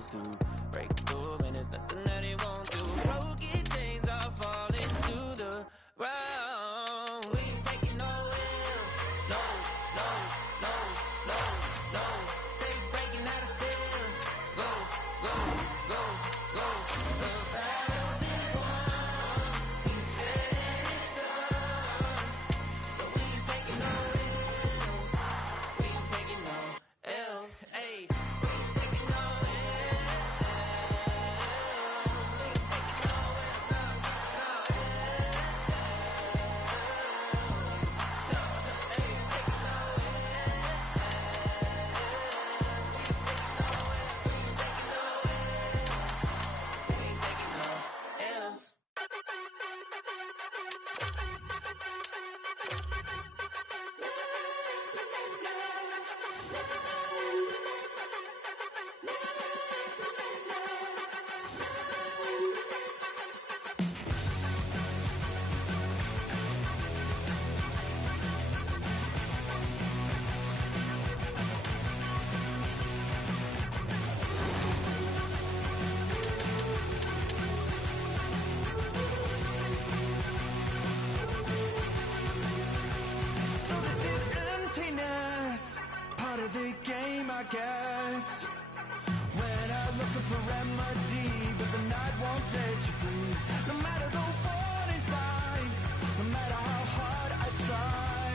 supposed to. Break through and there's nothing that he won't do. Broken chains are falling to the ground. We ain't taking no L's. No, no, no, no, no. Saints breaking out of cells. Go, go, go, go. The battle's been won. He said it's done. So we ain't taking no L's. We ain't taking no L's. Hey, we ain't taking no L's. We ain't taking no L's. No, no L's. No, ain't taking no L's. We ain't taking no L's. We ain't taking no L's. So this is emptiness, part of the game, I guess. When I'm looking for remedy, but the night won't set you free. No matter the warning signs, no matter how hard I try,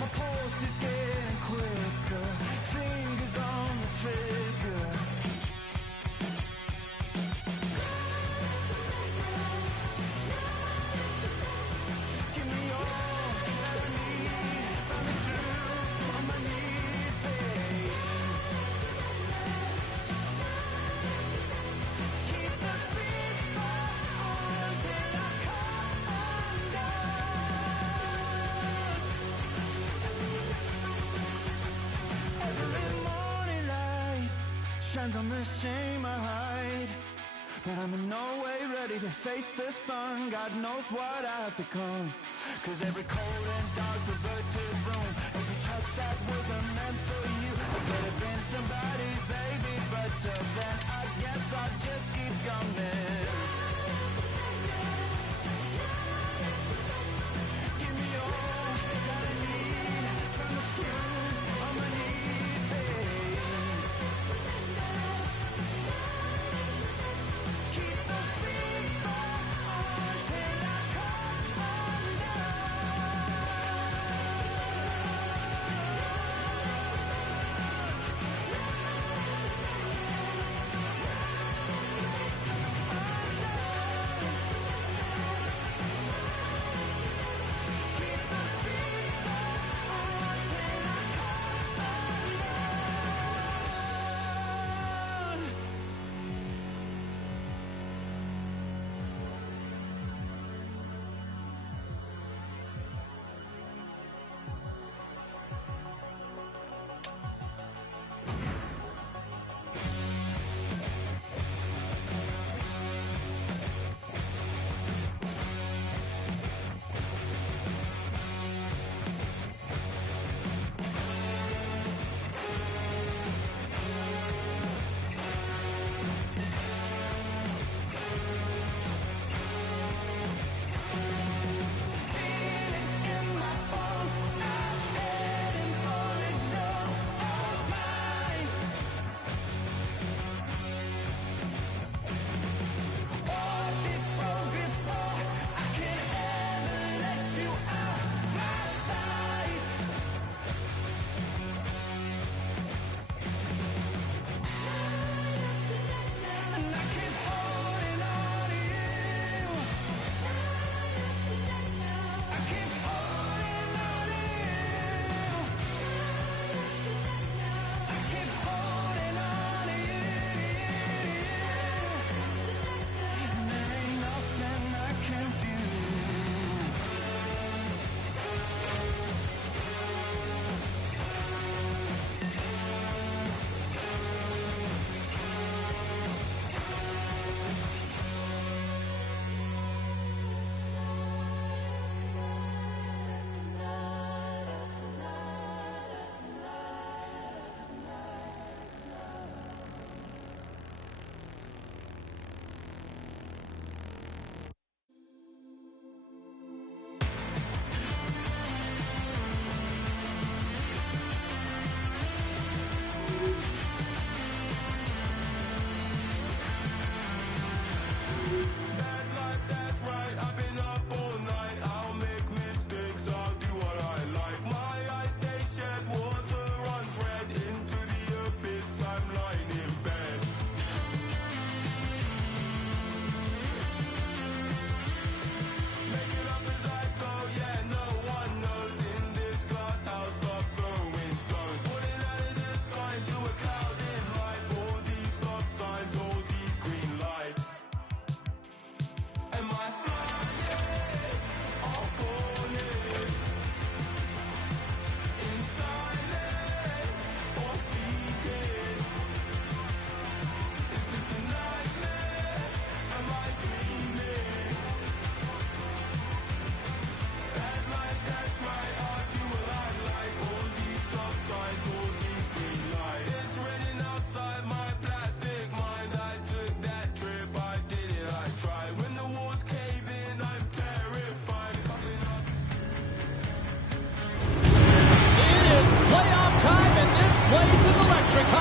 my pulse is getting quicker, fingers on the trigger. Give me all that I need, find the truth on my knees, babe. Keep the fever on till I come undone. Every morning light shines on the shame I hide, but I'm in no way ready to face the sun. God knows what I've become. Cause every cold and dark perverted room, every touch that wasn't meant for you, I could have been somebody's baby, but till then I guess I'll just keep coming. Give me all that I need, from the shoes on my knees, babe. Keep the fever on till I come undone.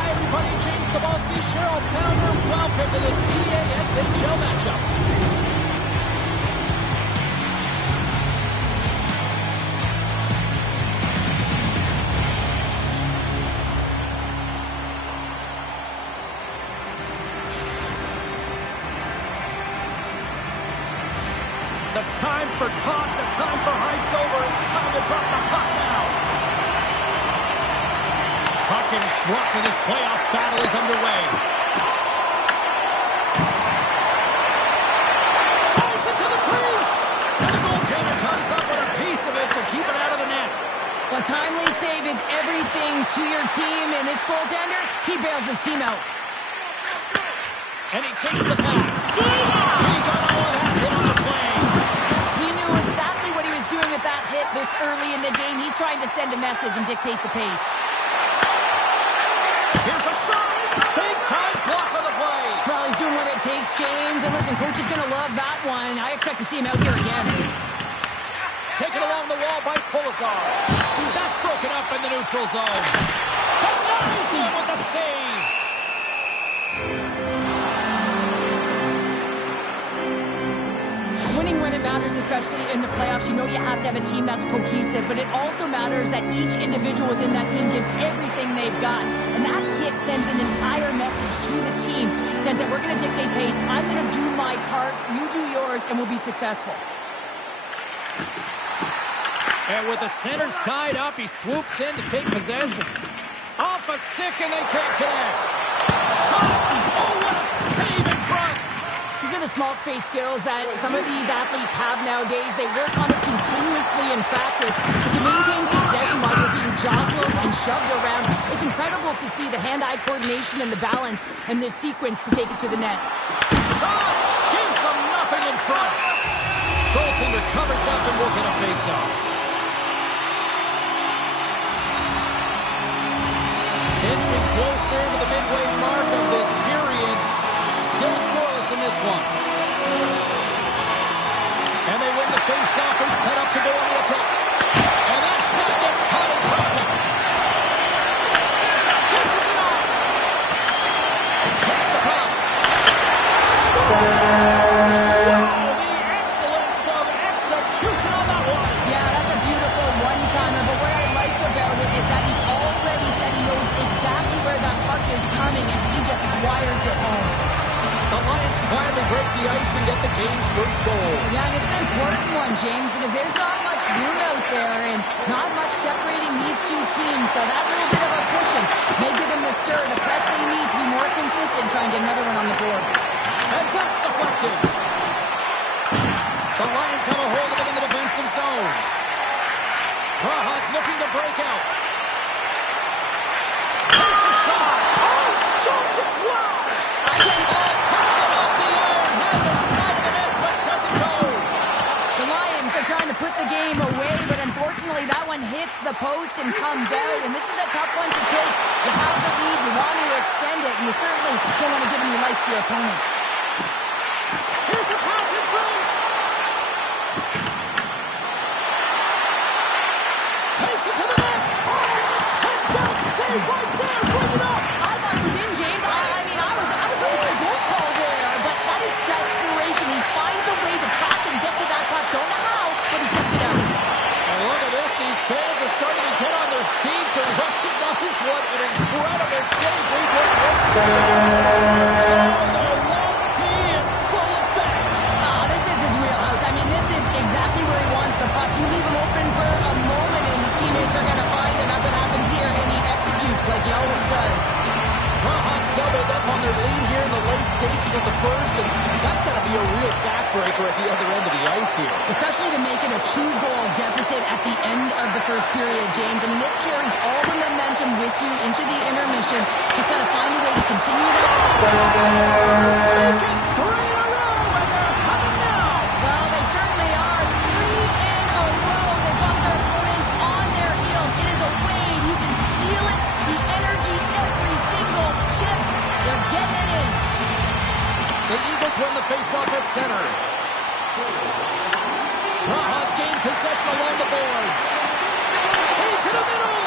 Hi, everybody. James Cebulski, Cheryl Pounder. Welcome to this EASHL matchup. The time for talk, the time for hype's over. It's time to drop the puck now. Puck is dropped and this playoff battle is underway. Drives it to the crease. And the goaltender comes up with a piece of it to keep it out of the net. A timely save is everything to your team, and this goaltender, he bails his team out. And he takes the pass. He got all of that hit on the play. He knew exactly what he was doing with that hit this early in the game. He's trying to send a message and dictate the pace. Here's a shot. Big time block on the play. Well, he's doing what it takes, James. And listen, coach is going to love that one. I expect to see him out here again. Taken along the wall by Pulazar. That's broken up in the neutral zone. Denies him with the save. Winning when it matters, especially in the playoffs, you know you have to have a team that's cohesive, but it also matters that each individual within that team gives everything they've got. And that hit sends an entire message to the team. It sends that we're going to dictate pace, I'm going to do my part, you do yours, and we'll be successful. And with the centers tied up, he swoops in to take possession. Off a stick, and they can't connect. Shot! Oh, what a save in front! These are the small space skills that some of these athletes have nowadays. They work on it continuously in practice. But to maintain possession while you're being jostled and shoved around, it's incredible to see the hand-eye coordination and the balance in this sequence to take it to the net. Shot! Gives them nothing in front. Goaltender covers up and will get a face-off. Inching closer to the midway mark of this period. Still scoreless in this one. And they win the face-off and set up to go on the attack. And that shot gets caught in traffic. Dishes it off. Takes the puck. Scores! Wow, the excellence of execution on that one. Yeah, that's a beautiful one-timer, but what I like about it is that he's already said he knows exactly where that puck is coming, and he just wires it home. The Lions finally break the ice and get the game's first goal. Yeah, and it's an important one, James, because there's not much room out there and not much separating these two teams, so that little bit of a cushion may give them the stir, the press they need to be more consistent, trying to get another one on the board. And that's deflected. The Lions have a hold of it in the defensive zone. Praha's looking to break out. Takes a shot. Oh, stopped it. Wow. Again, cuts it off the iron. Had the side of the net, but doesn't go. The Lions are trying to put the game away, but unfortunately that one hits the post and comes out, and this is a tough one to take. You have the lead, you want to extend it, and you certainly don't want to give any life to your opponent. Here's a pass in front. Takes it to the net. Oh, 10-ball save right there. Bring it up. I thought it was in, James. I mean, I was ready for a goal call there, but that is desperation. He finds a way to track and get to that puck. Don't know how, but he picked it up. And look at this. These fans are starting to get on their feet to recognize what an incredible save we just witnessed. So the long tee in full effect. Oh, this is his wheelhouse. I mean, this is exactly where he wants the puck. You leave him open for a moment, and his teammates are going to find it. That's what happens here, and he executes like he always does. Praha's doubled up on their lead here in the late stages of the first, and that's got to be a real backbreaker at the other end of the ice here. Especially to make it a 2-goal deficit at the end of the first period, James. I mean, this carries all the momentum with you into the intermission. Just got to find a way to continue that. Make it 3 in a row, and they're coming now. Well, they certainly are. 3 in a row. They've got their opponents on their heels. It is a wave. You can feel it. The energy every single shift. They're getting it in. The Eagles win the faceoff at center. Praha's gained possession along the boards. Into the middle.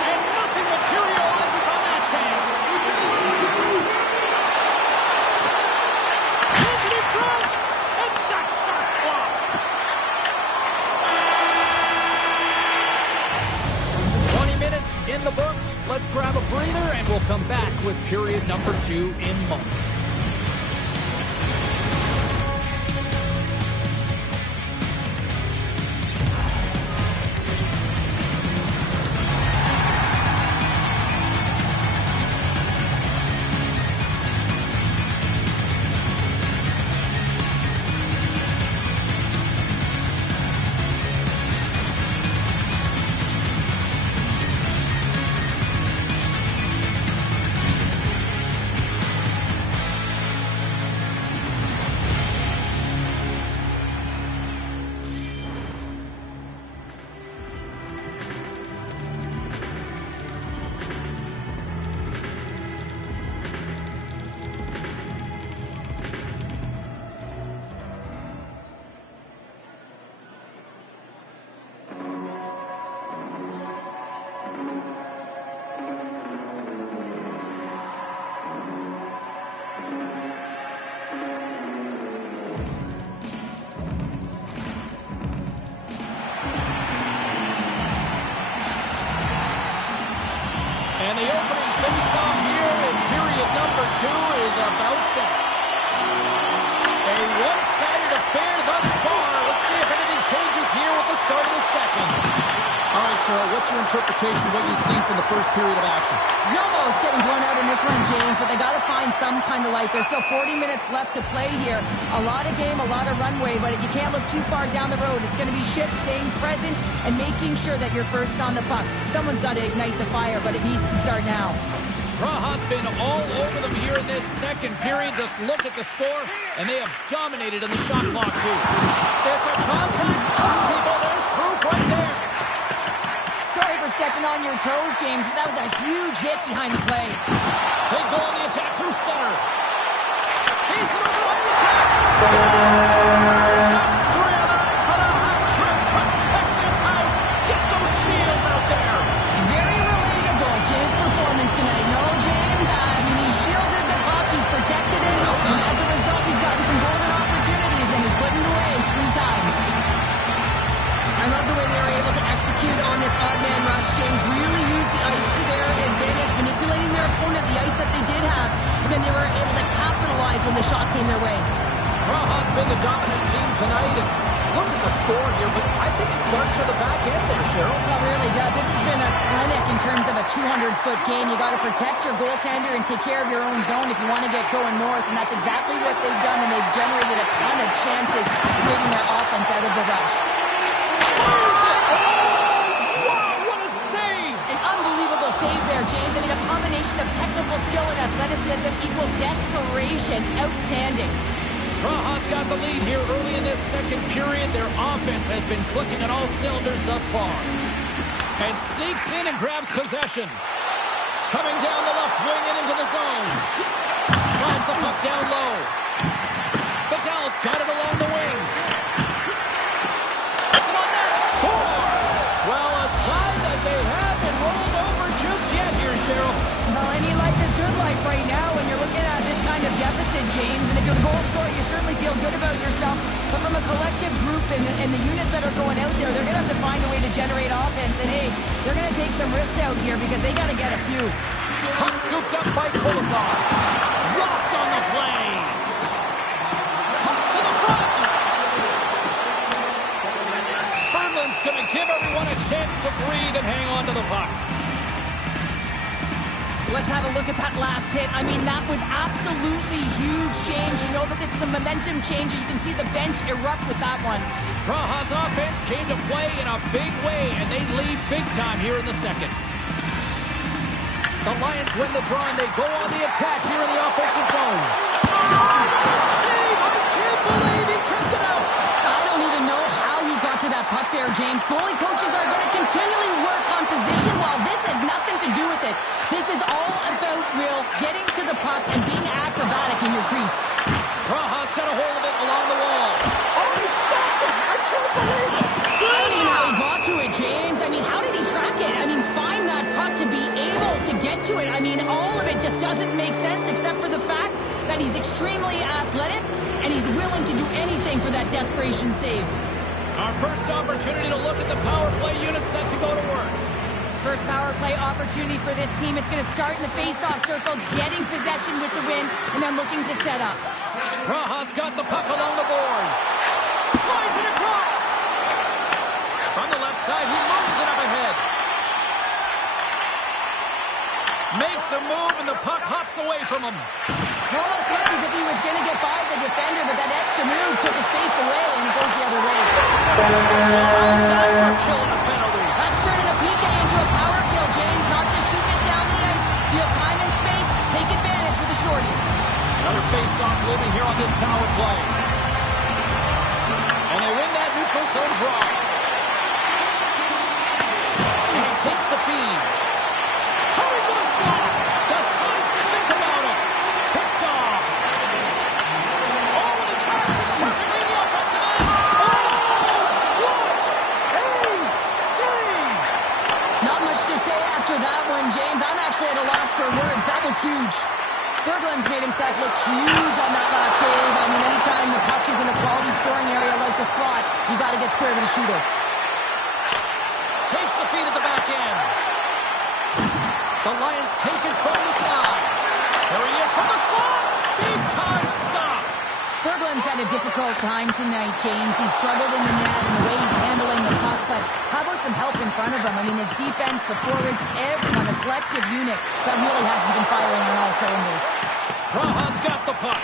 And nothing materializes on that chance. Let's grab a breather, and we'll come back with period number 2 in moments. And the opening face-off here in period number 2 is about set. A one-sided affair thus far. Let's see if anything changes here with the start of the second. All right, Cheryl, what's your interpretation of what you've seen from the first period of action? Znojmo is getting blown out in this one, James, but they got to find some kind of life. There's still 40 minutes left to play here. A lot of game, a lot of runway, but you can't look too far down the road. It's going to be shift, staying present, and making sure that you're first on the puck. Someone's got to ignite the fire, but it needs to start now. Praha's been all over them here in this second period. Just look at the score, and they have dominated in the shot clock, too. It's a contact spot, people. There's proof right there. Sorry for stepping on your toes, James, but that was a huge hit behind the play. They go on the attack through center. Feeds it over on the attack. That's 3 of the night for the hot trick. Protect this house. Get those shields out there. Very relatable to his performance tonight. No, James, I mean, he shielded the puck, he's protected it, and as a result, he's gotten some golden opportunities and he's put it away 3 times. I love the way they were able to execute on this odd man rush. James really used the ice to their advantage, manipulating their opponent, the ice that they did have, and then they were able to capitalize when the shot came their way. Praha's been the dominant team tonight, and look at the score here, but I think it starts to the back end there, Cheryl. Well, it really does. This has been a clinic in terms of a 200-foot game. You got to protect your goaltender and take care of your own zone if you want to get going north, and that's exactly what they've done, and they've generated a ton of chances creating their offense out of the rush. Save there, James. I mean, a combination of technical skill and athleticism equals desperation. Outstanding. Praha's got the lead here early in this second period. Their offense has been clicking on all cylinders thus far. And sneaks in and grabs possession. Coming down the left wing and into the zone. Slides the puck down low. Vidal's got it along the wing. It's on net. Scores! Well, a sign that they have been rolled over just yet here, Cheryl. Well, any life is good life right now when you're looking at this kind of deficit, James. And if you're the goal scorer, you certainly feel good about yourself. But from a collective group and the units that are going out there, they're going to have to find a way to generate offense. And, hey, they're going to take some risks out here because they got to get a few. Puck scooped up by Kolosov. Rocked on the play. Toss to the front. Berglund's going to give everyone a chance to breathe and hang on to the puck. Let's have a look at that last hit. I mean, that was absolutely huge, James. You know that this is a momentum changer. You can see the bench erupt with that one. Praha's offense came to play in a big way, and they lead big time here in the second. The Lions win the draw, and they go on the attack here in the offensive zone. Save! I can't believe he kept it out! I don't even know how he got to that puck there, James. Goalie coaches are going to continually work on position while this has nothing to do with it. This is all about, Will, getting to the puck and being acrobatic in your crease. Praha's got a hold of it along the wall. Oh, he stopped it! I can't believe it! I don't even know how he got to it, James. I mean, how did he track it? I mean, find that puck to be able to get to it. I mean, all of it just doesn't make sense except for the fact that he's extremely athletic and he's willing to do anything for that desperation save. Our first opportunity to look at the power play unit set to go to work. First power play opportunity for this team. It's going to start in the face-off circle, getting possession with the win, and then looking to set up. Praha's got the puck along the boards. Slides it across. From the left side, he moves it up ahead. Makes a move, and the puck hops away from him. It almost looked as if he was going to get by the defender, but that extra move took his face away, and it goes the other way. Killing a penalty. That's turning a PK into a power kill, James. Not just shooting it down the ice. You have time and space. Take advantage with a shorty. Another face-off looming here on this power play. And they win that neutral zone draw. And he takes the feed. Coming to the slot. Decides to think about it. Picked off. Oh, and he tracks it perfectly in the offensive end. Oh, what a save. Not much to say after that one, James. I'm actually at a loss for words. That was huge. Berglund's made himself look huge on that last save. I mean, anytime the puck is in a quality scoring area like the slot, you got to get square to the shooter. Takes the feed at the back end. The Lions take it from the side. There he is from the slot. Big time stop. Berglund's had a difficult time tonight, James. He's struggled in the net and the way he's handling the puck, but how about some help in front of him? I mean, his defense, the forwards, everyone, a collective unit that really hasn't been firing on all cylinders. Praha's got the puck.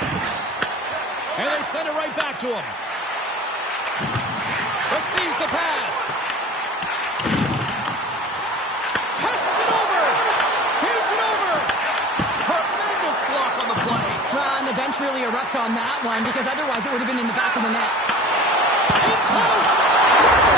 And they send it right back to him. Receives the pass. Passes it over. Feeds it over. Tremendous block on the play. Well, and the bench really erupts on that one because otherwise it would have been in the back of the net. In close.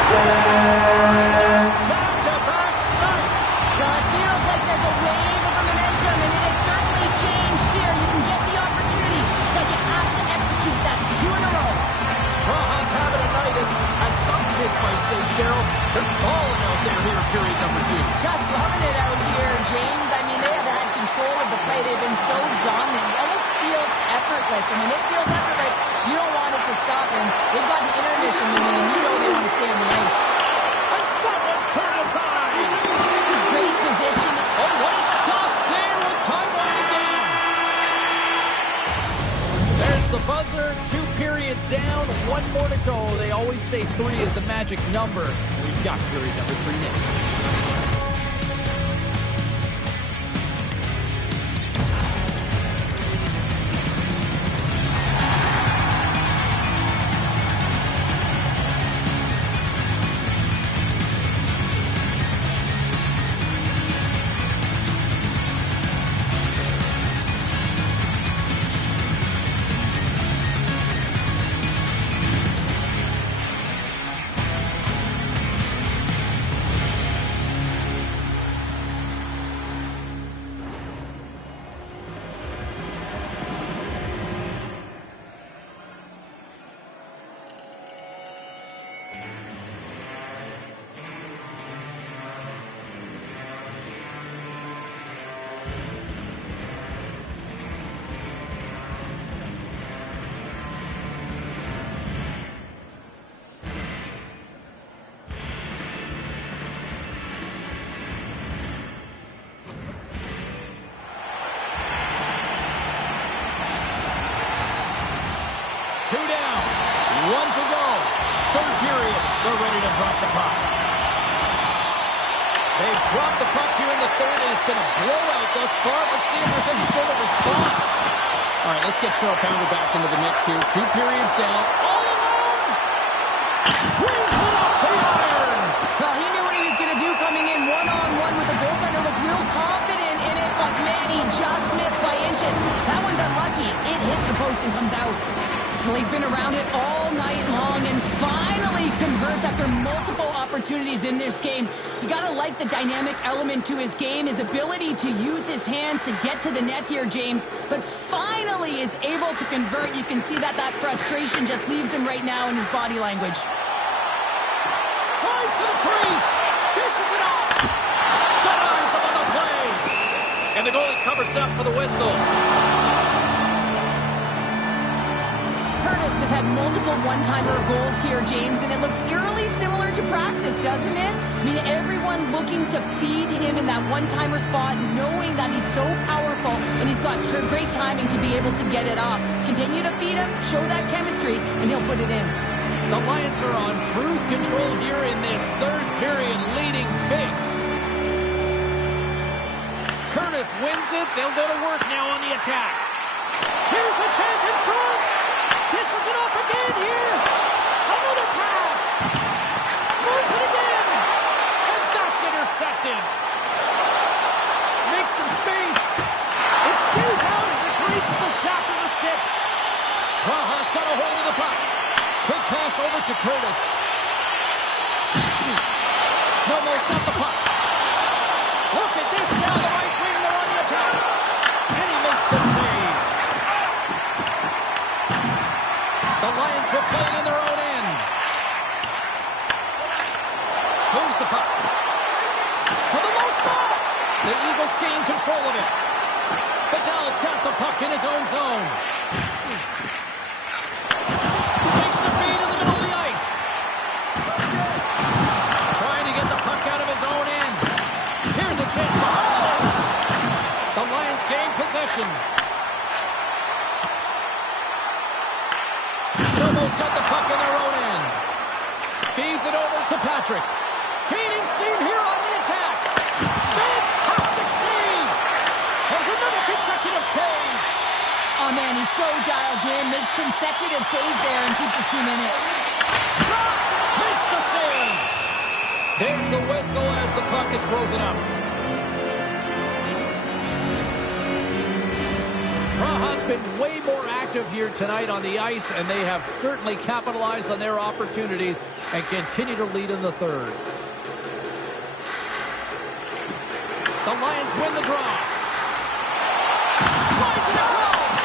Yes. Back-to-back snipes. Well, it feels like there's a wave of momentum, and it has certainly changed here. You can get the opportunity, but you have to execute. That's 2 in a row. Praha's having a night, as some kids might say, Cheryl. They're balling out there here in period number 2. Just loving it out here, James. I mean, they have had control of the play. They've been so dominant. It almost feels effortless. And when it feels effortless, you don't want it to stop. And they've got an intermission looming, and you know they want to stay on the ice. And that one's turned aside. Great position. Oh, what a stop there with time winding down. There's the buzzer. 2 periods down. 1 more to go. They always say 3 is the magic number. We've got period number 3 next. Drop the puck. They dropped the puck here in the third, and it's been a blowout thus far. Let's see if there's any sort of response. All right, let's get Cheryl Pounder back into the mix here. 2 periods down. All alone! Brings it off the iron! Well, he knew what he was going to do coming in one-on-one with the goaltender. Looked real confident in it, but man, he just missed by inches. That one's unlucky. It hits the post and comes out. Well, he's been around it all night long and finally converts after multiple opportunities in this game. You got to like the dynamic element to his game, his ability to use his hands to get to the net here, James, but finally is able to convert. You can see that frustration just leaves him right now in his body language. Drives to the crease, dishes it off, denies him on the play, and the goalie covers up for the whistle. Curtis has had multiple one-timer goals here, James, and it looks eerily similar to practice, doesn't it? I mean, everyone looking to feed him in that one-timer spot, knowing that he's so powerful and he's got great timing to be able to get it off. Continue to feed him, show that chemistry, and he'll put it in. The Lions are on cruise control here in this third period, leading big. Curtis wins it. They'll go to work now on the attack. Here's a chance in front. Dishes it off again here. Another pass. Moves it again. And that's intercepted. Makes some space. It steals out as it grazes the shaft of the stick. Praha's got a hold of the puck. Quick pass over to Curtis. Znojmo's got the puck. Look at this down the right wing. They're on the attack. And he makes the save. The Lions will play it in their own end. Moves the puck. To the low slot. The Eagles gain control of it. Vidal's got the puck in his own zone. Takes the feed in the middle of the ice. Trying to get the puck out of his own end. Here's a chance for Harlow. The Lions gain possession. Snowball's got the puck in their own end. Feeds it over to Patrick. Gaining steam here on the attack. Fantastic save. There's another consecutive save. Oh, man, he's so dialed in, makes consecutive saves there and keeps his team in it. Shot! Makes the save. There's the whistle as the puck is frozen up. Praha's been way more active here tonight on the ice, and they have certainly capitalized on their opportunities and continue to lead in the third. The Lions win the draw. Slides it across.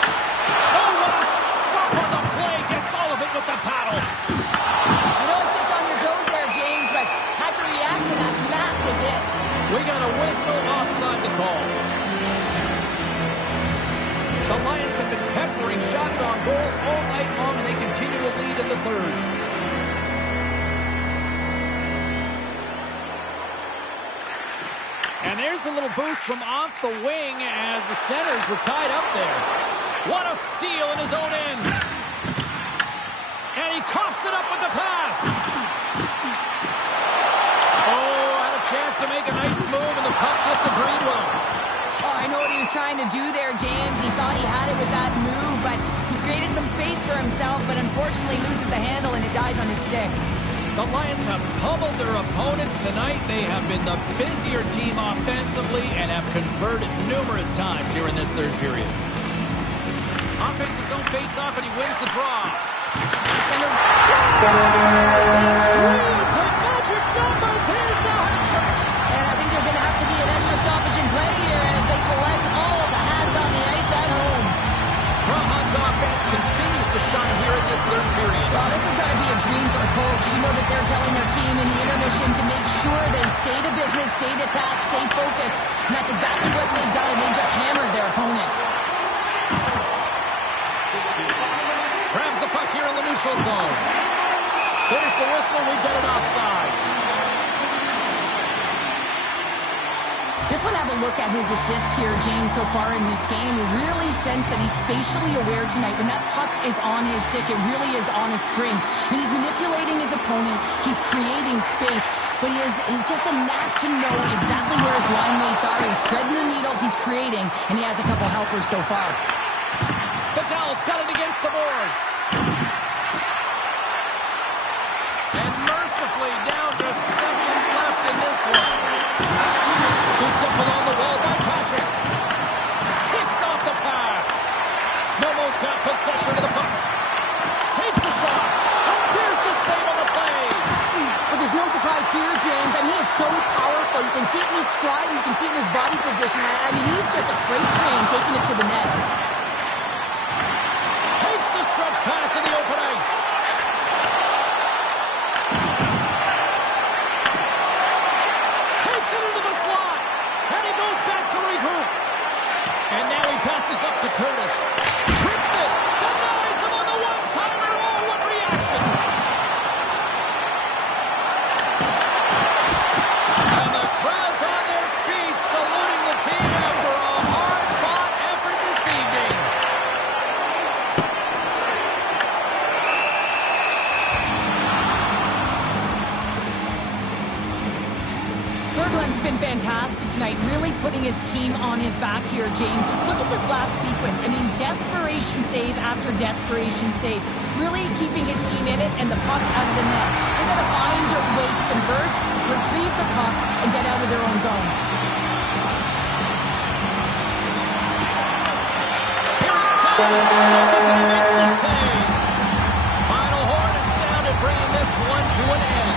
Oh, what a stop on the play. Gets all of it with the paddle. I know I stepped on your toes there, James, but had to react to that massive hit. We got a whistle offside the call. The Lions have been peppering shots on goal all night long, and they continue to lead in the third. And there's a little boost from off the wing as the centers were tied up there. What a steal in his own end. And he coughs it up with the pass. Oh, had a chance to make a nice move, and the puck disagreed with him. Oh, I know what he was trying to do there, James. He thought he had it with that move, but he created some space for himself, but unfortunately loses the handle and it dies on his stick. The Lions have pummeled their opponents tonight. They have been the busier team offensively and have converted numerous times here in this third period. Offense his own face-off, and he wins the draw. Center. Squeeze to magic number. There's the hat trick. And I think there's going to have to be an extra stoppage in play here as they collect all of the hands on the ice at home. Praha's offense continues to shine here in this third period. Well, this has got to be a dream for a coach. You know that they're telling their team in the intermission to make sure they stay to business, stay to task, stay focused. And that's exactly what they've done, and they just hammered their opponent. Grabs the puck here in the neutral zone. There's the whistle. We get it offside. Just want to have a look at his assists here, James, so far in this game. We really sense that he's spatially aware tonight. When that puck is on his stick, it really is on a string. And he's manipulating his opponent. He's creating space. But he has just a knack to know exactly where his line mates are. He's threading the needle, he's creating, and he has a couple helpers so far. Vidal's got it against the boards. And mercifully down to seconds left in this one. Scooped up along the wall by Patrick. Picks off the pass. Snowmo's got possession of the puck. Takes a shot. And there's the save on the play. But there's no surprise here, James. I mean, he is so powerful. You can see it in his stride, and you can see it in his body position. I mean, he's just a freight train taking it to the net. Takes the stretch pass in the open ice. Takes it into the slot. And he goes back to regroup. And now he passes up to Curtis. Hits it. Denies him on the one-timer. tonight, really putting his team on his back here, James. Just look at this last sequence. I mean, desperation save after desperation save. Really keeping his team in it and the puck out of the net. They got to find a way to converge, retrieve the puck, and get out of their own zone. Here it comes. Seconds and he makes the save. Final horn is sounded, bringing this one to an end.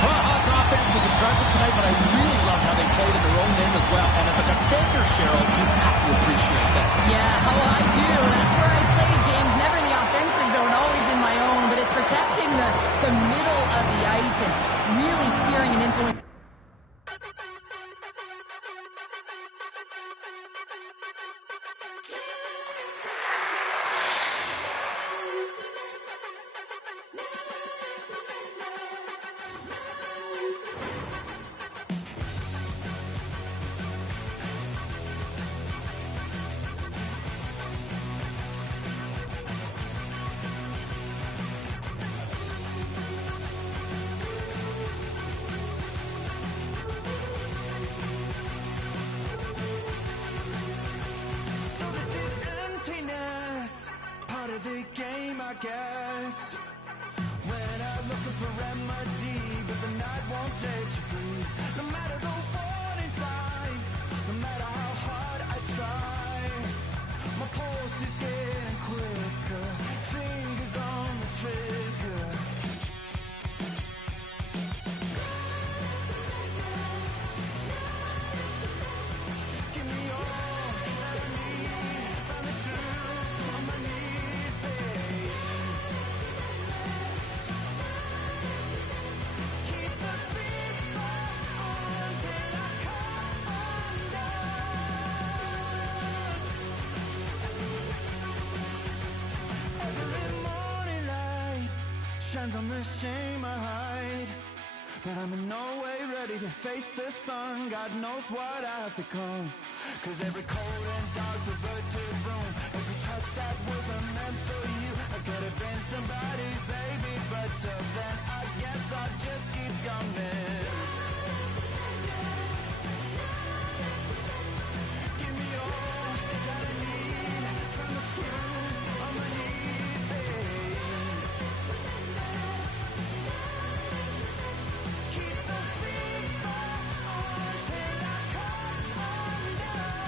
Baja's offense was impressive tonight, but I really loved how they played in their own game as well. And as a defender, Cheryl, you have to appreciate that. Yeah, oh, I do. That's where I play, James. Never in the offensive zone, always in my own. But it's protecting the middle of the ice and really steering and influencing. The game, I guess. When I'm looking for remedy, but the night won't set you free. No matter the warning signs, no matter how hard I try, my pulse is getting quicker, fingers on the trigger. Give me all that I need, find the truth on my knees. Shines on the shame I hide, but I'm in no way ready to face the sun. God knows what I've become, 'cause every cold and dark perverted room, every touch that wasn't meant for you, I could have been somebody's baby, but till then I guess I'll just keep coming. Give me all that I need from the truth on my knees, babe. Keep the fever on till I come undone.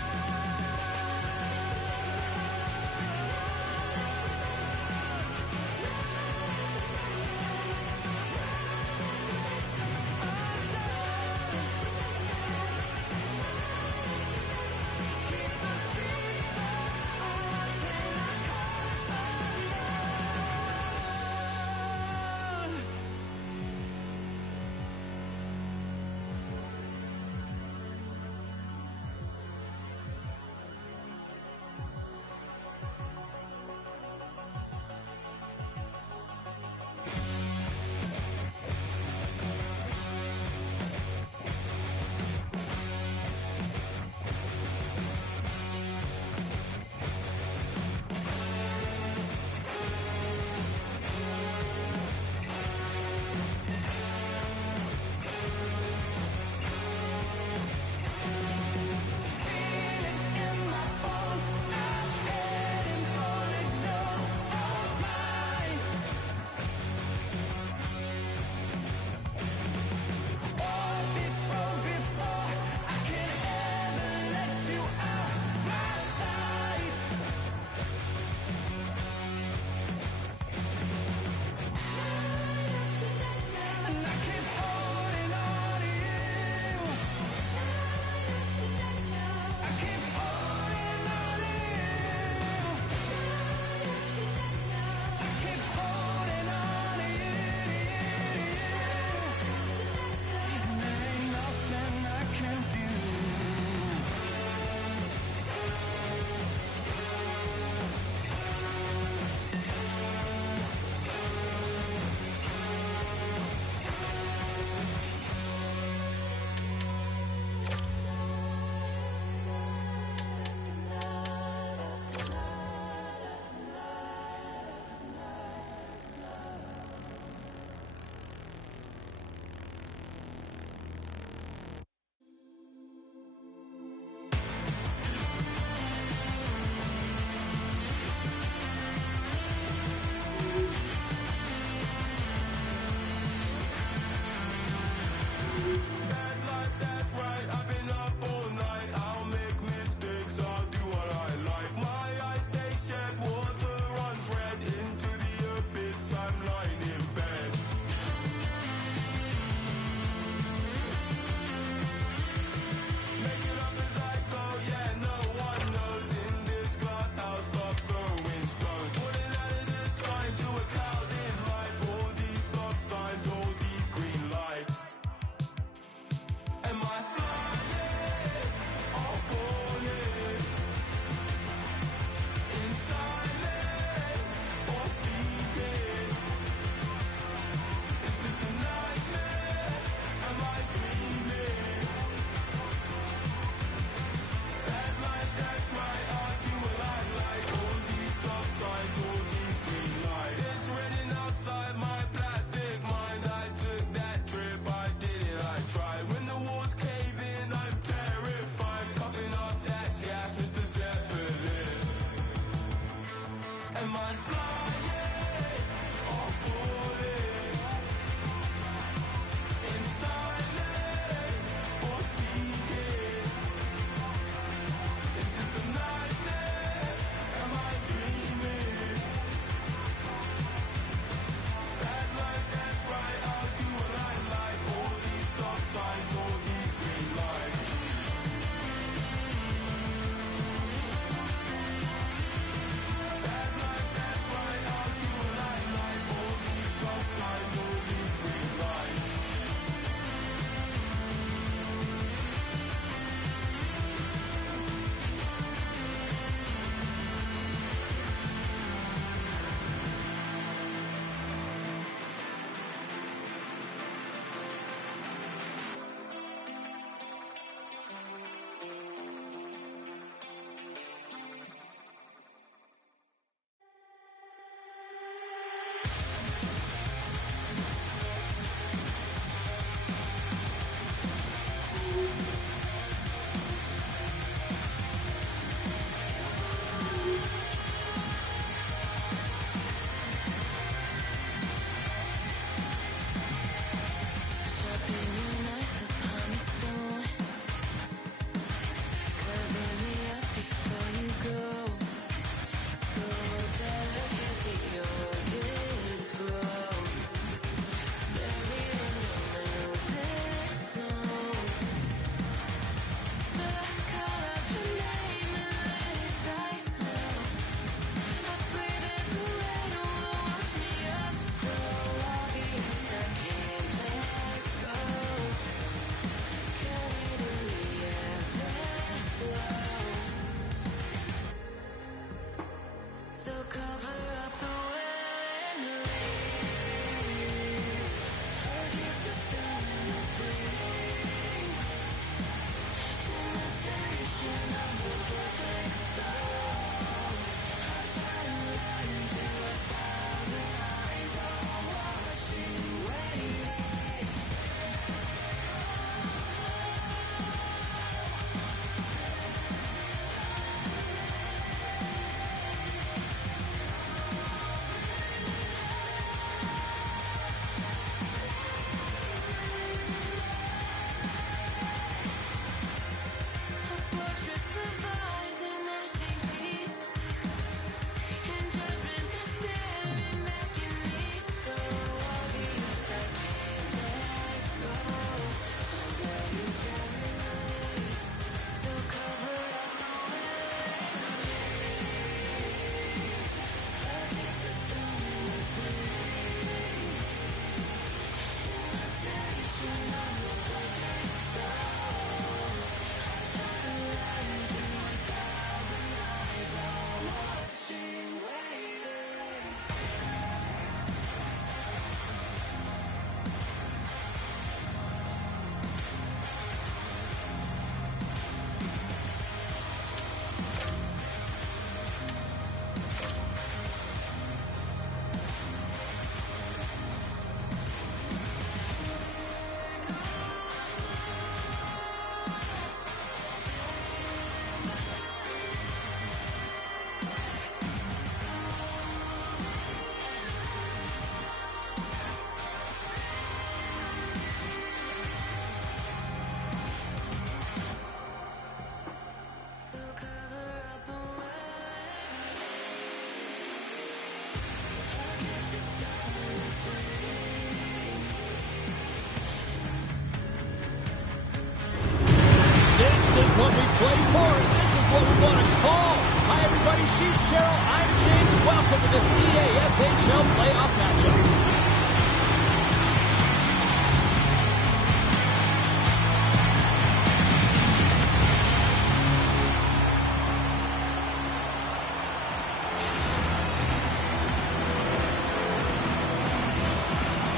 what we play for, and this is what we want to call. Hi, everybody. She's Cheryl. I'm James. Welcome to this EASHL playoff matchup.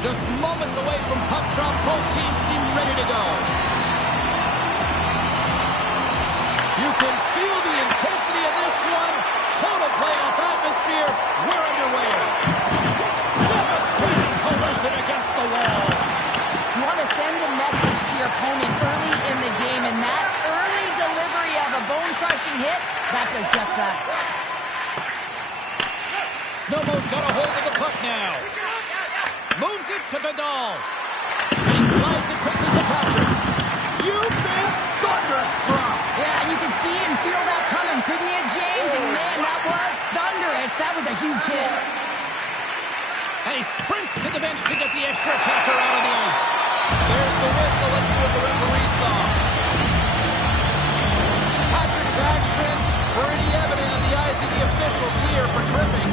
Just moments away from puck drop, both teams seem ready to go. You can feel the intensity of this one. Total playoff atmosphere. We're underway. Devastating collision against the wall. You want to send a message to your opponent early in the game, and that early delivery of a bone-crushing hit, that does just that. Znojmo's got a hold of the puck now. Moves it to Vidal. He slides it quickly to Patrick. You've been thunderstruck. Yeah, and you can see and feel that coming, couldn't you, James? And man, that was thunderous. That was a huge hit. And he sprints to the bench to get the extra attacker out of the ice. There's the whistle. Let's see what the referee saw. Patrick's actions pretty evident in the eyes of the officials here for tripping.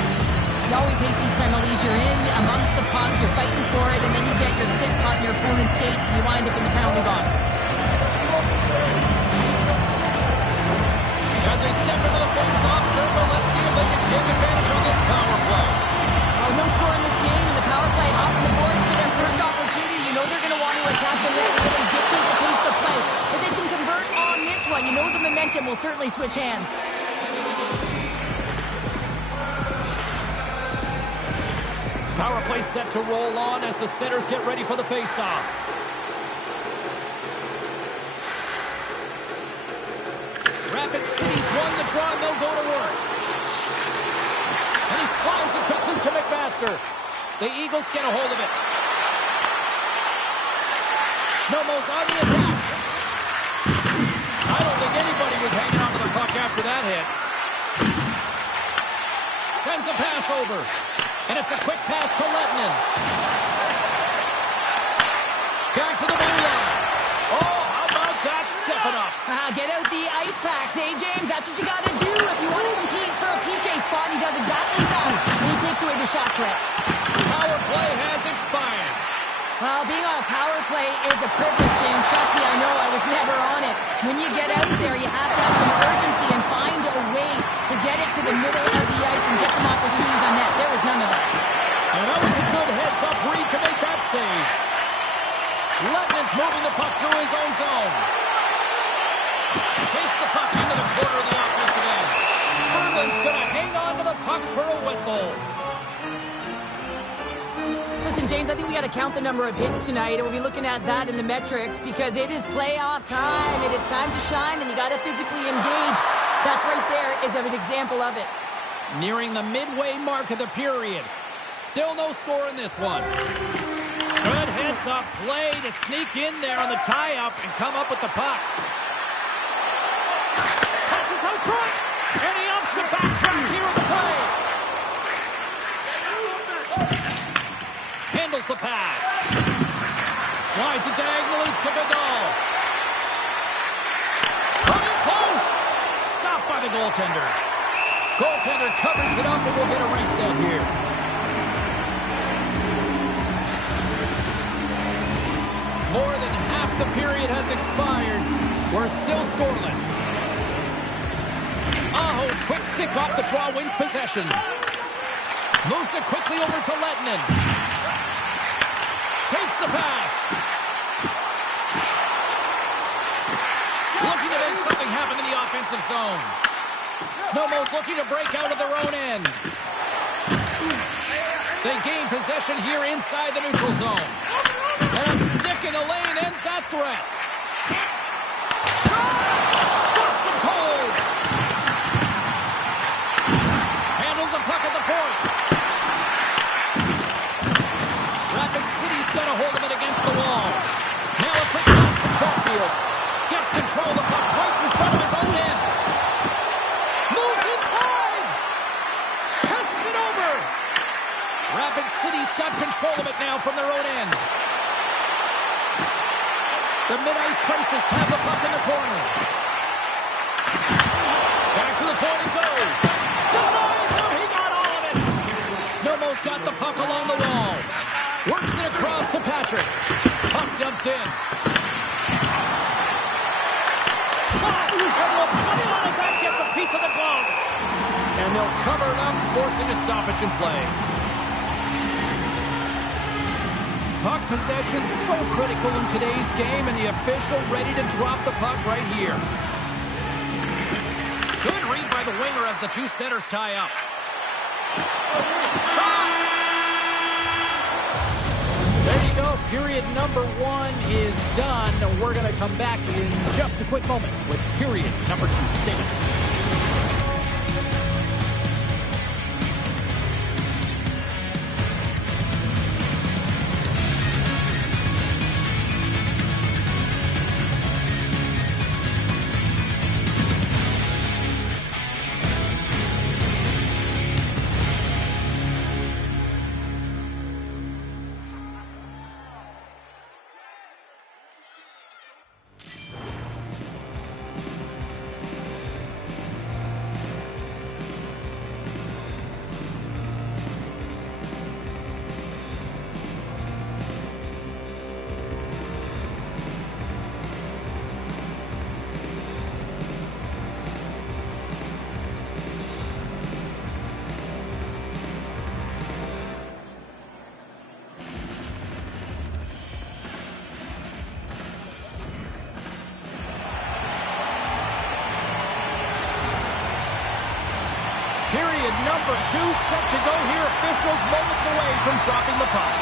You always hate these penalties. You're in amongst the puck, you're fighting for it, and then you get your stick caught in your opponent's skates, and you wind up in the penalty box. As they step into the face-off circle, let's see if they can take advantage on this power play. Oh, no score in this game, and the power play off the boards for their first opportunity. You know they're going to want to attack the net and really dictate the pace of play. If they can convert on this one, you know the momentum will certainly switch hands. Power play set to roll on as the centers get ready for the face-off. Rapid City's won the draw, and they'll go to work. And he slides it quickly to McMaster. The Eagles get a hold of it. Znojmo's on the attack. I don't think anybody was hanging on to the puck after that hit. Sends a pass over. And it's a quick pass to Lettinen. Back to the blue line. Oh, how about that stepping up? Get out the ice packs, eh, James? That's what you got to do if you want to compete for a PK spot. He does exactly that. And he takes away the shot threat. Power play has expired. Well, being on a power play is a privilege, James. Trust me, I know. I was never on it. When you get out there, you have to have some urgency and find a way to get it to the middle of the ice and get some opportunities on net. There was none of that. And that was a good heads-up read to make that save. Lettinen's moving the puck through his own zone. Takes the puck into the corner of the offensive end. Berglund's going to hang on to the puck for a whistle. Listen, James, I think we got to count the number of hits tonight, and we'll be looking at that in the metrics because it is playoff time. It is time to shine, and you got to physically engage. That's right there is an example of it. Nearing the midway mark of the period. Still no score in this one. Good heads-up play to sneak in there on the tie-up and come up with the puck. Passes out front, and he opts to backtrack here on the play. Handles the pass. Slides it diagonally to Vidal. Coming close. Stopped by the goaltender. Goaltender covers it up, and we'll get a reset here. More than half the period has expired. We're still scoreless. Aho's quick stick off the draw wins possession. Moves it quickly over to Lettinen. Takes the pass. Looking to make something happen in the offensive zone. Znojmo's looking to break out of their own end. They gain possession here inside the neutral zone. And a stick in the lane ends that threat. Stops him cold. Handles the puck at the point. Rapid City's got a hold of it against the wall. Now a quick pass to Chatfield. Gets control of the puck right in front of his own end. Moves inside. Passes it over. Rapid City's got control of it now from their own end. The mid-ice crisis have the puck in the corner. City's got the puck along the wall. Works it across to Patrick. Puck dumped in. Shot! And will play on as that gets a piece of the glove. And they'll cover it up, forcing a stoppage in play. Puck possession so critical in today's game, and the official ready to drop the puck right here. Good read by the winger as the two centers tie up. There you go. Period number 1 is done. We're going to come back in just a quick moment with period number 2. Stay with us. Period number 2 set to go here. Officials moments away from dropping the puck.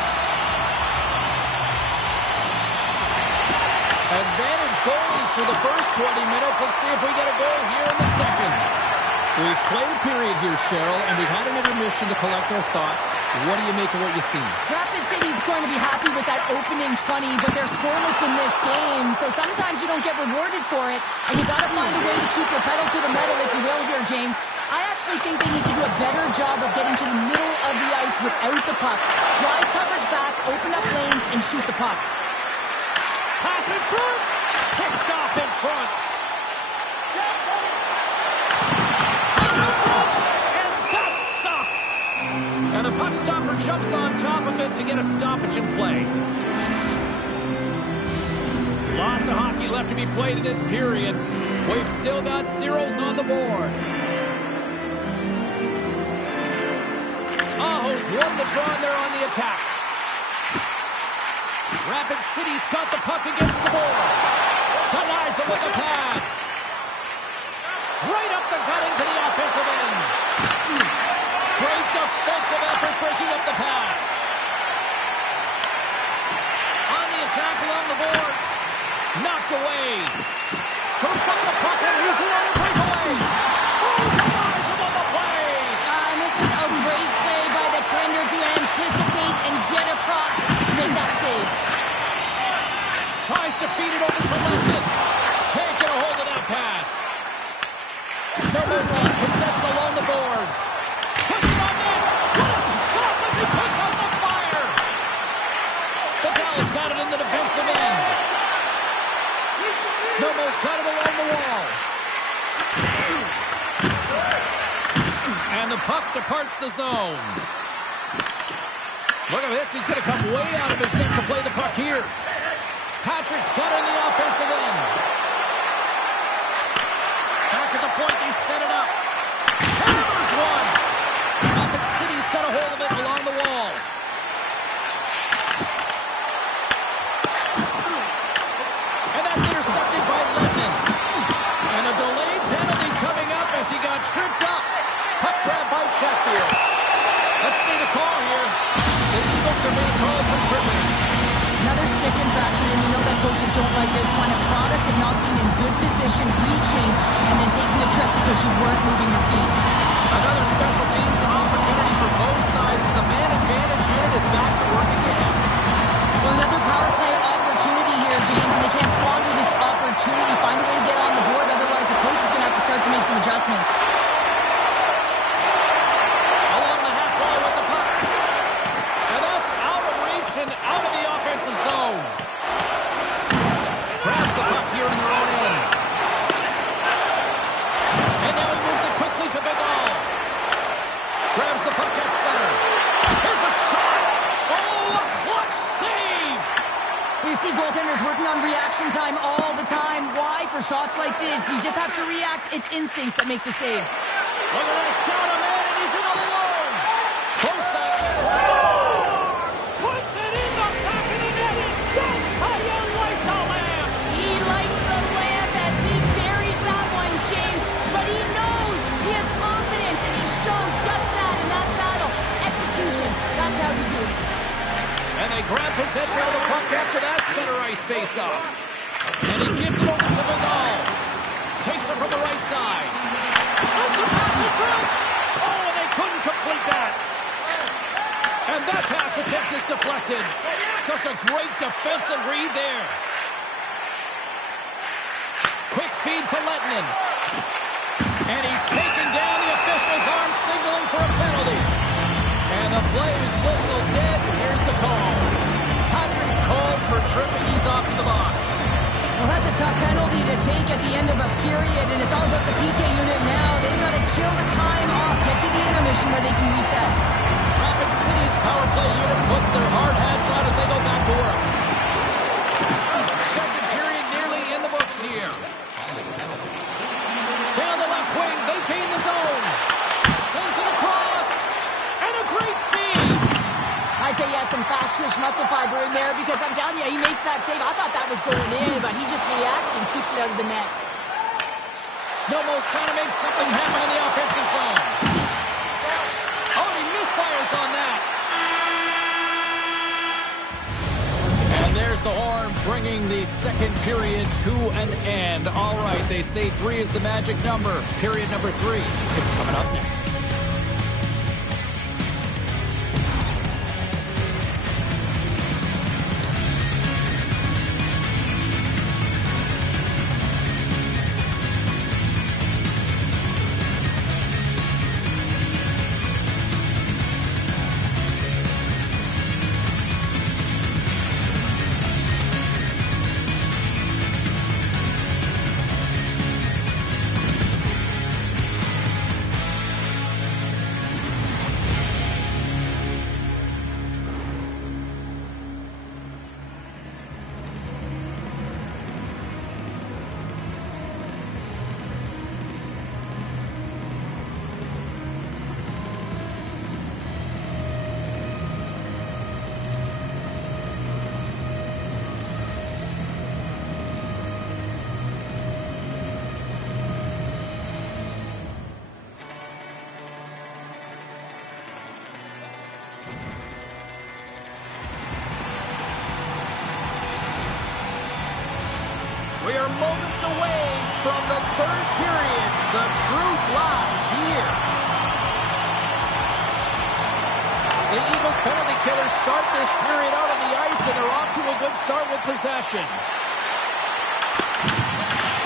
Advantage goalies for the first 20 minutes. Let's see if we get a goal here in the second. We've played a period here, Cheryl, and we've had an intermission to collect our thoughts. What do you make of what you've seen? Rapid City's going to be happy with that opening 20, but they're scoreless in this game, so sometimes you don't get rewarded for it, and you got to find a way to keep your pedal to the metal, if you will, here, James. I actually think they need to do a better job of getting to the middle of the ice without the puck. Drive coverage back, open up lanes, and shoot the puck. Pass in front! Picked off in front! Pass in front! And that's stopped! And the puck stopper jumps on top of it to get a stoppage in play. Lots of hockey left to be played in this period. We've still got zeros on the board. Aho's won the draw and they're on the attack. Rapid City's got the puck against the boards. Denies it with a pad. Right up the gut into the offensive end. Great defensive effort breaking up the pass. On the attack along the boards. Knocked away. Scoops up the puck and he's in on a breakaway. Oh, denies him on the play. And this is a great play by the defender to anticipate and get across to make that save. Tries to feed it over to Lefton. Can't get a hold of that pass. Snowball's on possession along the boards. Puts it on net. What a stop as he puts out the fire. The Dallas got it in the defensive end. Snowball's got it along the wall. And the puck departs the zone. Look at this. He's going to come way out of his net to play the puck here. Patrick's got it in the offensive end. Back at the point, they set it up. Hammers one. Rapid City's got a hold of it along the wall. And that's intercepted by Lefton. And a delayed penalty coming up as he got tripped up. Puck grab by Chatfield. Let's see the call here. The Eagles are being called for tripping. Another stick infraction, and you know that coaches don't like this one. A product of not being in good position, reaching, and then taking a trip because you weren't moving your feet. Another special teams opportunity for both sides. The man advantage unit is back to work again. Well, another power play opportunity here, James, and they can't squander this opportunity. Find a way to get on the board, otherwise the coach is going to have to start to make some adjustments. Along the half wall with the puck. And that's out of reach and out of the offensive zone. Grabs the puck here in their own end. And now he moves it quickly to Bedall. Grabs the puck at center. Here's instincts that make the save. Look at this, down a man, and he's in alone. Close up, scores! Puts it in the back of the net. That's how you like the lamp. He likes the lamp as he buries that one, James. But he knows he has confidence, and he shows just that in that battle. Execution, that's how you do it. And they grab possession of the puck after that center ice face-off. And he gives it over to Vidal. Takes it from the right side. Sends it past the front. Oh, and they couldn't complete that. And that pass attempt is deflected. Just a great defensive read there. Quick feed to Lettinen. And he's taken down the official's arm, signaling for a penalty. And the play is whistled dead. Here's the call. Patrick's called for tripping. He's off to the box. Well, that's a tough penalty to take at the end of a period, and it's all about the PK unit now. They've got to kill the time off, get to the intermission where they can reset. Rapid City's power play unit puts their hard hats on as they go back to work. Second period nearly in the books here. Down the left wing, they gain the zone. Sends it across, and a great save. I'd say he has some fast-twitch muscle fiber in there because I'm telling you, he makes that save. I thought that was going in, but he just reacts and keeps it out of the net. Snowmo's trying to make something happen in the offensive zone. Oh, he misfires on that. And there's the horn, bringing the second period to an end. All right, they say 3 is the magic number. Period number 3 is coming up next. We are moments away from the third period. The truth lies here. The Eagles penalty killers start this period out on the ice, and they're off to a good start with possession.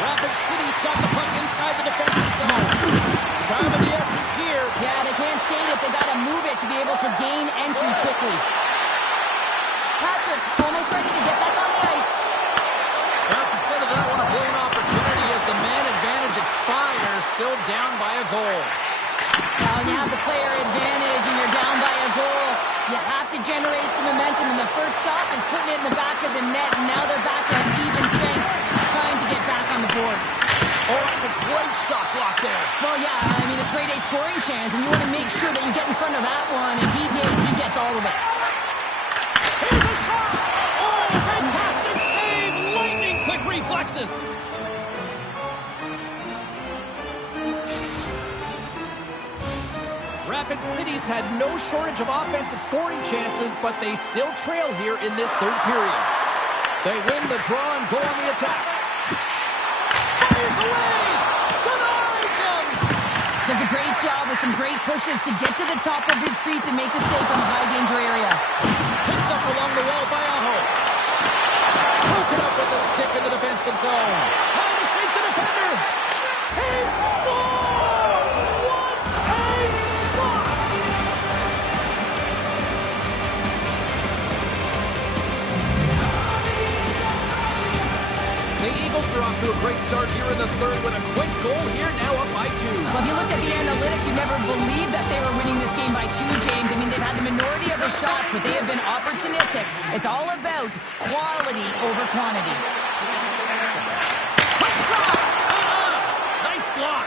Rapid City's got the puck inside the defensive zone. Time of the essence here. Yeah, they can't skate it. They got to move it to be able to gain entry quickly. Patrick's almost ready to get back on the ice. Well, consider that one a blown opportunity as the man advantage expires, still down by a goal. Now, when you have the player advantage and you're down by a goal, you have to generate some momentum, and the first stop is putting it in the back of the net, and now they're back at even strength, trying to get back on the board. Oh, that's a great shot block there. Well, yeah, I mean, it's grade A scoring chance, and you want to make sure that you get in front of that one, and he did. He gets all of it. Here's a shot! Oh, fantastic save! Lightning quick reflexes. Rapid City's had no shortage of offensive scoring chances, but they still trail here in this third period. They win the draw and go on the attack. Fires away! Denies him! Does a great job with some great pushes to get to the top of his crease and make the save from a high-danger area. Picked up along the wall by Aho. Broken up with the stick in the defensive zone. Trying to shake the defender. He scores! What a shot! The Eagles are off to a great start here in the third with a quick goal here, now up by 2. Well, if you looked at the analytics, you never believed that they were winning this game by 2, James. I mean, they've had the minority of the shots, but they have been opportunistic. It's all about quality over quantity. Quick shot! Nice block.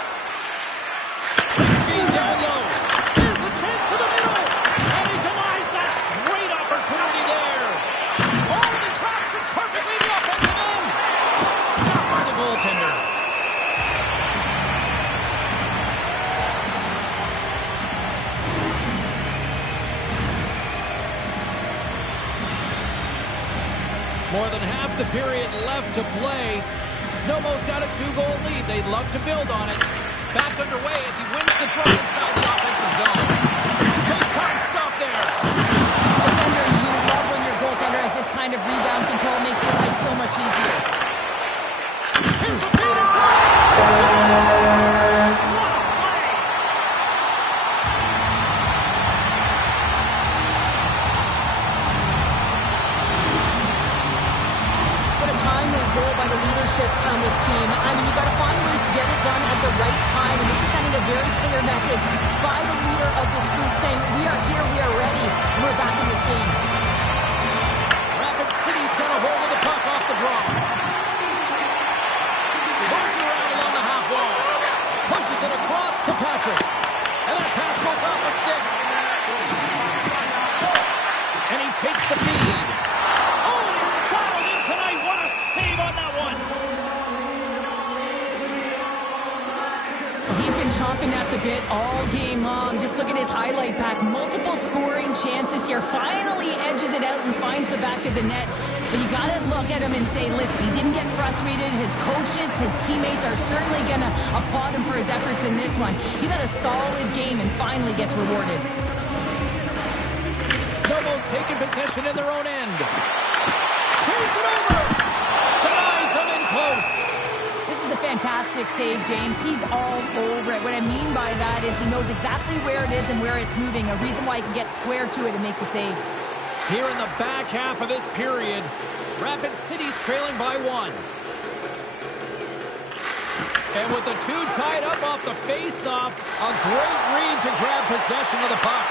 More than half the period left to play. Znojmo's got a 2-goal lead. They'd love to build on it. Back underway as he wins the draw inside the offensive zone. Big time stop there. Defender, you love when your goaltender has this kind of rebound control. Makes your life so much easier. Here's a feed in front. By the leadership on this team. I mean, you got to find ways to get it done at the right time, and this is sending a very clear message by the leader of this group saying, we are here, we are ready, and we're back in this game. Rapid City's got a hold of the puck off the draw. Moves it around along the half wall. Pushes it across to Patrick. And that pass goes off the stick. And he takes the feed. Oh, he's dialed in tonight. What a save on that one. He's been chomping at the bit all game long. Just look at his highlight pack. Multiple scoring chances here. Finally edges it out and finds the back of the net. But you got to look at him and say, listen, he didn't get frustrated. His coaches, his teammates are certainly going to applaud him for his efforts in this one. He's had a solid game and finally gets rewarded. Znojmo's taking possession in their own end. Carries it over. Denies him in close. This is a fantastic save, James. He's all over it. What I mean by that is he knows exactly where it is and where it's moving. A reason why he can get square to it and make the save. Here in the back half of this period, Rapid City's trailing by 1. And with the two tied up off the face-off, a great read to grab possession of the puck.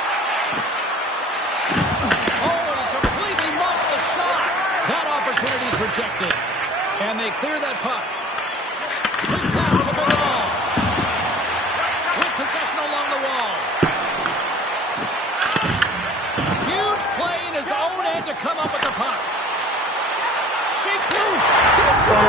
Oh, and he completely muffs the shot. That opportunity's rejected. And they clear that puck. Quick pass to Vidal. With possession along the wall. Huge play in his own end to come up with the puck. Shakes loose. They score.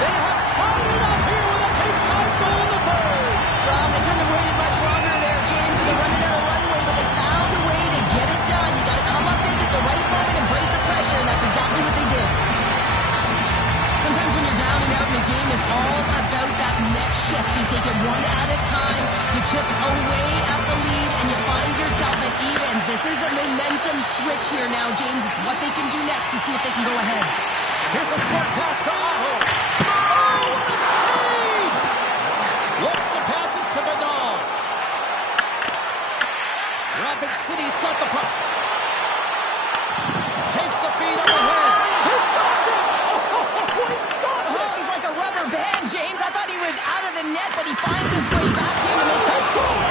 They have tied it up here with a big-time goal in the third. Well, they couldn't have waited much longer there, James. They're running out of runway, but they found a way to get it done. You got to come up big at the right moment and brace the pressure, and that's exactly what they did. Sometimes when you're down and out in a game, it's all about that next shift. You take it one at a time, you chip away at the lead, and you find yourself at evens. This is a momentum switch here now, James. It's what they can do next to see if they can go ahead. Here's a short pass to Aho. Oh, what a save! Looks to pass it to Vidal. Rapid City's got the puck. Takes the feed on the head. He stopped it! Oh, he stopped it! Oh, he's like a rubber band, James. I thought he was out of the net, but he finds his way back in to make that save.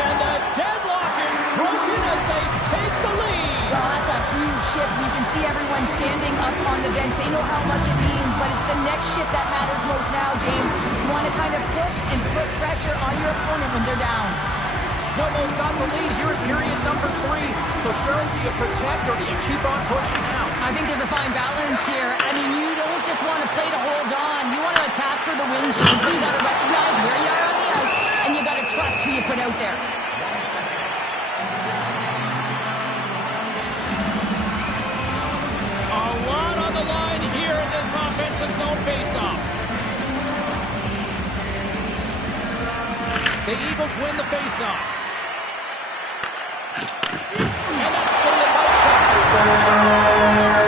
And the deadlock is broken as they take the lead. Well, that's a huge shift. You can see everyone standing up on the bench. They know how much it means, but it's the next shift that matters most now, James. You want to kind of push and put pressure on your opponent when they're down. Znojmo's got the lead. Here's period number 3. So, Cheryl, do you protect or do you keep on pushing now? I think there's a fine balance here. I mean, you don't just want to play to hold on. You want to attack for the win, James, but you got to recognize where you are on the ice, and you got to trust who you put out there. A lot on the line here in this offensive zone faceoff. The Eagles win the faceoff. And that's stolen by Chuck.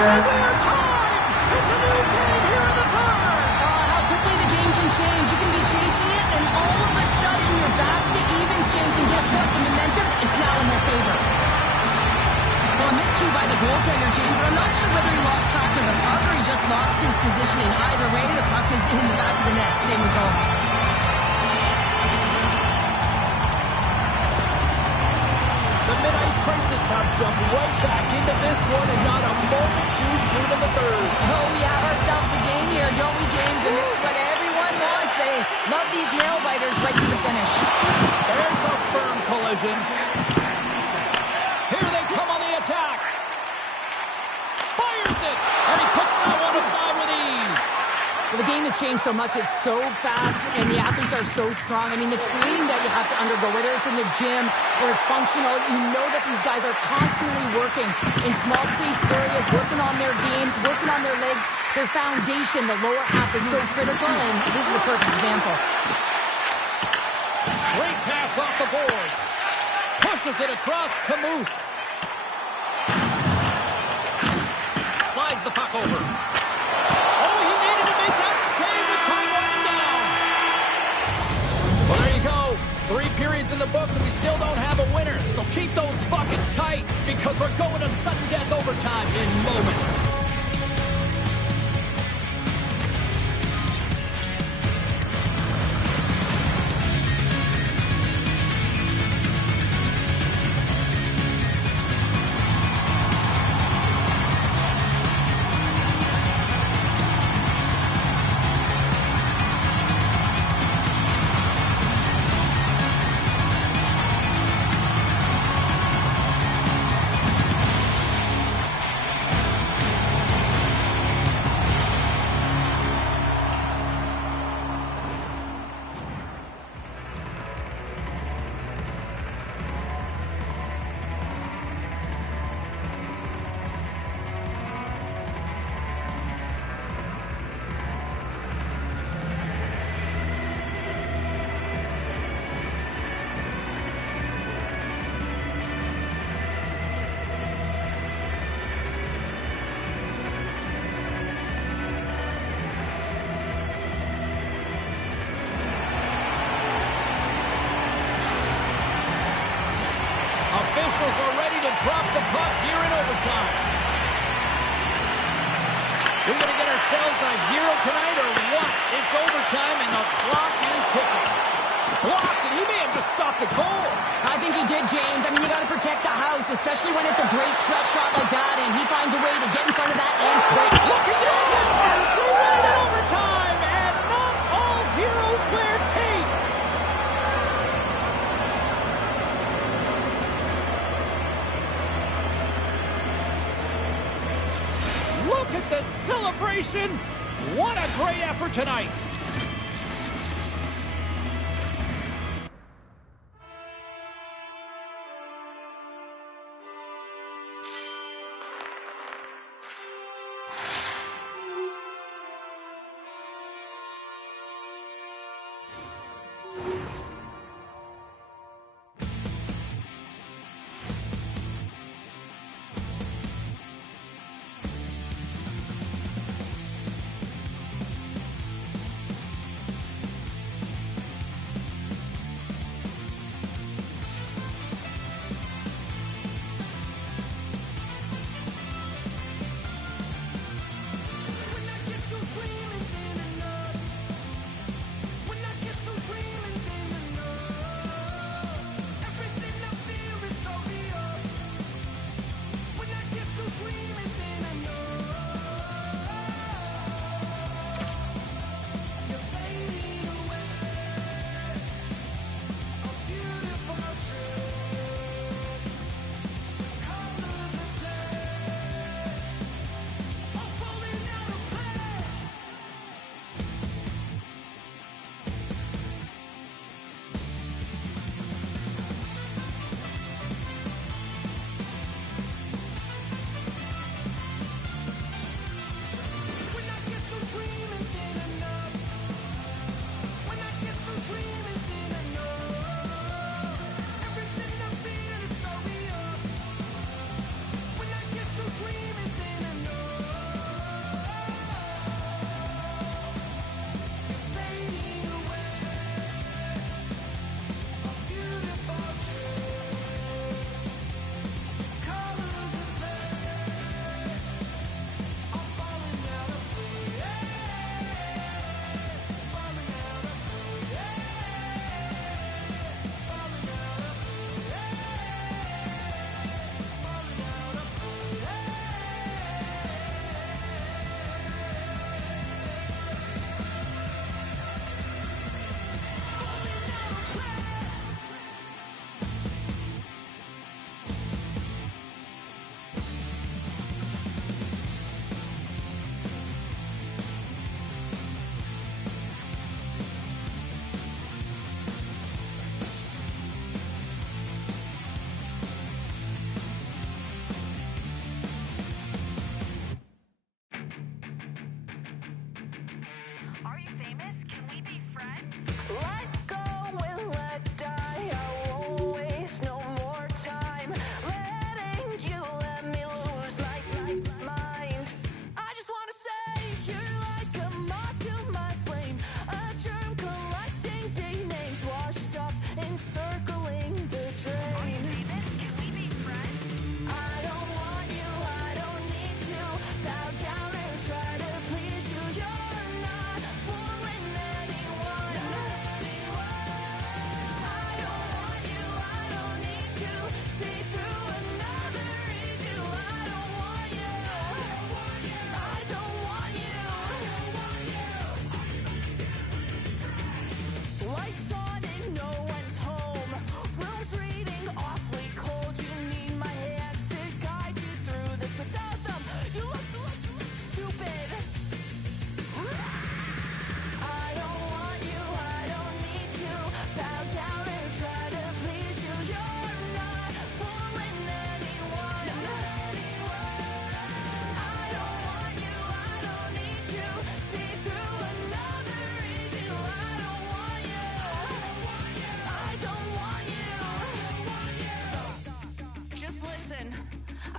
Severe time! It's a new game here in the third! How quickly the game can change. You can be chasing it, and all of a sudden you're back to evens, James, and guess what? The momentum, it's now in their favor. Well, a miscue by the goaltender, James, and I'm not sure whether he lost track of the puck or he just lost his positioning. Either way, the puck is in the back of the net. Same result. The mid-ice crisis have jumped right back into this one and not a moment too soon in the third. Oh, we have ourselves a game here, don't we, James? And this is what everyone wants. They love these nail-biters right to the finish. There's a firm collision. Here they come on the attack. Fires it, and he puts that one aside with ease. Well, the game game has changed so much. It's so fast, and the athletes are so strong. I mean, the training that you have to undergo, whether it's in the gym or it's functional, you know that these guys are constantly working in small space areas, working on their games, working on their legs. Their foundation, the lower half, is so critical, and this is a perfect example. Great pass off the boards. Pushes it across to Moose. Slides the puck over. Oh, he needed to make that save with time running down. Well, there you go. 3 periods in the books, and we still don't have a winner. So keep those buckets tight, because we're going to sudden death overtime in moments. Officials are ready to drop the puck here in overtime. We're going to get ourselves a hero tonight or what? It's overtime and the clock is ticking. Blocked, and he may have just stopped a goal. I think he did, James. I mean, you got to protect the house, especially when it's a great stretch shot like that, and he finds a way to get in front of that and quick. Look at that! They win it in overtime, and not all heroes wear capes. Look at the celebration. What a great effort tonight.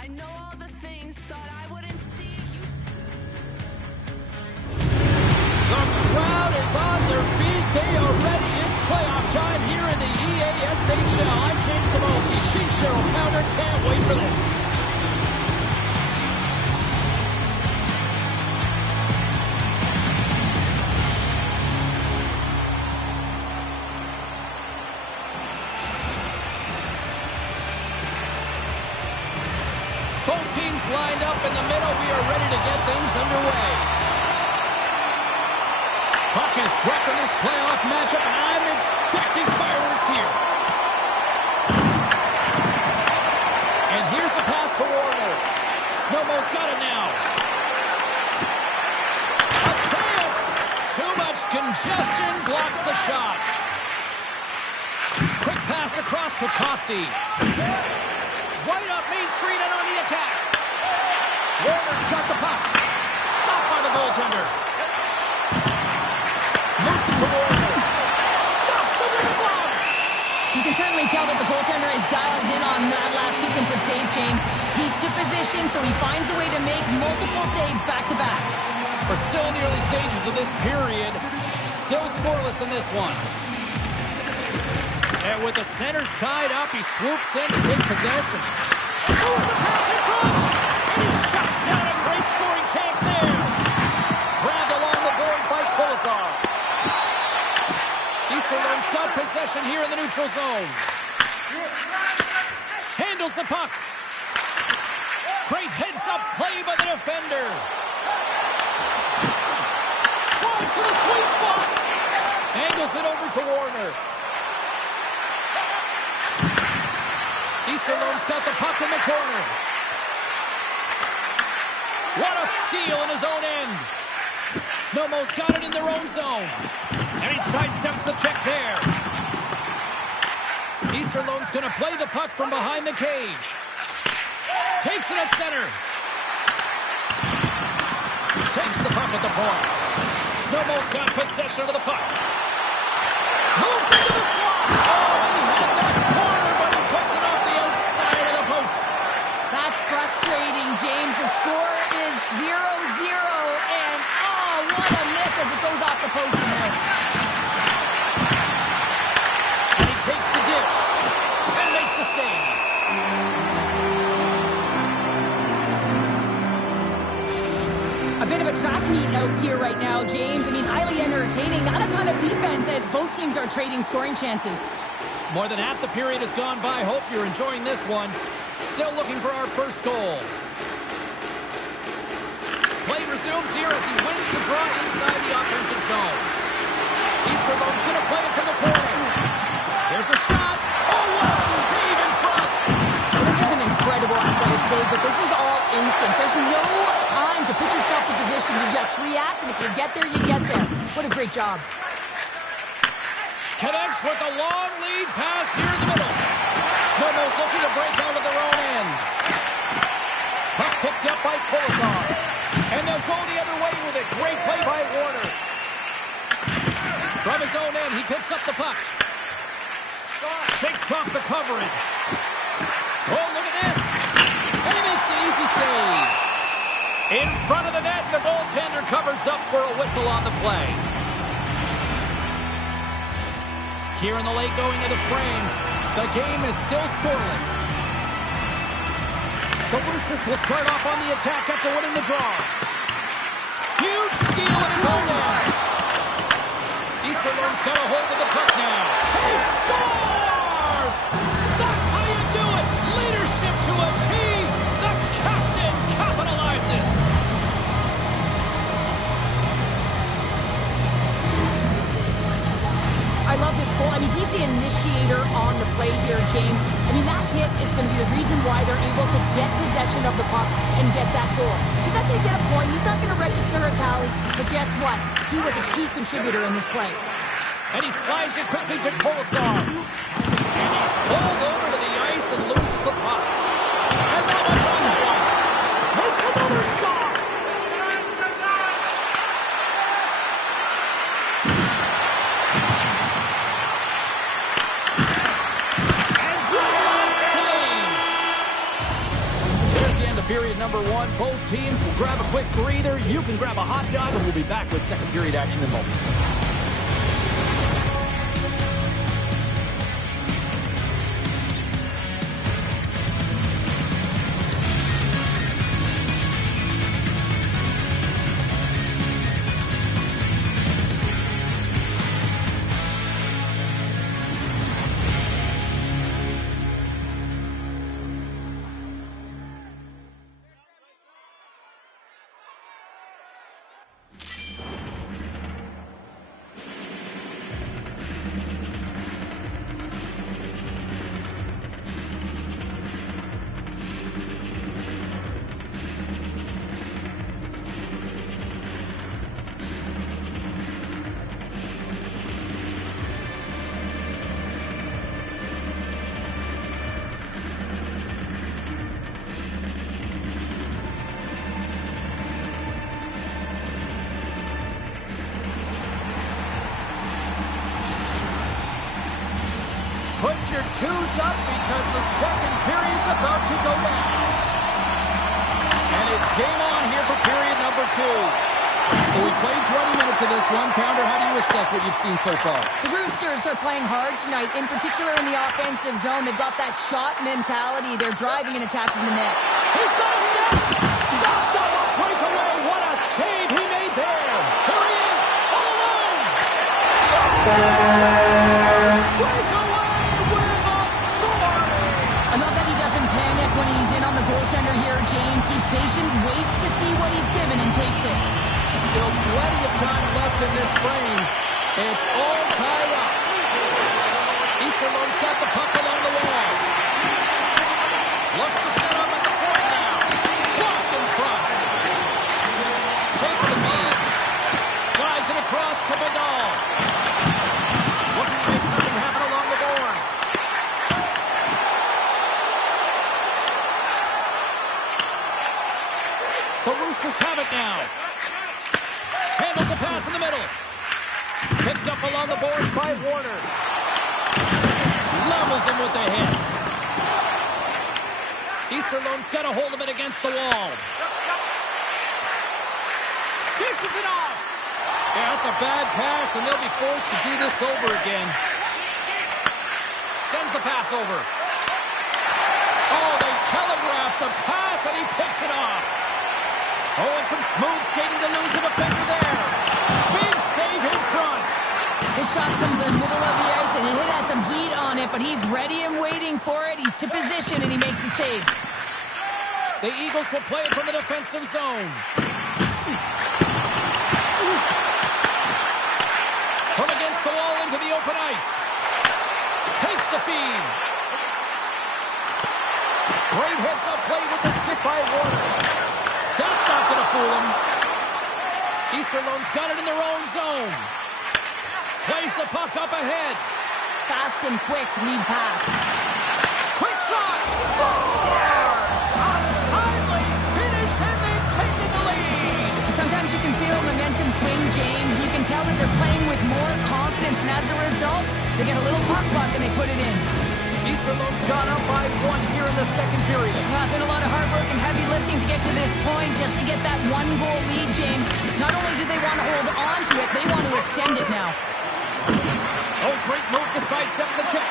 I know all the things thought I wouldn't see you. The crowd is on their feet. They are ready. It's playoff time here in the EASHL. I'm James Cybulski. She's Cheryl Pounder. Can't wait for this. Both teams lined up in the middle. We are ready to get things underway. Puck is dropped in this playoff matchup, and I'm expecting fireworks here. And here's the pass to Warner. Snowmo's got it now. A chance! Too much congestion blocks the shot. Quick pass across to Costi. Right up Main Street and on the attack. Warner's got the puck. Stopped by the goaltender. Moves it to Warner. Stops him with a glove. You can certainly tell that the goaltender is dialed in on that last sequence of saves, James. He's to position, so he finds a way to make multiple saves back-to-back. We're still in the early stages of this period. Still scoreless in this one. And with the centers tied up, he swoops in to take possession. Moves the pass in front! And he shuts down a great scoring chance there. Grabbed along the boards by Colasar. Iserlohm's got possession here in the neutral zone. Handles the puck. Great heads-up play by the defender. Drives to the sweet spot. Angles it over to Warner. Iserlohm's got the puck in the corner. What a steal in his own end. Snowmo's got it in their own zone. And he sidesteps the check there. Iserlohm's going to play the puck from behind the cage. Takes it at center. Takes the puck at the point. Snowmo's got possession of the puck. Moves into the slot. Oh, he had that corner, but he puts it off the outside of the post. That's frustrating, James. The score is 0-0, and oh, what a miss as it goes off the post in there. And he takes the dish and makes the save. A bit of a track meet out here right now, James. I mean, highly entertaining. Not a ton of defense as both teams are trading scoring chances. More than half the period has gone by. Hope you're enjoying this one. Still looking for our first goal. Play resumes here as he wins the draw inside the offensive zone. Iserlohm's going to play it from the corner. There's a shot. Oh, what a save in front. Well, this is an incredible athletic save, but this is all instant. There's no time to put yourself in position to just react, and if you get there, you get there. What a great job. Connects with a long lead pass here in the middle. Snowmo's looking to break out of their own end. Puck picked up by Colasar. And they'll go the other way with it. Great play by Warner. From his own end, he picks up the puck. Shakes off the coverage. Oh, look at this. And he makes the easy save. In front of the net, the goaltender covers up for a whistle on the play. Here in the late going of the frame, the game is still scoreless. The Roosters will start off on the attack after winning the draw. Huge steal in his own end. Iserlohm's got a hold of the puck now. He scores! That's how you do it! Leadership to a T! The captain capitalizes! I love this goal. I mean, he's the initiator on the play here, James. I mean, that hit is going to be the reason why they're able to get possession of the puck and get that goal. He's not going to get a point. He's not going to register a tally. But guess what? He was a key contributor in this play. And he slides it quickly to Colasar. And he's pulled over to the ice and loses the puck. And not much on that one. Makes another stop. number one. Both teams will grab a quick breather. You can grab a hot dog, and we'll be back with second period action in moments. Put your twos up because the second period's about to go down. And it's game on here for period number 2. So we played 20 minutes of this one. Pounder, how do you assess what you've seen so far? The Roosters are playing hard tonight, in particular in the offensive zone. They've got that shot mentality. They're driving and attacking the net. He's got a step! Stopped on the breakaway! What a save he made there! Here he is, all alone! Breakaway with authority! I love that he doesn't panic when he's in on the goaltender here, James. He's patient, waits to see what he's given, and takes it. Still plenty of time left in this frame. It's all tied up. Easterlund's got the puck along the wall. Looks to set up at the point now. Walk in front. Takes the feed. Slides it across to Vidal. Looking to make something happen along the boards. The Roosters have it now. Handles the pass in the middle. Picked up along the boards by Warner. Levels him with the hit. Easterlund's got a hold of it against the wall. Dishes it off. Yeah, that's a bad pass, and they'll be forced to do this over again. Sends the pass over. Oh, they telegraphed the pass, and he picks it off. Oh, and some smooth skating to lose the defender there. Big save in front. His shot comes in the middle of the ice, and it has some heat on it, but he's ready and waiting for it. He's to position, and he makes the save. The Eagles will play it from the defensive zone. From against the wall into the open ice. Takes the feed. Great hits up play with the stick by Warner. That's not going to fool him. Easterlund's got it in their own zone. Plays the puck up ahead. Fast and quick lead pass. Quick shot. Scores! Untimely finish, and they've taken the lead. Sometimes you can feel momentum swing, James. You can tell that they're playing with more confidence, and as a result, they get a little puck luck and they put it in. Easterlund's gone up by 1 here in the second period. Well, it's been a lot of hard work and heavy lifting to get to this point just to get that 1-goal lead, James. Not only do they want to hold on to it, they want to extend it now. Oh, great move to sidestep the check.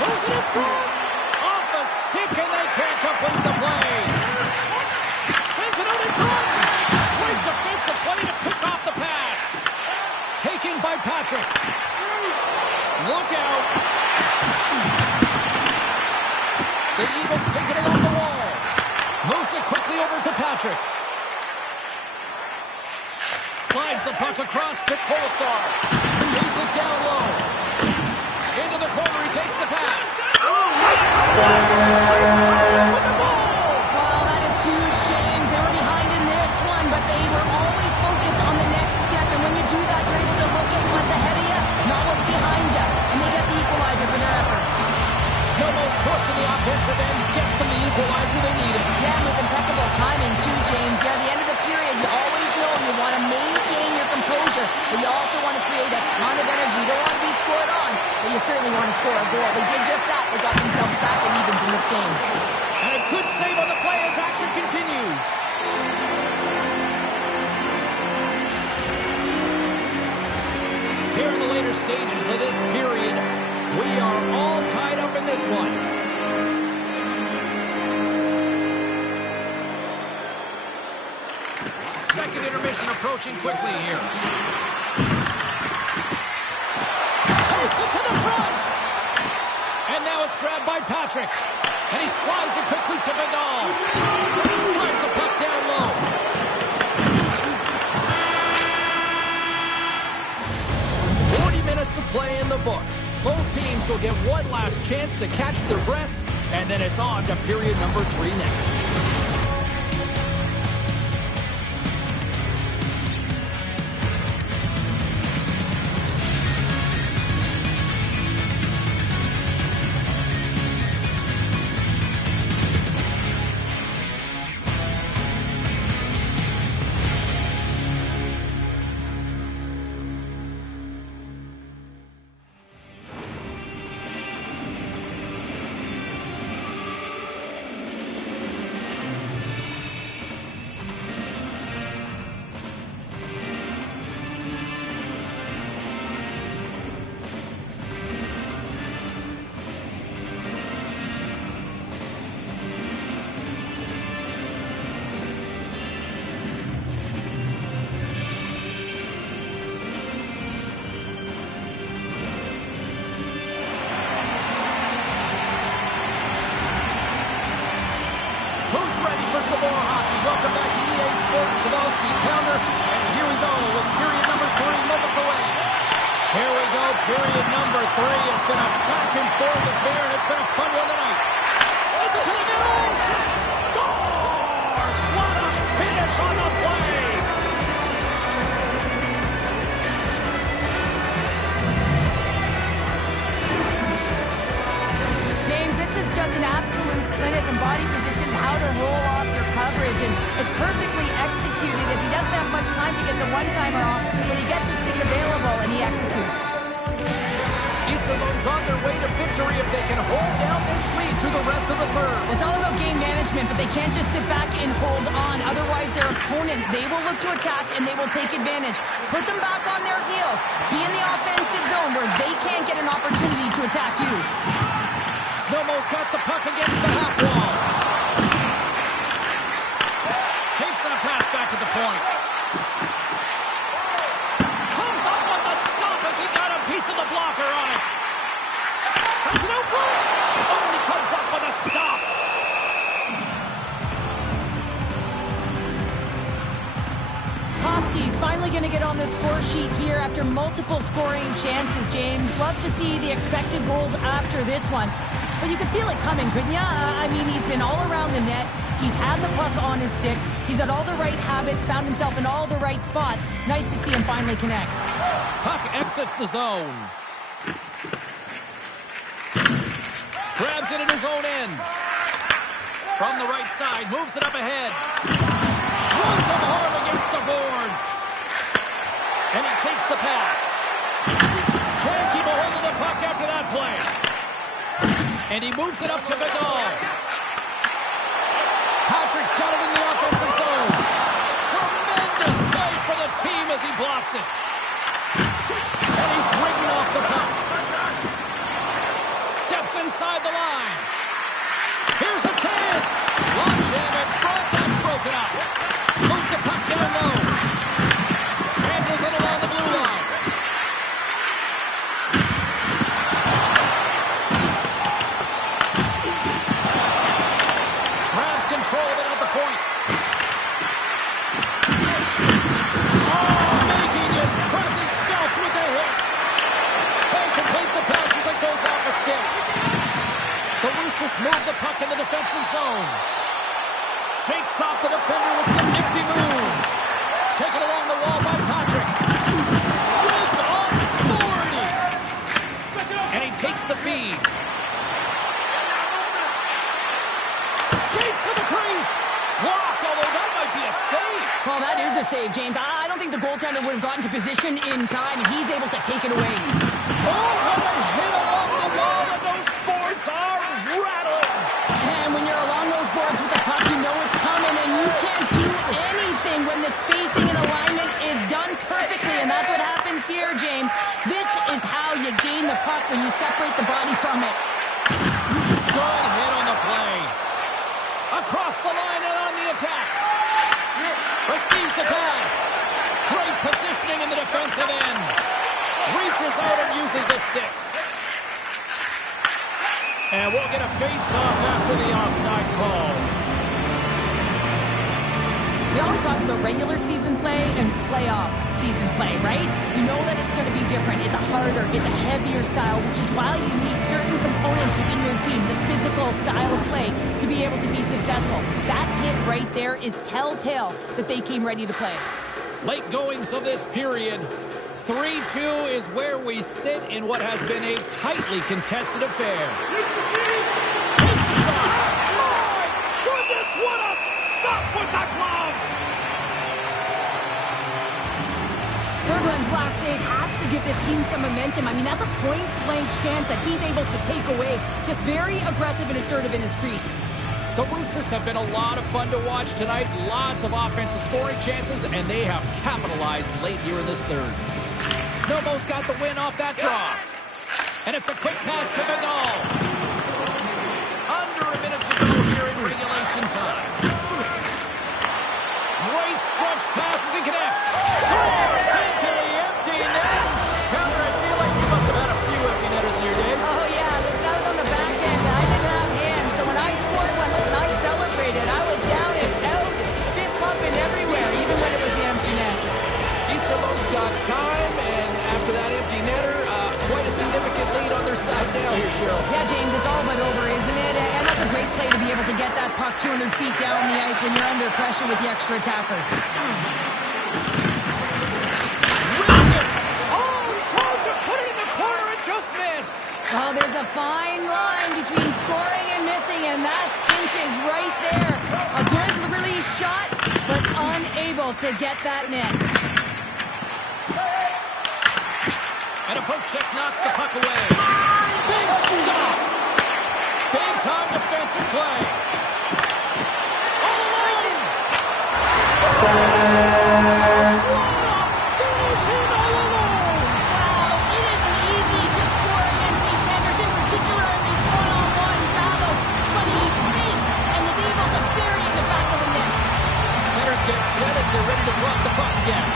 Moves it in front. Off a stick, and they can't complete the play. Sends it out in front. Great defensive play to pick off the pass. Taken by Patrick. Look out. The Eagles take it along the wall. Moves it quickly over to Patrick. Slides the puck across to Kolesar. Leads it down low. Into the corner, he takes the pass. With the ball! Well, that is huge, James. They were behind in this one, but they were always focused on the next step. And when you do that, you're able to look at what's ahead of you, not what's behind you. And they get the equalizer for their efforts. Snowball's push in the offensive end gets them the equalizer they needed. Yeah, with impeccable timing, too, James. Yeah, at the end of the period, you always know you want to maintain your composure, but you also want to create a ton of energy. You don't want to be scored on, but you certainly want to score a goal. They did just that. They got themselves back at evens in this game. Good save on the play as action continues. Here in the later stages of this period, we are all tied up in this one. Second intermission approaching quickly here. Takes it to the front. And now it's grabbed by Patrick. And he slides it quickly to Vidal. He slides the puck down low. Of play in the books. Both teams will get one last chance to catch their breaths, and then it's on to period number 3 next. Welcome back to EA Sports Sabowski Pounder. And here we go with period number 3 moments away. Here we go, period number 3. It's been a back and forth affair, and it's been a fun one tonight. Sends it to the middle. Scores! What a finish on the play! James, this is just an absolute clinic in body position, how to roll off your coverage, and it's perfectly executed as he doesn't have much time to get the one-timer off, but he gets his stick available and he executes. Easterloans on their way to victory if they can hold down this lead through the rest of the third. It's all about game management, but they can't just sit back and hold on. Otherwise, their opponent, they will look to attack and they will take advantage. Put them back on their heels. Be in the offensive zone where they can't get an opportunity to attack you. Znojmo's got the puck against the half wall. Takes that pass back at the point. Comes up with the stop as he got a piece of the blocker on it. Sends it out front. Only comes up with a stop. Tosti's finally going to get on the score sheet here after multiple scoring chances, James. Love to see the expected goals after this one. But you could feel it coming, couldn't ya? I mean, he's been all around the net. He's had the puck on his stick. He's had all the right habits, found himself in all the right spots. Nice to see him finally connect. Puck exits the zone. Grabs it in his own end. From the right side, moves it up ahead. Runs him hard against the boards. And he takes the pass. Can't keep a hold of the puck after that play. And he moves it up to Vidal. Patrick's got it in the offensive zone. Tremendous play for the team as he blocks it. And he's ridden off the puck. Steps inside the line. Here's a chance. Long jam in front. That's broken up. Moves the puck down low. Handles it along the blue line. Grabs control of it at the point. Oh, making his presence felt with the hit. Can't complete the pass as it goes off a stick. The Roosters move the puck in the defensive zone. Shakes off the defender with some nifty moves. Taken along the wall by Patrick. With authority. And he takes the feed. Skates to the crease. Blocked, although that might be a save. Well, that is a save, James. I don't think the goaltender would have gotten to position in time, and he's able to take it away. Oh, what a hit along the wall, and those boards are rattling. And when you're along those boards, puck when you separate the body from it. Good hit on the play. Across the line and on the attack. Receives the pass. Great positioning in the defensive end. Reaches out and uses the stick. And we'll get a face-off after the offside call. We always talk about regular season play and playoff season play, right? You know that it's going to be different. It's a harder, it's a heavier style, which is why you need certain components in your team, the physical style of play, to be able to be successful. That hit right there is telltale that they came ready to play. Late goings of this period. 3-2 is where we sit in what has been a tightly contested affair. My goodness, what a stop with the glove! Berglund's last save has to give this team some momentum. I mean, that's a point-blank chance that he's able to take away. Just very aggressive and assertive in his crease. The Roosters have been a lot of fun to watch tonight. Lots of offensive scoring chances, and they have capitalized late here in this third. Znojmo's got the win off that draw. And it's a quick pass to Vidal. Under a minute to go here in regulation time. Great stretch passes and connects. Scores into the empty net. Crowder, I feel like you must have had a few empty netters in your day. Oh, yeah, listen, I was on the back end. I didn't have hands, so when I scored one, listen, I celebrated. I was down and out, fist pumping everywhere, even when it was the empty net. Easterlo's got time, and after that empty netter, quite a significant lead on their side now here, Cheryl. Yeah, James, it's all but over, isn't it? And that's a great play to be able to get that puck 200 feet down the ice when you're under pressure with the extra attacker. Rips it! Oh, tried to put it in the corner and just missed! Oh, there's a fine line between scoring and missing, and that's inches right there. A good release shot, but unable to get that net. And a poke check knocks the puck away. Big stop! Big time defensive play. All alone! Scores! What a finishing all alone! Wow, it isn't easy to score against these tenders, in particular in these one-on-one battles, but he fakes and is able to bury in the back of the net. Centers get set as they're ready to drop the puck again.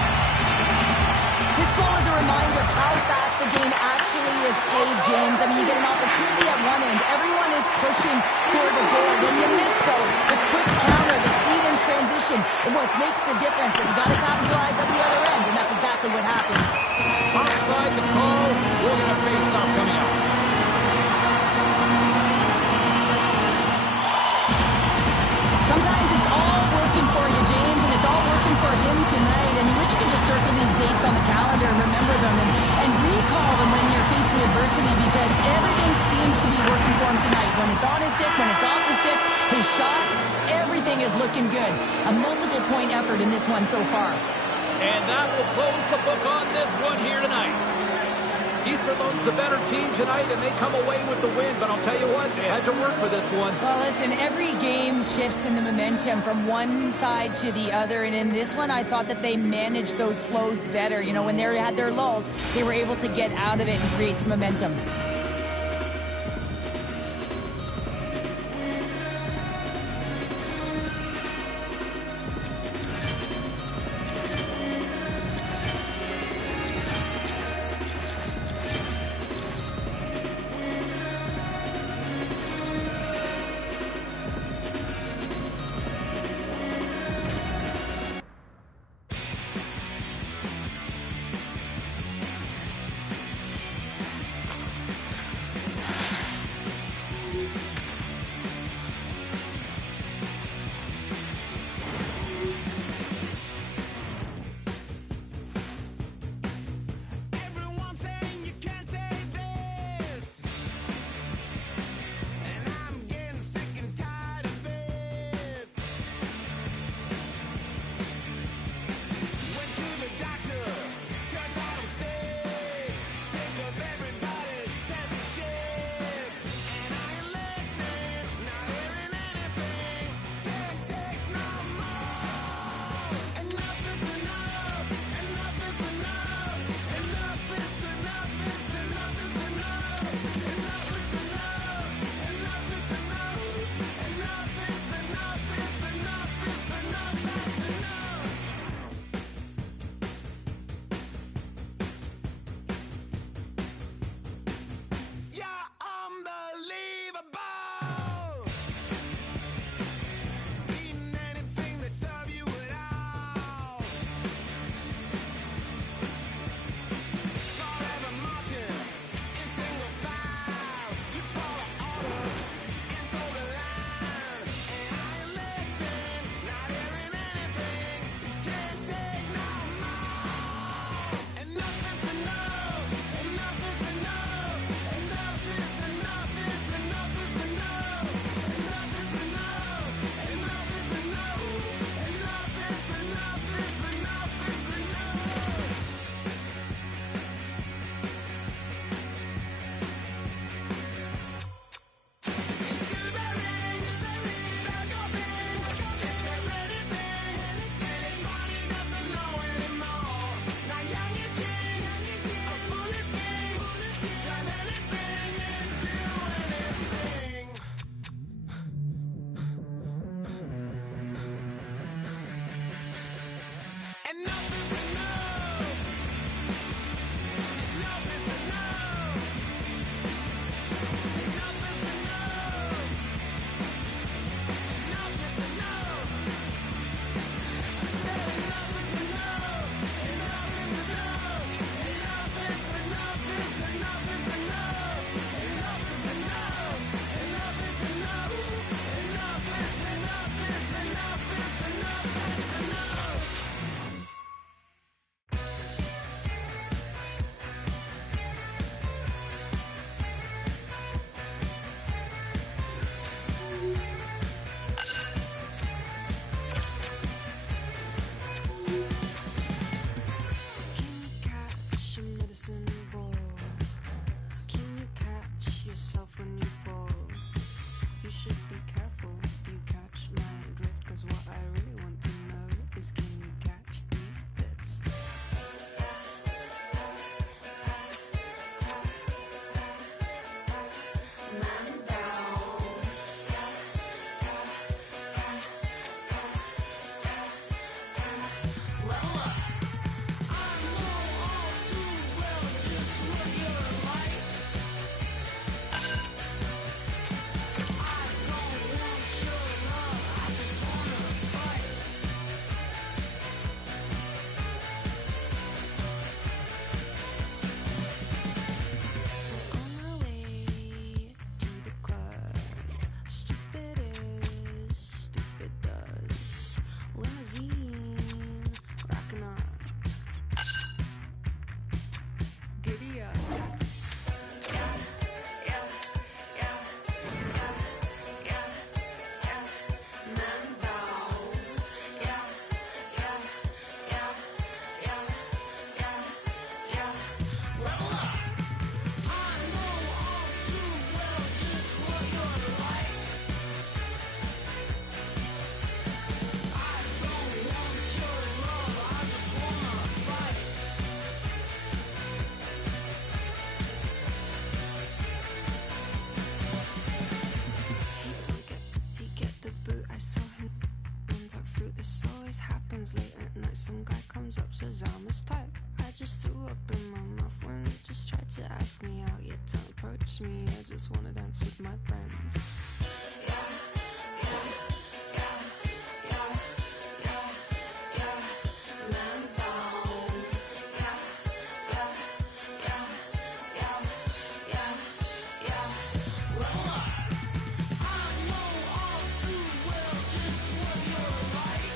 This goal is a reminder of how fast the game actually is played, James. I mean, you get an opportunity at one end. Everyone is pushing for the goal. When you miss, though, the quick counter, the speed in transition, what makes the difference. But you got to capitalize at the other end, and that's exactly what happens. Offside the call. We're going to face off coming up. Sometimes it's all working for you, James, and it's all working for him tonight. And you wish you could just circle these dates on the calendar and remember them and recall them when you're facing adversity, because everything seems to be working for him tonight. When it's on his stick, when it's off the stick, his shot, everything is looking good. A multiple point effort in this one so far. And that will close the book on this one here tonight. Easterlo's the better team tonight, and they come away with the win. But I'll tell you what, they had to work for this one. Well, listen, every game shifts in the momentum from one side to the other. And in this one, I thought that they managed those flows better. You know, when they had their lulls, they were able to get out of it and create some momentum. ask me out, yet don't approach me. I just wanna dance with my friends. Yeah, yeah, yeah, yeah, yeah, yeah, man down. Yeah, yeah, yeah, yeah, yeah, yeah. Well, I know all too well just what you're like.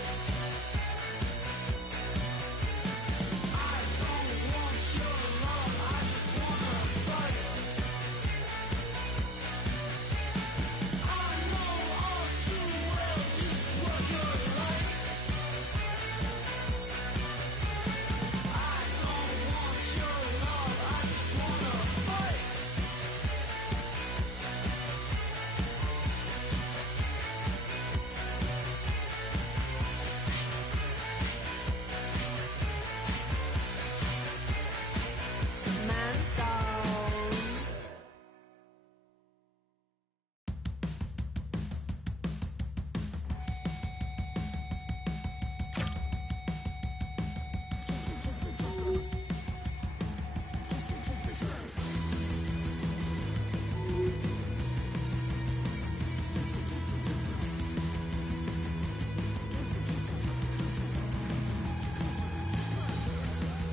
I don't want your love, I just wanna fight. I know all too well just what you're like. I don't want your love, I just wanna fight. Man down.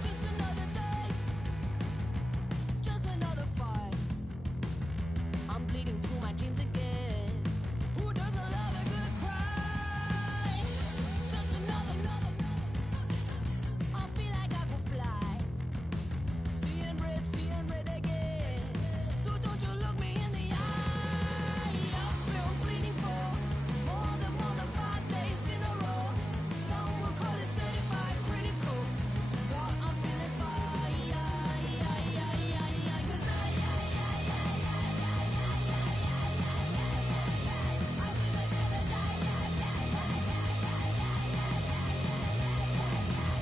Just another day, just another fight. I'm bleeding through my jeans again. Who doesn't love a good cry? Just another. I feel like I could fly. Seeing red again. So don't you look me in the eye. I've been bleeding for more than 5 days in a row. Some will call it certified critical. But I'm feeling fine.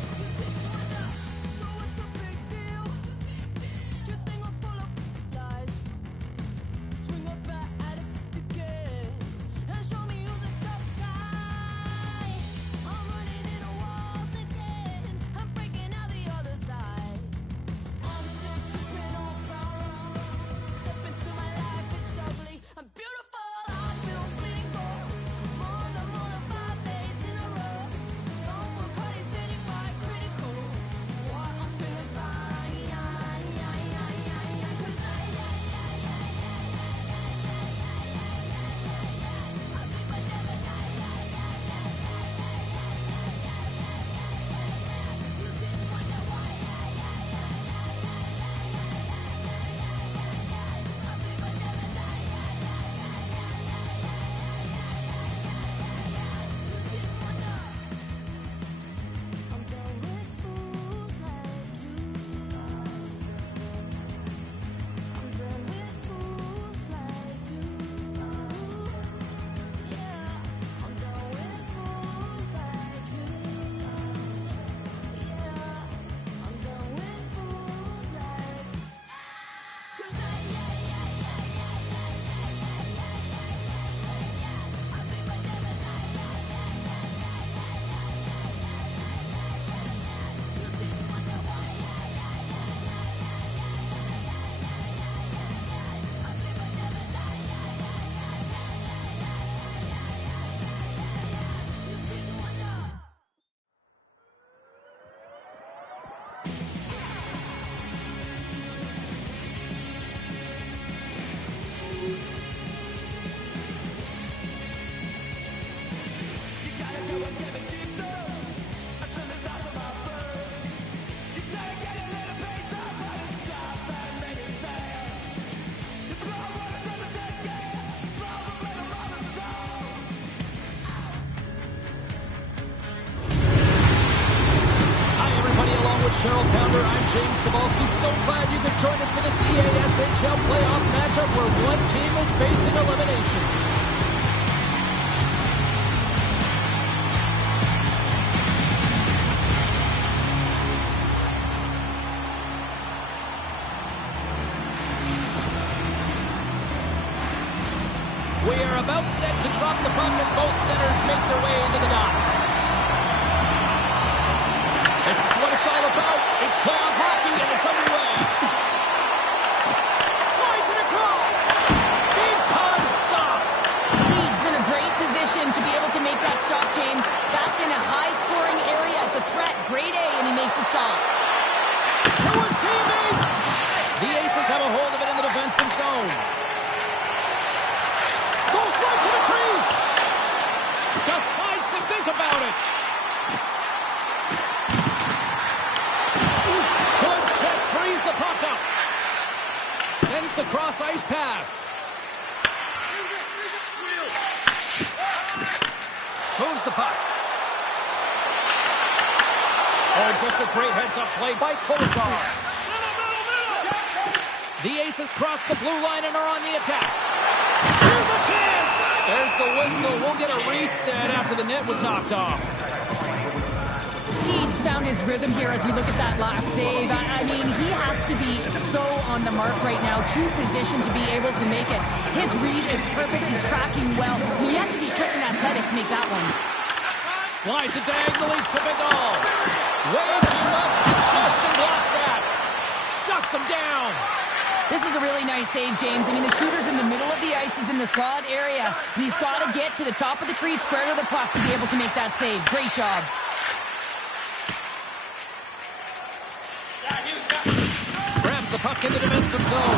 'Cause you sit me wonder, so what's the big deal? You think I'm full of lies? Swing a bat at it again and show me who's a tough guy. I'm running into walls again. I'm breaking out the other side. I'm still tripping on power. Step into my life, it's ugly. I'm beautiful. I've been bleeding for more than 5 days in a row. Some will call it certified critical. What I'm feeling fine. 'Cause I believe I never die. You sit and wonder why. I believe I never die. You sit and wonder. I'm done with fools like you. I'm done with fools like you. Yeah, I'm done with fools like you. Yeah, I'm done with fools like. 'Cause I believe I never die. You sit and wonder why. I believe I never die. You sit and wonder. You gotta go and get it deeper. Until the top of my bird. You try to get a little place up, but it's tough and make it sad. You blow what is not the dead game. Blow the blade of Robin's soul. Hi, everybody. Along with Cheryl Pounder, I'm James Cebulski. So glad you could join us for this EASHL playoff matchup where one team is facing elimination. We are about set to drop the puck as both centers make their way into the dock. This is what it's all about. It's playoff hockey, and it's underway. zone. Goes right to the crease. Decides to think about it. Good check, frees the puck up. Sends the cross ice pass. Moves the puck. Oh, just a great heads-up play by Kozar. The Aces cross the blue line and are on the attack. Here's a chance! There's the whistle. We'll get a reset after the net was knocked off. He's found his rhythm here as we look at that last save. I mean, he has to be so on the mark right now, true position to be able to make it. His read is perfect. He's tracking well. He has to be quick and athletic to make that one. Slides it diagonally to Vidal. Way too much congestion blocks that. Shuts him down. This is a really nice save, James. I mean, the shooter's in the middle of the ice. He's in the slot area. And he's got to get to the top of the crease, square to the puck to be able to make that save. Great job. Grabs the puck in the defensive zone.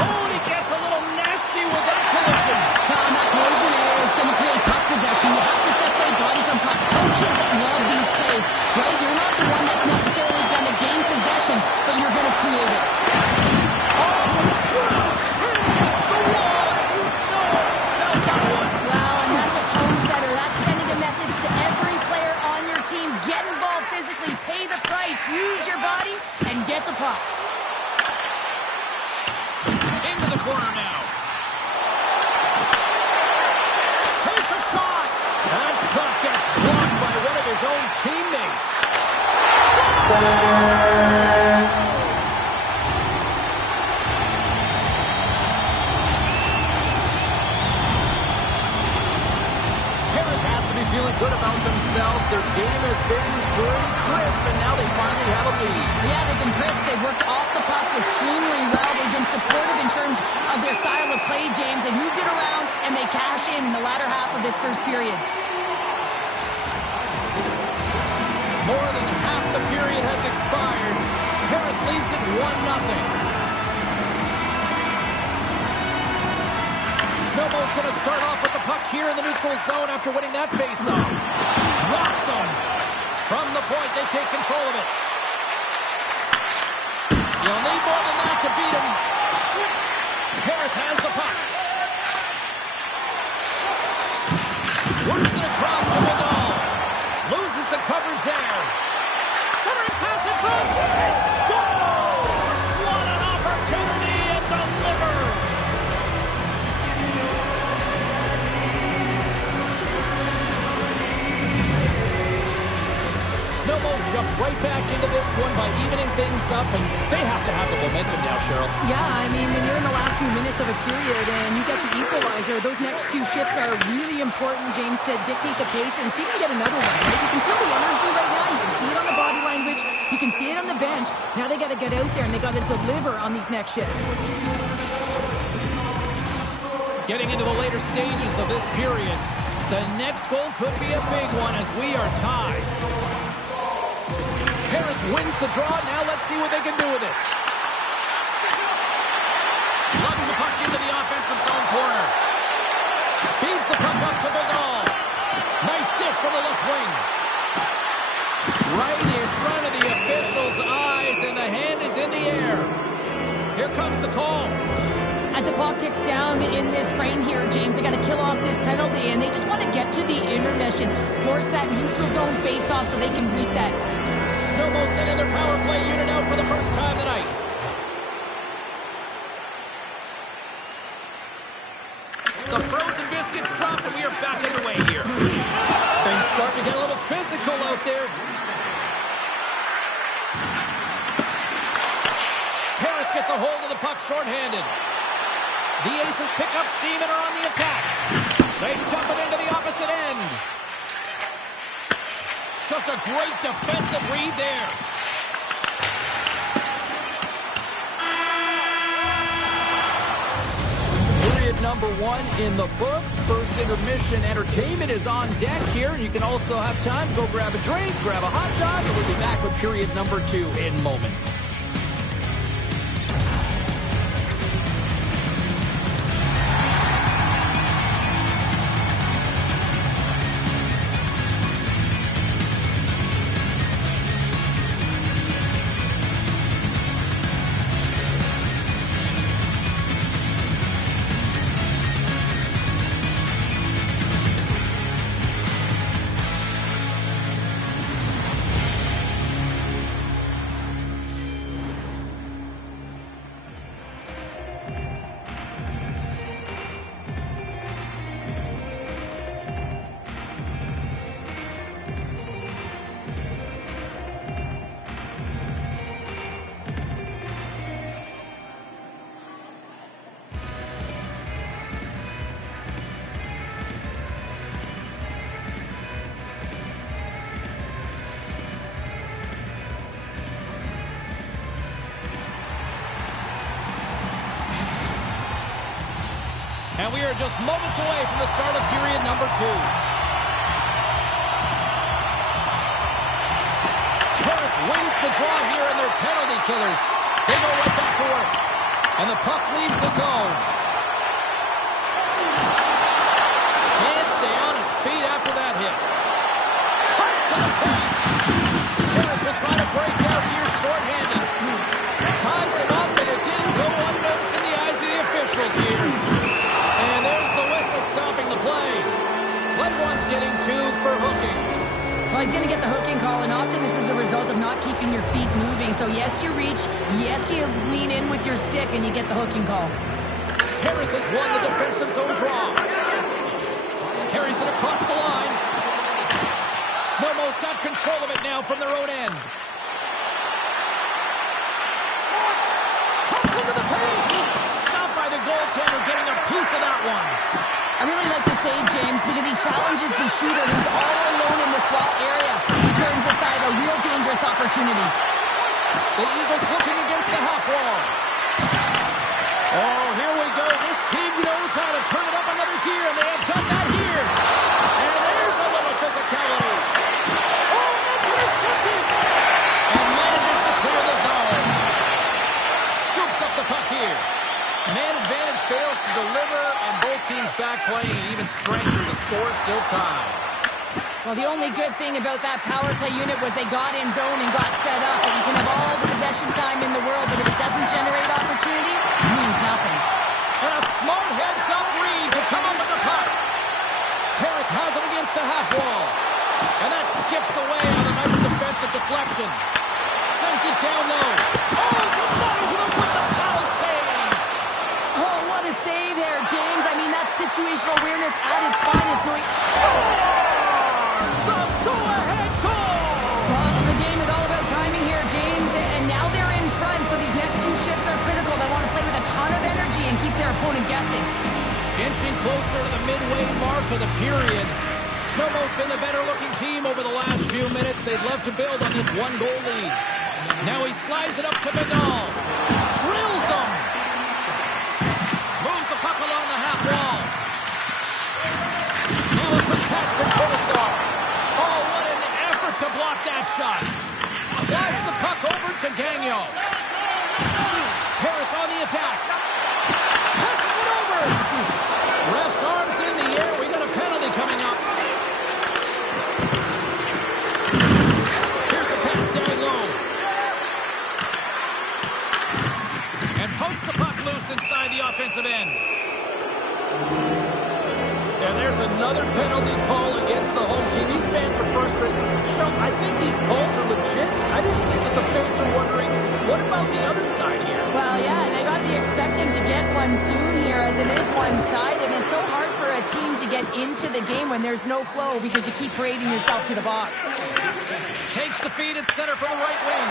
Oh, and he gets a little nasty with that collision. That collision is going to create puck possession. You have to separate bodies from puck. Coaches love these plays, right? You're not the one that's necessarily going to gain possession, but you're going to create it. Get involved physically, pay the price, use your body, and get the puck. Into the corner now. Takes a shot. That shot gets blocked by one of his own teammates. Feeling good about themselves. Their game has been pretty crisp, and now they finally have a lead. Yeah, they've been crisp. They've worked off the puck extremely well. They've been supportive in terms of their style of play, James. They moved it around, and they cash in the latter half of this first period. More than half the period has expired. Harris leads it 1-0. Snowball's going to start off with the puck here in the neutral zone after winning that faceoff. Rocks him. From the point, they take control of it. You'll need more than that to beat him. Harris has the puck. Works it across to Vidal. Loses the coverage there. Centering pass in front. He scores! What an opportunity and delivers! Snowballs jumps right back into this one by evening things up, and they have to have the momentum now, Cheryl. Yeah, I mean, when you're in the last few minutes of a period and you get the equalizer, those next few shifts are really important, James, to dictate the pace and see if you get another one. Right? You can feel the energy right now. You can see it on the body language. You can see it on the bench. Now they got to get out there and they got to deliver on these next shifts. Getting into the later stages of this period, the next goal could be a big one as we are tied. Harris wins the draw. Now let's see what they can do with it. Lugs the puck into the offensive zone corner. Feeds the puck up to Vidal. Nice dish from the left wing. Right in front of the official's eyes, and the hand is in the air. Here comes the call. As the clock ticks down in this frame here, James, they got to kill off this penalty, and they just want to get to the intermission, force that neutral zone face-off so they can reset. Snowball sending their power play unit out for the first time tonight. The frozen biscuits dropped, and we are back underway here. Things starting to get a little physical out there. Harris gets a hold of the puck shorthanded. The Aces pick up steam and are on the attack. They dump it into the opposite end. Just a great defensive read there. Period number 1 in the books. First intermission entertainment is on deck here. You can also have time to go grab a drink, grab a hot dog, and we'll be back with period number 2 in moments. And we are just moments away from the start of period number 2. Paris wins the draw here, and they're penalty killers. They go right back to work. And the puck leaves the zone. Can't stay on his feet after that hit. Cuts to the paint. Paris will try to break out here shorthanded. Ties him up, and it didn't go unnoticed in the eyes of the officials here. And there's the whistle stopping the play. Play one's getting 2 for hooking. Well, he's going to get the hooking call, and often this is a result of not keeping your feet moving. So yes, you reach, yes, you lean in with your stick, and you get the hooking call. Harris has won the defensive zone draw. Carries it across the line. Znojmo's got control of it now from their own end. Cuts into the paint. Stopped by the goaltender, getting a piece of that one. I really like the save, James, because he challenges the shooter who's all alone in the slot area. He turns aside a real dangerous opportunity. The Eagles looking against the half wall. Oh, here we go. This team knows how to turn it up another gear, and they have done that here. And there's a little physicality. Oh, that's intercepted. And manages to clear the zone. Scoops up the puck here. Man advantage fails to deliver, and both teams back playing even strength. The score still tied. Well, the only good thing about that power play unit was they got in zone and got set up. And you can have all the possession time in the world, but if it doesn't generate opportunity, it means nothing. And a smart heads-up read to come up with the puck. Harris has it against the half wall. And that skips away on a nice defensive deflection. Sends it down low. Oh, it's a Znojmo with the foul save. Oh, what a save there, James. I mean, that's situational awareness at its finest. Scores the go-ahead goal. Well, the game is all about timing here, James. And now they're in front, so these next 2 shifts are critical. They want to play with a ton of energy and keep their opponent guessing. Inching closer to the midway mark of the period. Znojmo's been the better-looking team over the last few minutes. They'd love to build on this 1-goal lead. Now he slides it up to Vidal. Drills him. Moves the puck along the half wall. Now a quick pass to Kulisov. Oh, what an effort to block that shot. Slides the puck over to Gagnon. Harris on the attack. Passes it over. Ref's arms in the air. We got a penalty coming up. Here's a pass down low. And pokes the puck loose inside the offensive end. And there's another penalty call against the home team. These fans are frustrated. Cheryl, I think these calls are legit. I just think that the fans are wondering, what about the other side here? Well, yeah, they got to be expecting to get one soon here, as it is one-sided. And it's so hard for a team to get into the game when there's no flow because you keep parading yourself to the box. Takes the feed at center for the right wing.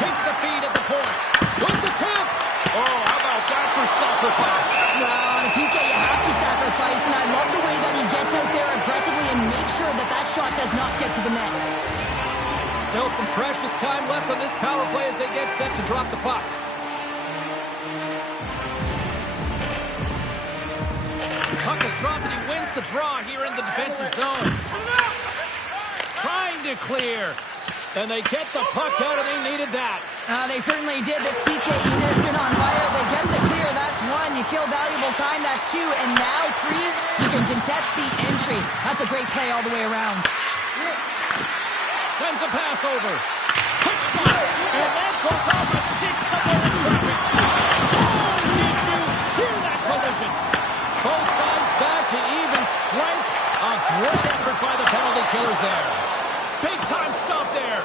Takes the feed at the point. With the tip. Oh, how about that for sacrifice? Well, on a PK, you have to sacrifice, and I love the way that he gets out there aggressively and makes sure that that shot does not get to the net. Still some precious time left on this power play as they get set to drop the puck. Puck is dropped, and he wins the draw here in the defensive zone. Trying to clear. And they get the puck out, and they needed that. They certainly did. This PK unit has been on fire. They get the clear. That's 1. You kill valuable time. That's 2. And now 3, you can contest the entry. That's a great play all the way around. Sends a pass over. Quick shot. And that goes off the stick somewhere in traffic. Oh, did you hear that collision? Both sides back to even strength. A great effort by the penalty killers there. Big time stop there.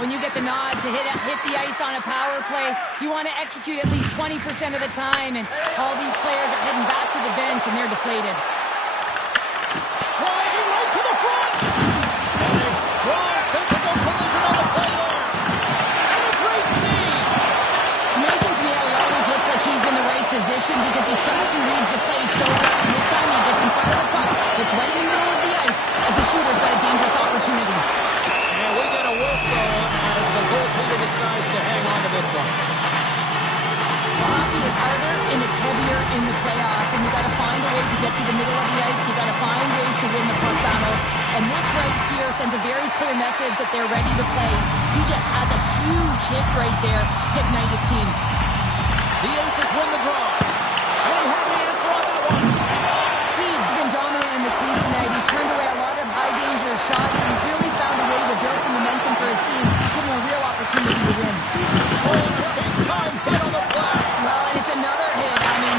When you get the nod to hit the ice on a power play, you want to execute at least 20% of the time, and all these players are heading back to the bench, and they're deflated. Driving right to the front. And a strong physical collision on the play there. And a great save. It's amazing to me how he always looks like he's in the right position because he tries and reads the play so well. And this time he gets in front of the puck. It's right in the middle of the ice as the shooter's got a dangerous opportunity. And we get a whistle as the goaltender decides to hang on to this one. Hockey is harder and it's heavier in the playoffs, and you got to find a way to get to the middle of the ice. You got to find ways to win the puck battles, and this right here sends a very clear message that they're ready to play. He just has a huge hit right there to ignite his team. The Aces win the draw. And he had the answer on that one. He's been dominant in the crease tonight. He's turned away a lot of high-danger shots, and he's really found a way to build some momentum for his team, give him a real opportunity to win. Oh, a big-time hit on the flag. Well, and it's another hit. I mean,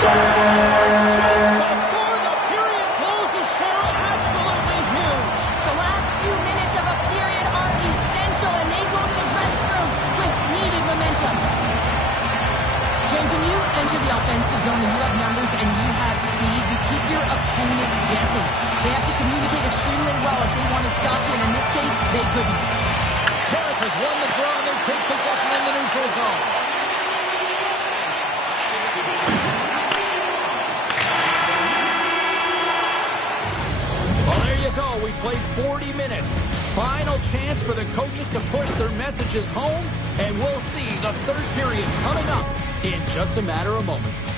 Just before the period closes, Cheryl, absolutely huge. the last few minutes of a period are essential, and they go to the dressing room with needed momentum. James, when you enter the offensive zone and you have numbers and you have speed, you keep your opponent guessing. They have to communicate extremely well if they want to stop you, and in this case, they couldn't. Harris has won the draw, and they take possession in the neutral zone. Well, there you go. We played 40 minutes. Final chance for the coaches to push their messages home, and we'll see the third period coming up in just a matter of moments.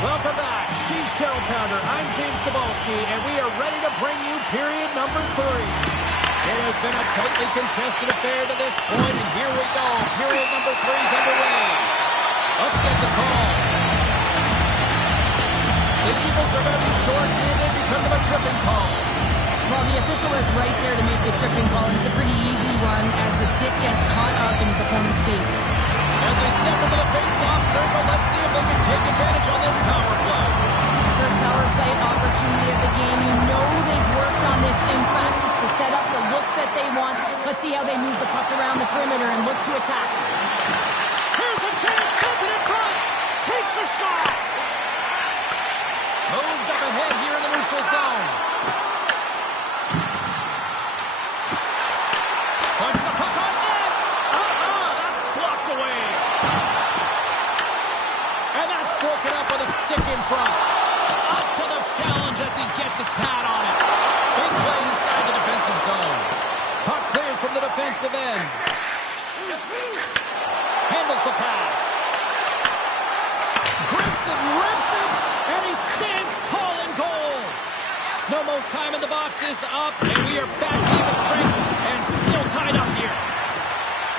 Welcome back. She's Cheryl Pounder. I'm James Cebulski, and we are ready to bring you period number 3. It has been a tightly contested affair to this point, and here we go. Period number 3 is underway. Let's get the call. The Eagles are going to be short-handed because of a tripping call. Well, the official is right there to make the tripping call, and it's a pretty easy one as the stick gets caught up in his opponent's skates. As they step into the face-off circle, let's see if they can take advantage on this power play. First power play opportunity of the game. You know they've worked on this in practice, the setup, the look that they want. Let's see how they move the puck around the perimeter and look to attack. Here's a chance, sends it in front, takes a shot. Moved up ahead here in the neutral zone. Puts the puck on net. That's blocked away. And that's broken up with a stick in front. Up to the challenge as he gets his pad on it. Big play inside the defensive zone. Puck cleared from the defensive end. Handles the pass. Grips it, rips it, and he stands tall in goal. Znojmo's time in the box is up, and we are back to even strength and still tied up here.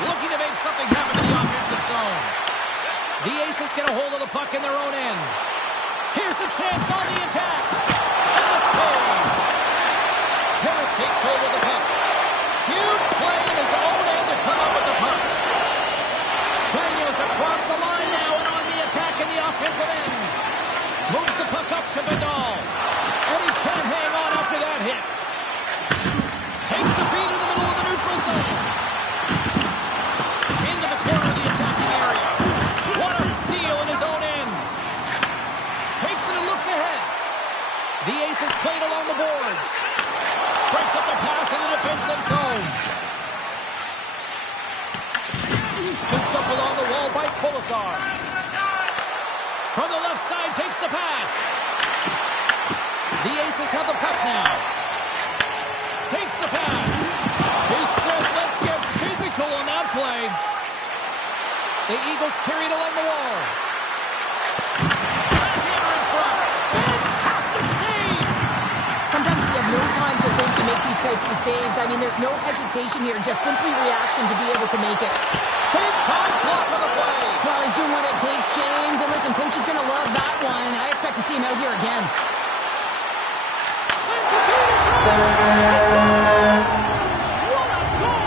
Looking to make something happen in the offensive zone. The Aces get a hold of the puck in their own end. Here's a chance on the attack. And a save. Harris takes hold of the puck. Huge play in his own end to come up with the puck. Daniels across the line now and on the attack in the offensive end. Moves the puck up to Vidal. And he can't hang on after that hit. Takes the feed in the middle of the neutral zone. Into the corner of the attacking area. What a steal in his own end. Takes it and looks ahead. The Aces played along the boards. Breaks up the pass in the defensive zone. Scooped up along the wall by Colasar. From the left side, takes the pass. The Aces have the puck now. Takes the pass. He says, let's get physical on that play. The Eagles carry it along the wall. Backhander in front. Fantastic save. Sometimes you have makes the saves. I mean, there's no hesitation here, just simply reaction to be able to make it. Big time block on the play. Well, he's doing what it takes, James. And listen, coach is going to love that one. I expect to see him out here again. Sends the team in front. What a goal!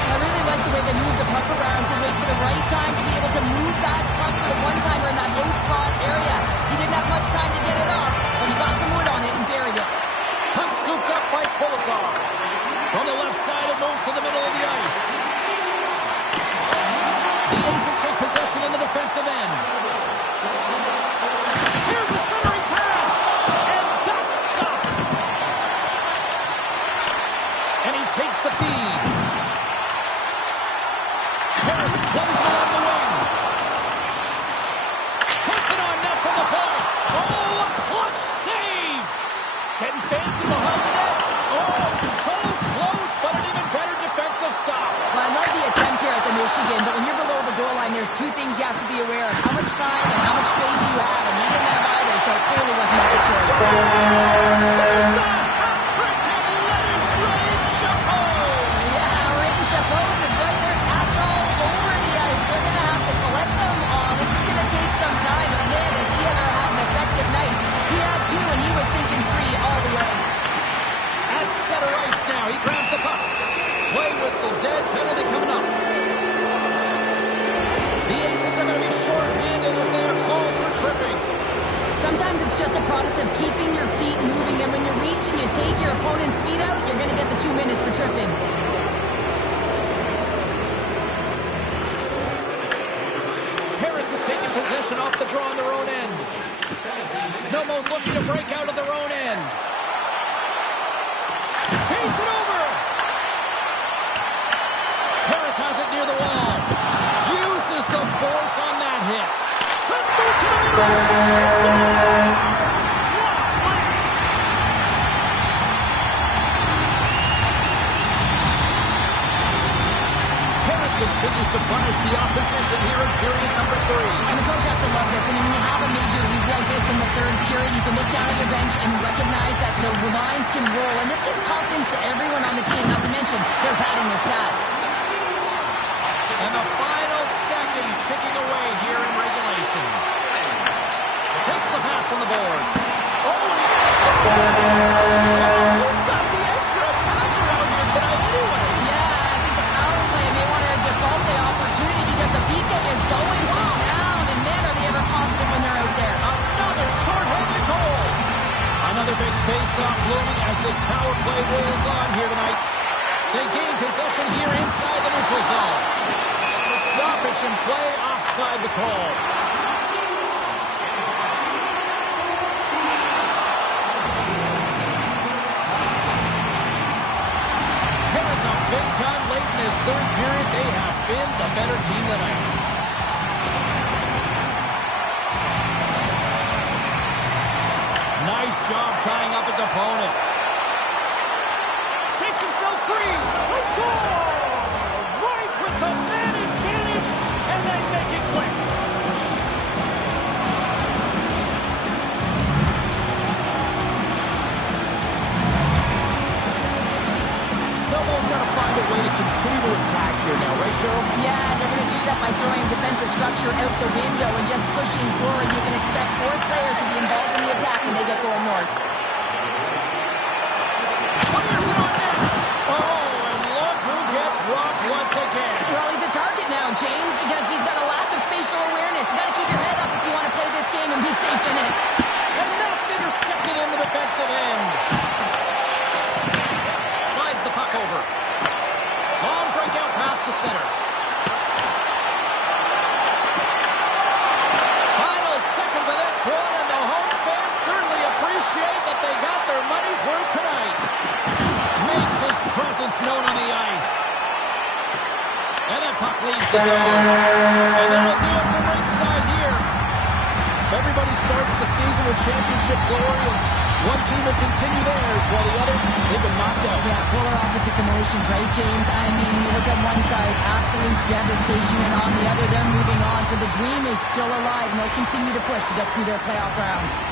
I really like the way they move the puck around to wait for the right time to be able to move that puck for the one-timer in that low slot area. He didn't have much time to get it off, but he got some wood on it and buried it. Puck scooped up by Kolosov. From the left side, it moves to the middle of the ice. The Aces take possession in the defensive end. Here's a centering pass, and that's stopped. And he takes the feed. Harris plays it along the wing. Puts it on net from the point. Oh, a clutch save. Getting fancy behind the net. Oh, so close, but an even better defensive stop. Well, I love the attempt here at the Michigan, but when you're below the goal line, there's two things you have to be aware of. How much time and how much space you have, and he didn't have either, so it clearly wasn't a good choice. There's the hat trick, and let it rain, Chapeau. Yeah, Rain Chapeau is right. There's hats all over the ice. They're going to have to collect them all. This is going to take some time, but man, has he ever had an effective night. He had two, and he was thinking three all the way. At center ice now, he grabs the puck. Play whistle dead, penalty coming up. The Aces are going to be short-handed as they are called for tripping. Sometimes it's just a product of keeping your feet moving, and when you reach and you take your opponent's feet out, you're going to get the 2 minutes for tripping. Harris is taking possession off the draw on their own end. Znojmo's looking to break out of their own end. Feeds it over. Harris has it near the wall. Uses the force on that hit. Let's move to the middle. Harris continues to punish the opposition here in period number 3. And the coach has to love this. I mean, when you have a major league like this in the third period, you can look down at your bench and recognize that the lines can roll. And this gives confidence to everyone on the team, not to mention they're padding their stats. And the final seconds ticking away here in regulation. Takes the pass from the boards. Oh, and he's got the extra attack around here tonight anyway. Yeah, I think the power play may want to default the opportunity because the PK is going to town. And man, are they ever confident when they're out there. Another short-handed goal. Another big face-off looming as this power play rolls on here tonight. They gain possession here inside the neutral zone. Stoppage in play, offside the call. Harris up big time late in this third period. They have been the better team tonight. Nice job tying up his opponent. Shakes himself free. Right with the man advantage, and they make it click. Snowball's got to find a way to continue to attack here now, right, Cheryl? Yeah, they're going to do that by throwing defensive structure out the window and just pushing forward. You can expect 4 players to be involved in the attack when they get going north. Fires it on net. Oh, and look who gets rocked once again. Well, he's a target now, James, because he's got a lack of spatial awareness. You got to keep your head up if you want to play this game and be safe in it. And that's intercepted in the defensive end. Slides the puck over. Long breakout pass to center. Final seconds of this one, and the home fans certainly appreciate that they got their money's worth tonight. Makes his presence known on the ice. And that puck leaves the zone. And that'll do it from ringside here. Everybody starts the season with championship glory, and one team will continue theirs while the other, they've been knocked out. Yeah, polar opposites emotions, right, James? I mean, you look at one side, absolute devastation, and on the other, they're moving on. So the dream is still alive, and they'll continue to push to get through their playoff round.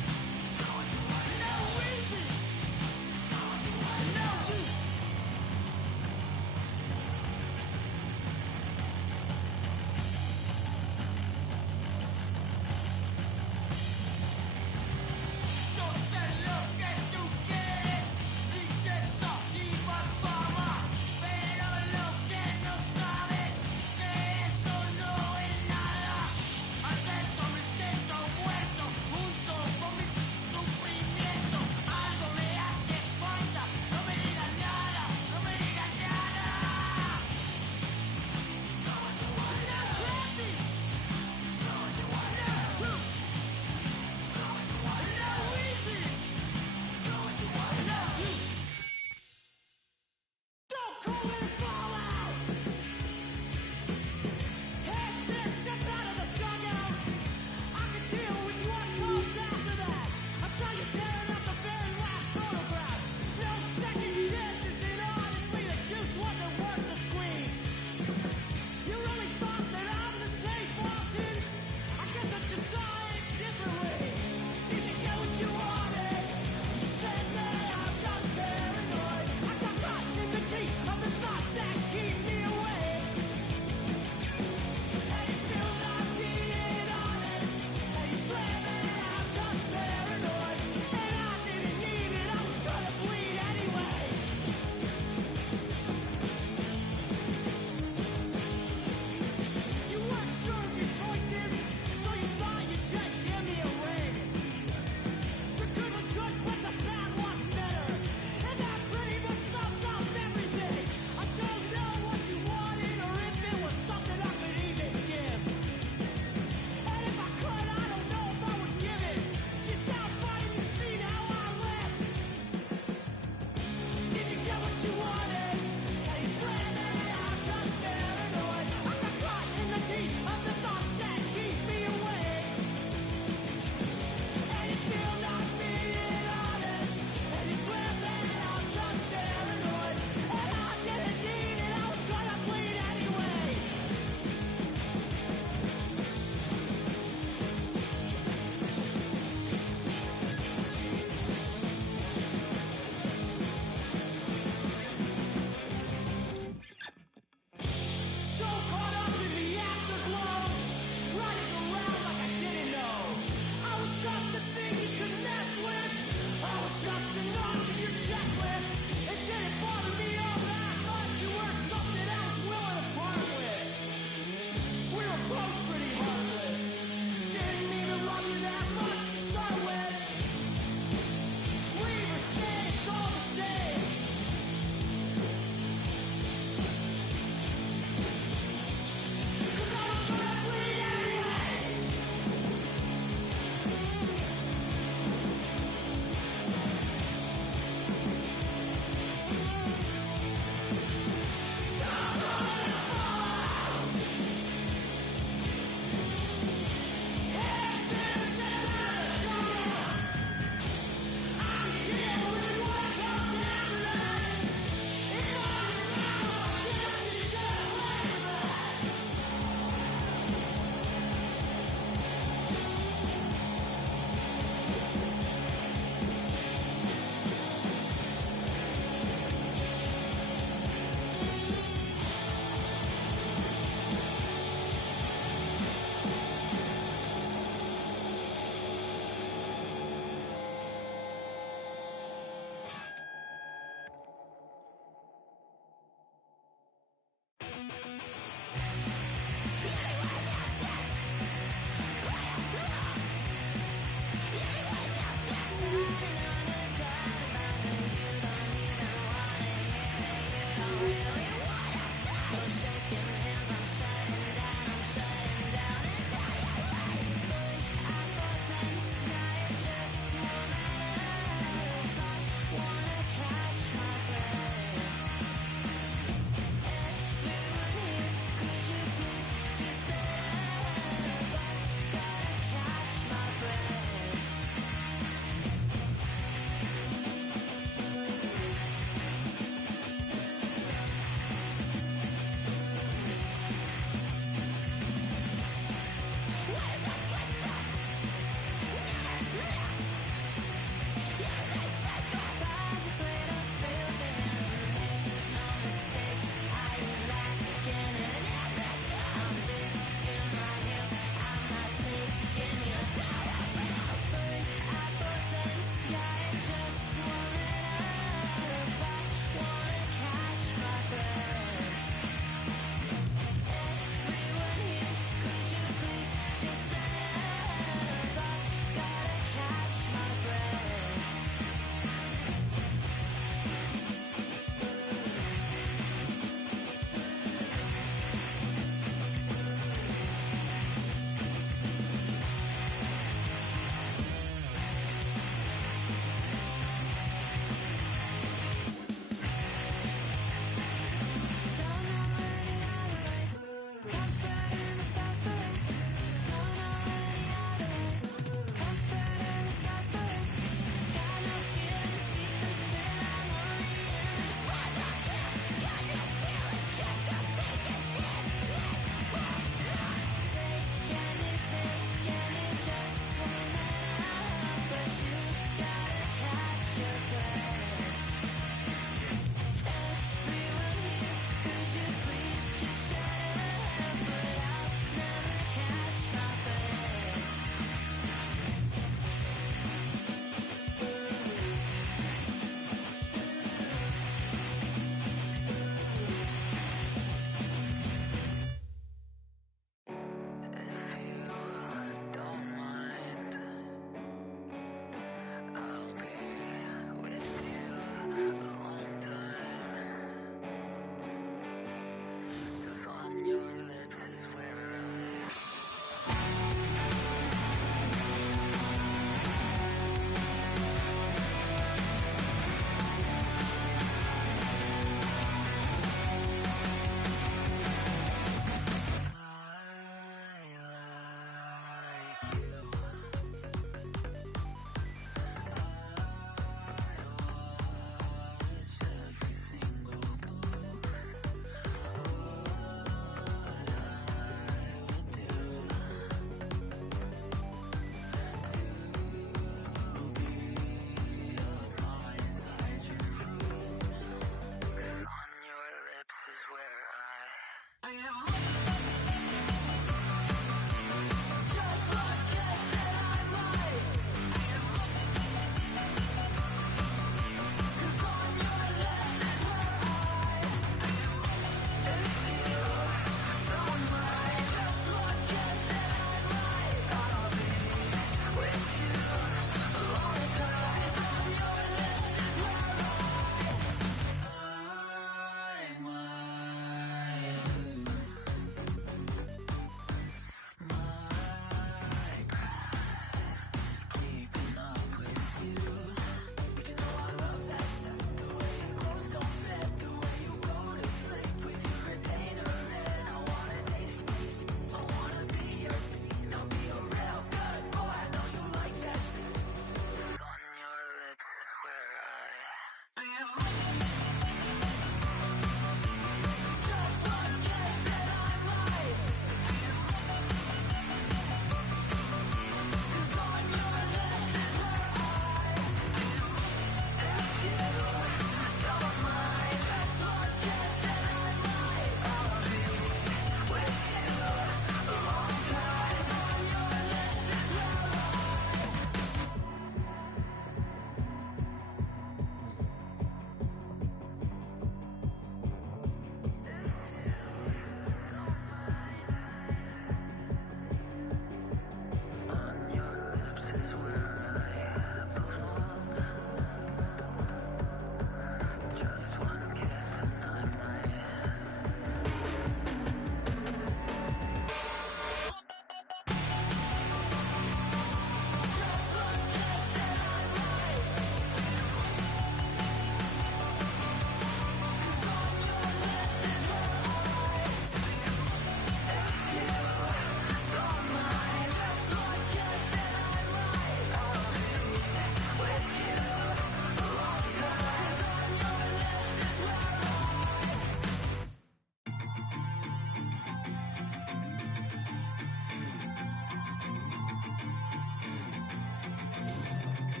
I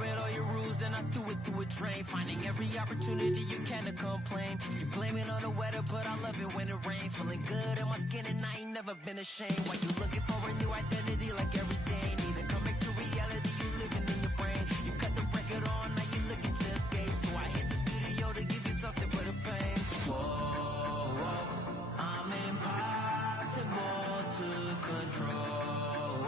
read all your rules and I threw it through a drain. Finding every opportunity you can to complain. You blame it on the weather, but I love it when it rains. Feeling good in my skin and I ain't never been ashamed. Why you looking for a new identity like every day? Need to come back to reality, you living in your brain. You cut the record on, now you looking to escape. So I hit the studio to give you something for the pain. Whoa, whoa, I'm impossible to control.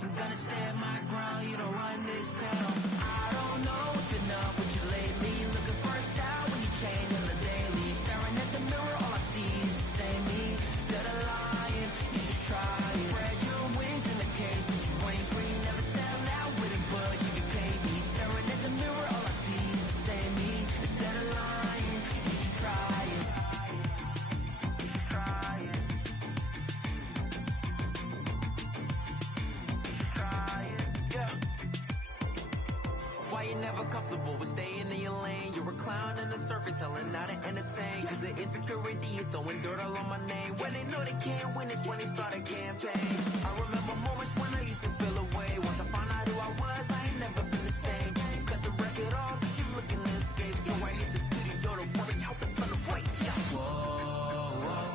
I'm gonna stand my ground, you don't run this town. I don't know what's been up with you lately. Looking for a style when you change on the daily. Staring at the mirror, all I see is the same me. Instead of lying, you should try it. Spread your wings in the cage, but you ain't free. Never sell out with it, but you can pay me. Staring at the mirror, all I see is the same me. Instead of lying, you should try it. Try it. Yeah. Why you never comfortable with staying in your lane? You're a clown in the circus, selling out to entertain. Cause the insecurity, you're throwing dirt all on my name. When they know they can't win, it's when they start a campaign. I remember moments when I used to feel away. Once I found out who I was, I ain't never been the same. You cut the record off, cause you looking to escape. So I hit the studio to worry out what's on the way. Yeah. Whoa, whoa,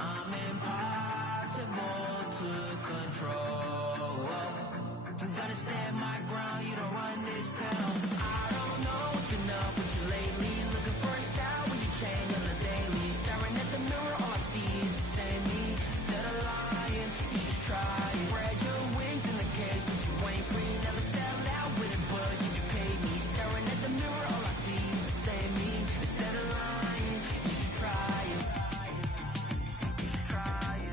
I'm impossible to control. I'm gonna stand my ground, you don't run this town. I don't know what's been up with you lately. Looking for a style when you change on the daily. Staring at the mirror, all I see is the same me. Instead of lying, you should try it. Spread your wings in the cage, but you ain't free. Never sell out with it, but you can pay me. Staring at the mirror, all I see is the same me. Instead of lying, you should try it. You should try it.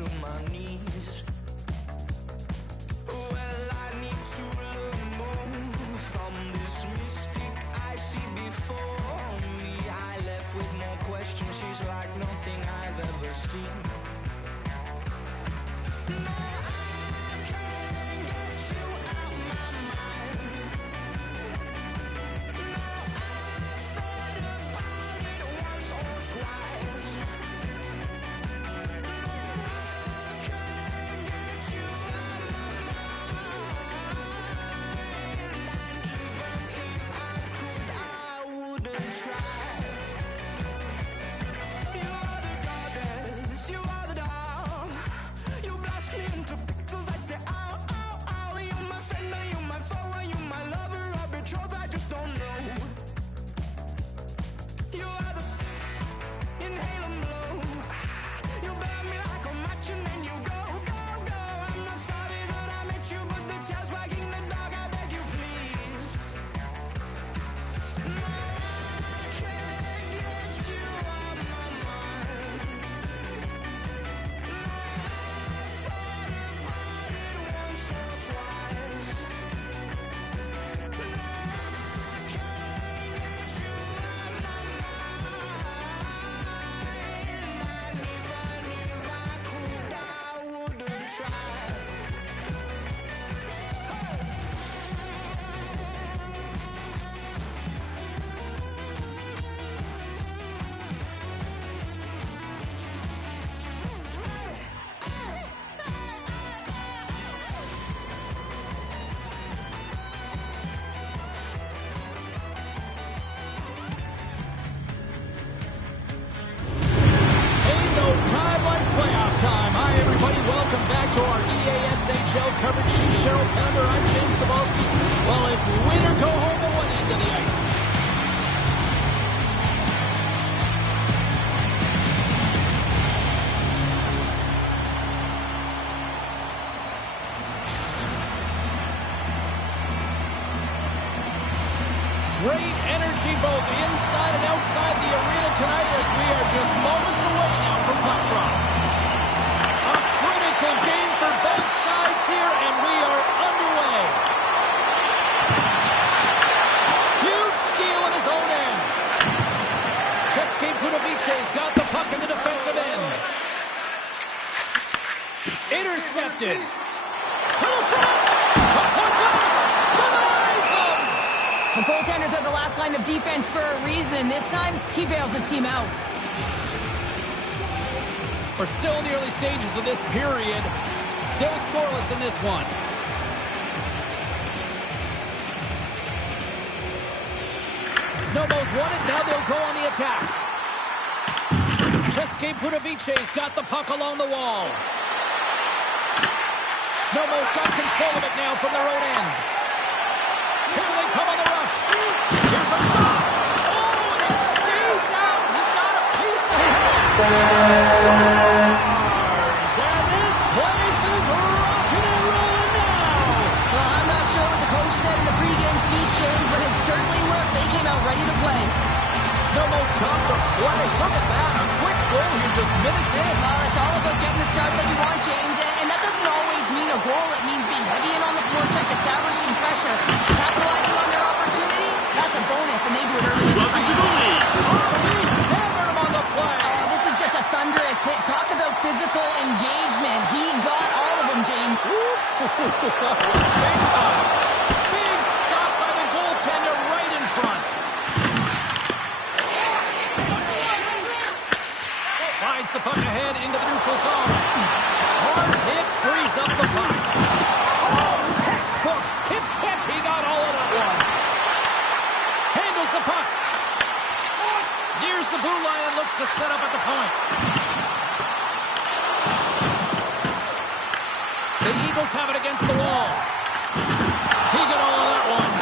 to my knees. Well, I need to learn more from this mystic I see before me. I left with more questions, she's like nothing I've ever seen. No, I can't get you out my mind. No, I've thought about it once or twice. No, I can't get you out my mind. And even if I could, I wouldn't try. You are the goddess, you are the dog. You blast me into pixels, I say ow, ow, ow. You my friend, are you my foe, are you my lover or betrothed? I just don't know. You are the inhale and blow. You burn me like a match and then you go, go, go. I'm not sorry that I met you, but the tail's wagging the dog, I beg you please. No, I can't get you out my mind. No, I've thought about it once or twice. No, I can't get you out my mind. And even if I could, I wouldn't try. Ain't no time like playoff time. Hi, everybody. Welcome back to our EASHL coverage. She's Cheryl Pender. I'm James Cebulski. Well, it's win or go home at one end of the ice. Great energy both inside and outside the arena tonight as we are just moments away now from puck drop. A critical game for both sides here, and we are underway. Huge steal in his own end. Cheske Budovice's got the puck in the defensive end. Intercepted. To the front. The puck back. Denies him. The goaltender's at the last line of defense for a reason. This time, he bails his team out. We're still in the early stages of this period. Still scoreless in this one. Znojmo's won it. Now they'll go on the attack. Cheske Budovice's got the puck along the wall. Znojmo's got control of it now from their own end. Here they come on the rush. Here's a shot. Oh, and it stays out. He got a piece of it. Stars. And this place is rocking and rolling now. Well, I'm not sure what the coach said in the pregame speech, James, but it certainly worked. They came out ready to play. Snowball's come to play. Look at that. A quick goal here just minutes in. Well, it's all about getting the start that you want, James, and that doesn't always mean a goal. It means being heavy in on the forecheck, establishing pressure, capitalizing on their opportunity. That's a bonus, and they do it early in the Welcome to the league. Hammered him on the play. This is just a thunderous hit. Talk about physical engagement. He got all of them, James. That was big time. Big stop by the goaltender right in front. Slides the puck ahead into the neutral zone. Hard hit frees up the puck. Oh, textbook. Hip check. He got all of that one. Handles the puck. Nears the blue line and looks to set up at the point. The Eagles have it against the wall. He got all of that one.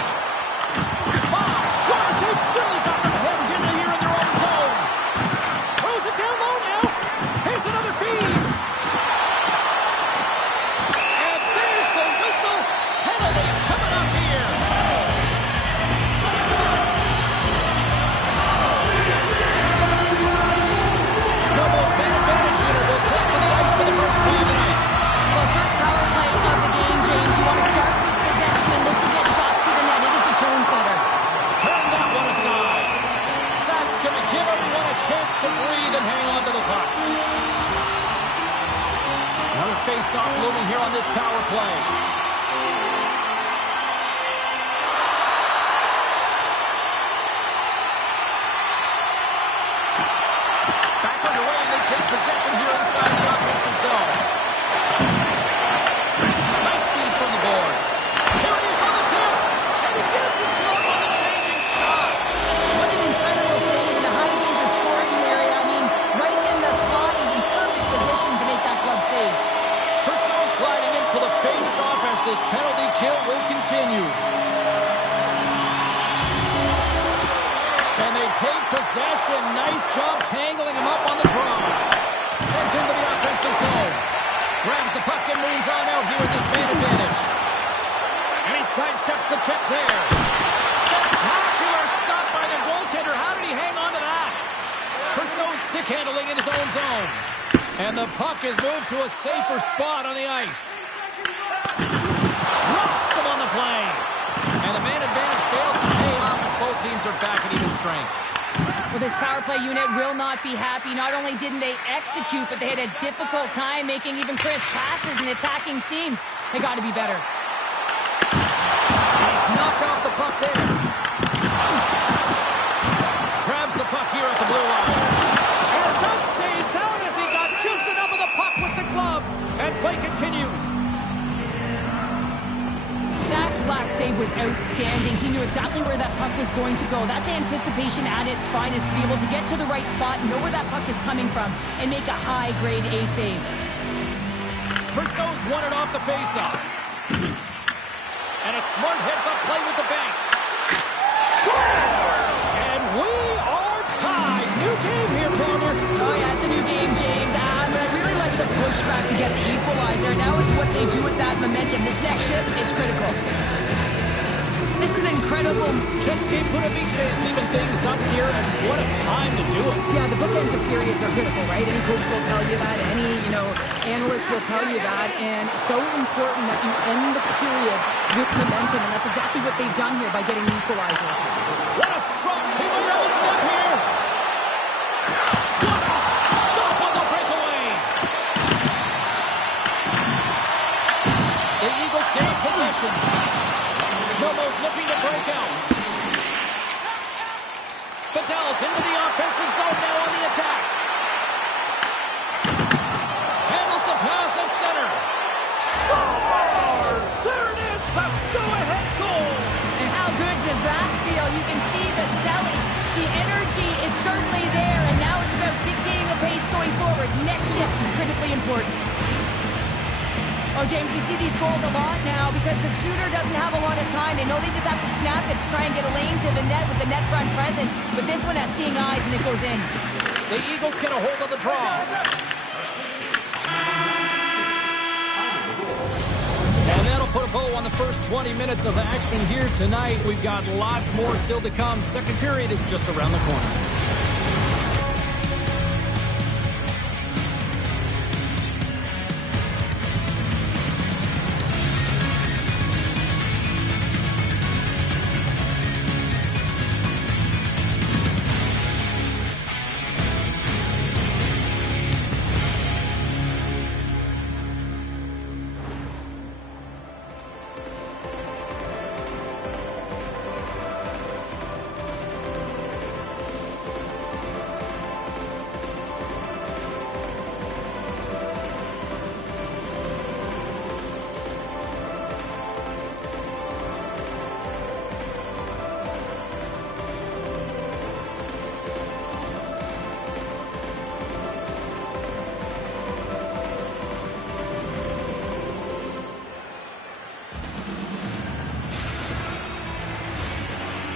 Bob, wow, they've really got them hemmed in here in their own zone. Throws it down low now. Here's another feed. And there's the whistle. Penalty coming up here. Snowball's man advantage unit will take to the ice for the first time. face-off looming here on this power play. Back underway, and they take possession here inside the offensive zone. Nice feed from the boards. Here he is on the tip, and he gets his glove on the changing shot. What an incredible save in a high-danger scoring area. I mean, right in the slot. He's in perfect position to make that glove save. Purcell's gliding in for the face-off as this penalty kill will continue. And they take possession. Nice job tangling him up on the draw. Sent into the offensive zone. Grabs the puck and moves on out here with this man advantage. And he sidesteps the check there. Spectacular stop by the goaltender. How did he hang on to that? Purcell's stick handling in his own zone. And the puck is moved to a safer spot on the ice. Rocks him on the play. And the man advantage fails to pay off as both teams are back at even strength. Well, this power play unit will not be happy. Not only didn't they execute, but they had a difficult time making even crisp passes and attacking seams. They got to be better. He's knocked off the puck there. Grabs the puck here at the blue line. And Dunn stays out as he got just enough of the puck with the glove. And play continues. Zach's last save was outstanding. He knew exactly where that puck was going to go. That's anticipation at its finest, to be able to get to the right spot, know where that puck is coming from, and make a high-grade A save. Purcell's won it off the faceoff. And a smart heads-up play with the bank. Scores! And we are tied. New game here, partner. Oh, yeah, it's a new game, James. But I really like the pushback to get the equalizer. Now it's what they do with that momentum. This next shift is critical. This is incredible. Just keep Budavice even things up here, and what a time to do it. Yeah, the bookends of periods are critical, right? Any coach will tell you that. Any, analyst will tell you that. And so important that you end the period with momentum, and that's exactly what they've done here by getting the equalizer. What a strong, he might have a step here. What a stop on the breakaway. The Eagles gain possession. Snowmo's looking to break out. Bedell's into the offensive zone now on the attack. Handles the pass at center. Scores! There it is, the go-ahead goal. And how good does that feel? You can see the selling. The energy is certainly there, and now it's about dictating the pace going forward. Next shift is critically important. Oh, James, we see these goals a lot now because the shooter doesn't have a lot of time. They know they just have to snap it to try and get a lane to the net with the net front presence. But this one has seeing eyes, and it goes in. The Eagles get a hold of the draw. And that'll put a bow on the first 20 minutes of action here tonight. We've got lots more still to come. Second period is just around the corner.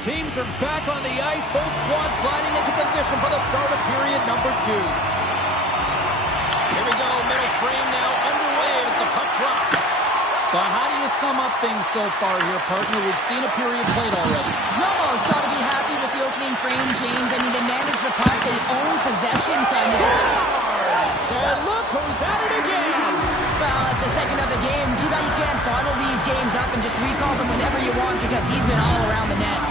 Teams are back on the ice. Both squads gliding into position for the start of period number 2. Here we go. Middle frame now underway as the puck drops. But how do you sum up things so far here, partner? We've seen a period played already. Snowmo's got to be happy with the opening frame, James. I mean, they managed the puck. They own possession time. And look who's at it again. Well, it's the second of the game. Too bad you can't bottle these games up and just recall them whenever you want because he's been all around the net.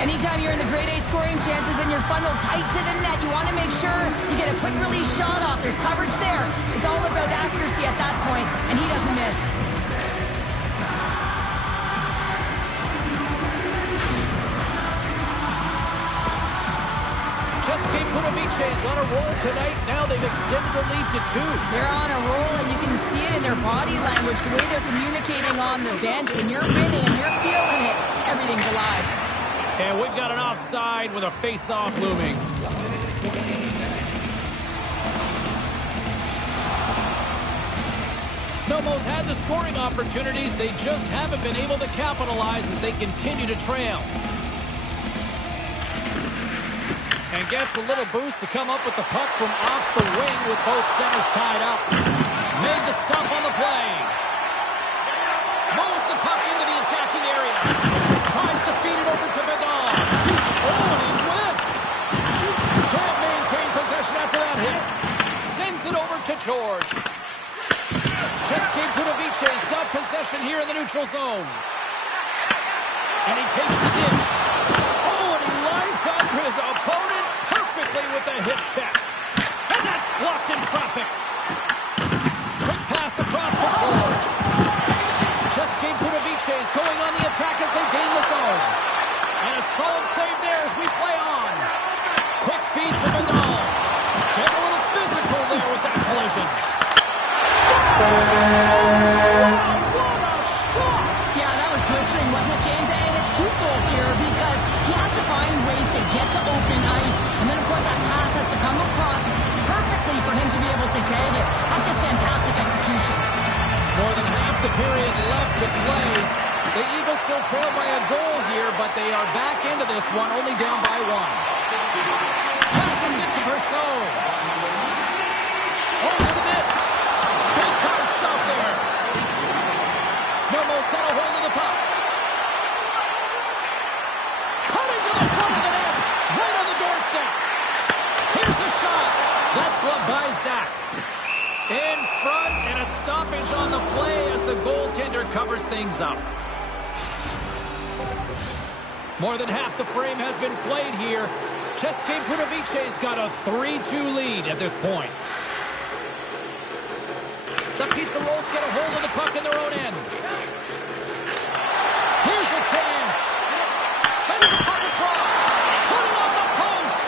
Anytime you're in the grade A scoring chances and you're funneled tight to the net, you want to make sure you get a quick release shot off. There's coverage there. It's all about accuracy at that point, and he doesn't miss. Budovice's on a roll tonight. Now they've extended the lead to 2. They're on a roll, and you can see it in their body language, the way they're communicating on the bench. When you're winning and you're feeling it, everything's alive. And we've got an offside with a face-off looming. Znojmo's had the scoring opportunities. They just haven't been able to capitalize as they continue to trail. And gets a little boost to come up with the puck from off the wing with both centers tied up. Made the stop on the play. Moves the puck into the attacking area. Tries to feed it over to Vidal. Oh, and he whiffs. Can't maintain possession after that hit. Sends it over to George. Budovice's got possession here in the neutral zone. And he takes the dish. Oh, and he lines up his opponent perfectly with the hip check. And that's blocked in traffic. Quick pass across to George. Budovice's going on the attack as they gain the zone. And a solid save there as we play on. Quick feed to Vidal. Getting a little physical there with that collision. Wow, what a shot! Yeah, that was blistering, wasn't it, James? And it's twofold here because he has to find ways to get to open ice. And then, of course, that pass has to come across perfectly for him to be able to tag it. That's just fantastic execution. More than half the period left to play. The Eagles still trail by a goal here, but they are back into this one, only down by 1. Passes it to Persaud. Oh, look at this. Big time stuff there. Znojmo's got a hold of the puck. Cutting to the front of the net. Right on the doorstep. Here's a shot. That's gloved by Zach. In front, and a stoppage on the play as the goaltender covers things up. More than half the frame has been played here. Budovice's got a 3-2 lead at this point. The Pizza Rolls get a hold of the puck in their own end. Here's a chance. Sends the puck across. Put it on the post.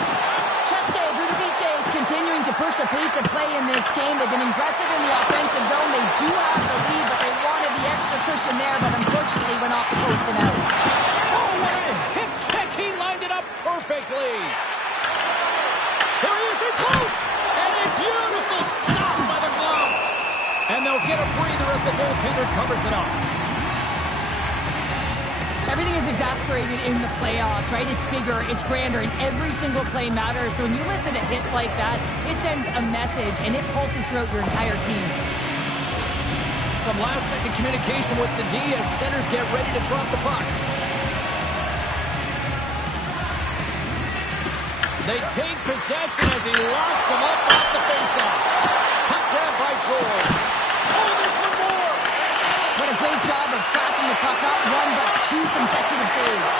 Budovice is continuing to push the pace of play in this game. They've been impressive in the offensive zone. They do have the lead, but they wanted the extra cushion there, but unfortunately went off the post and out. Oh, what a hip check. He lined it up perfectly. There he is, in close. And a beautiful stop by the glove. And they'll get a breather as the goaltender covers it up. Everything is exasperated in the playoffs, right? It's bigger, it's grander, and every single play matters. So when you listen to hits like that, it sends a message, and it pulses throughout your entire team. Some last-second communication with the D as centers get ready to drop the puck. They take possession as he locks him up off the faceoff. Puck grab by George. Oh, there's one more! What a great job of tracking the puck, not 1 but 2 consecutive saves.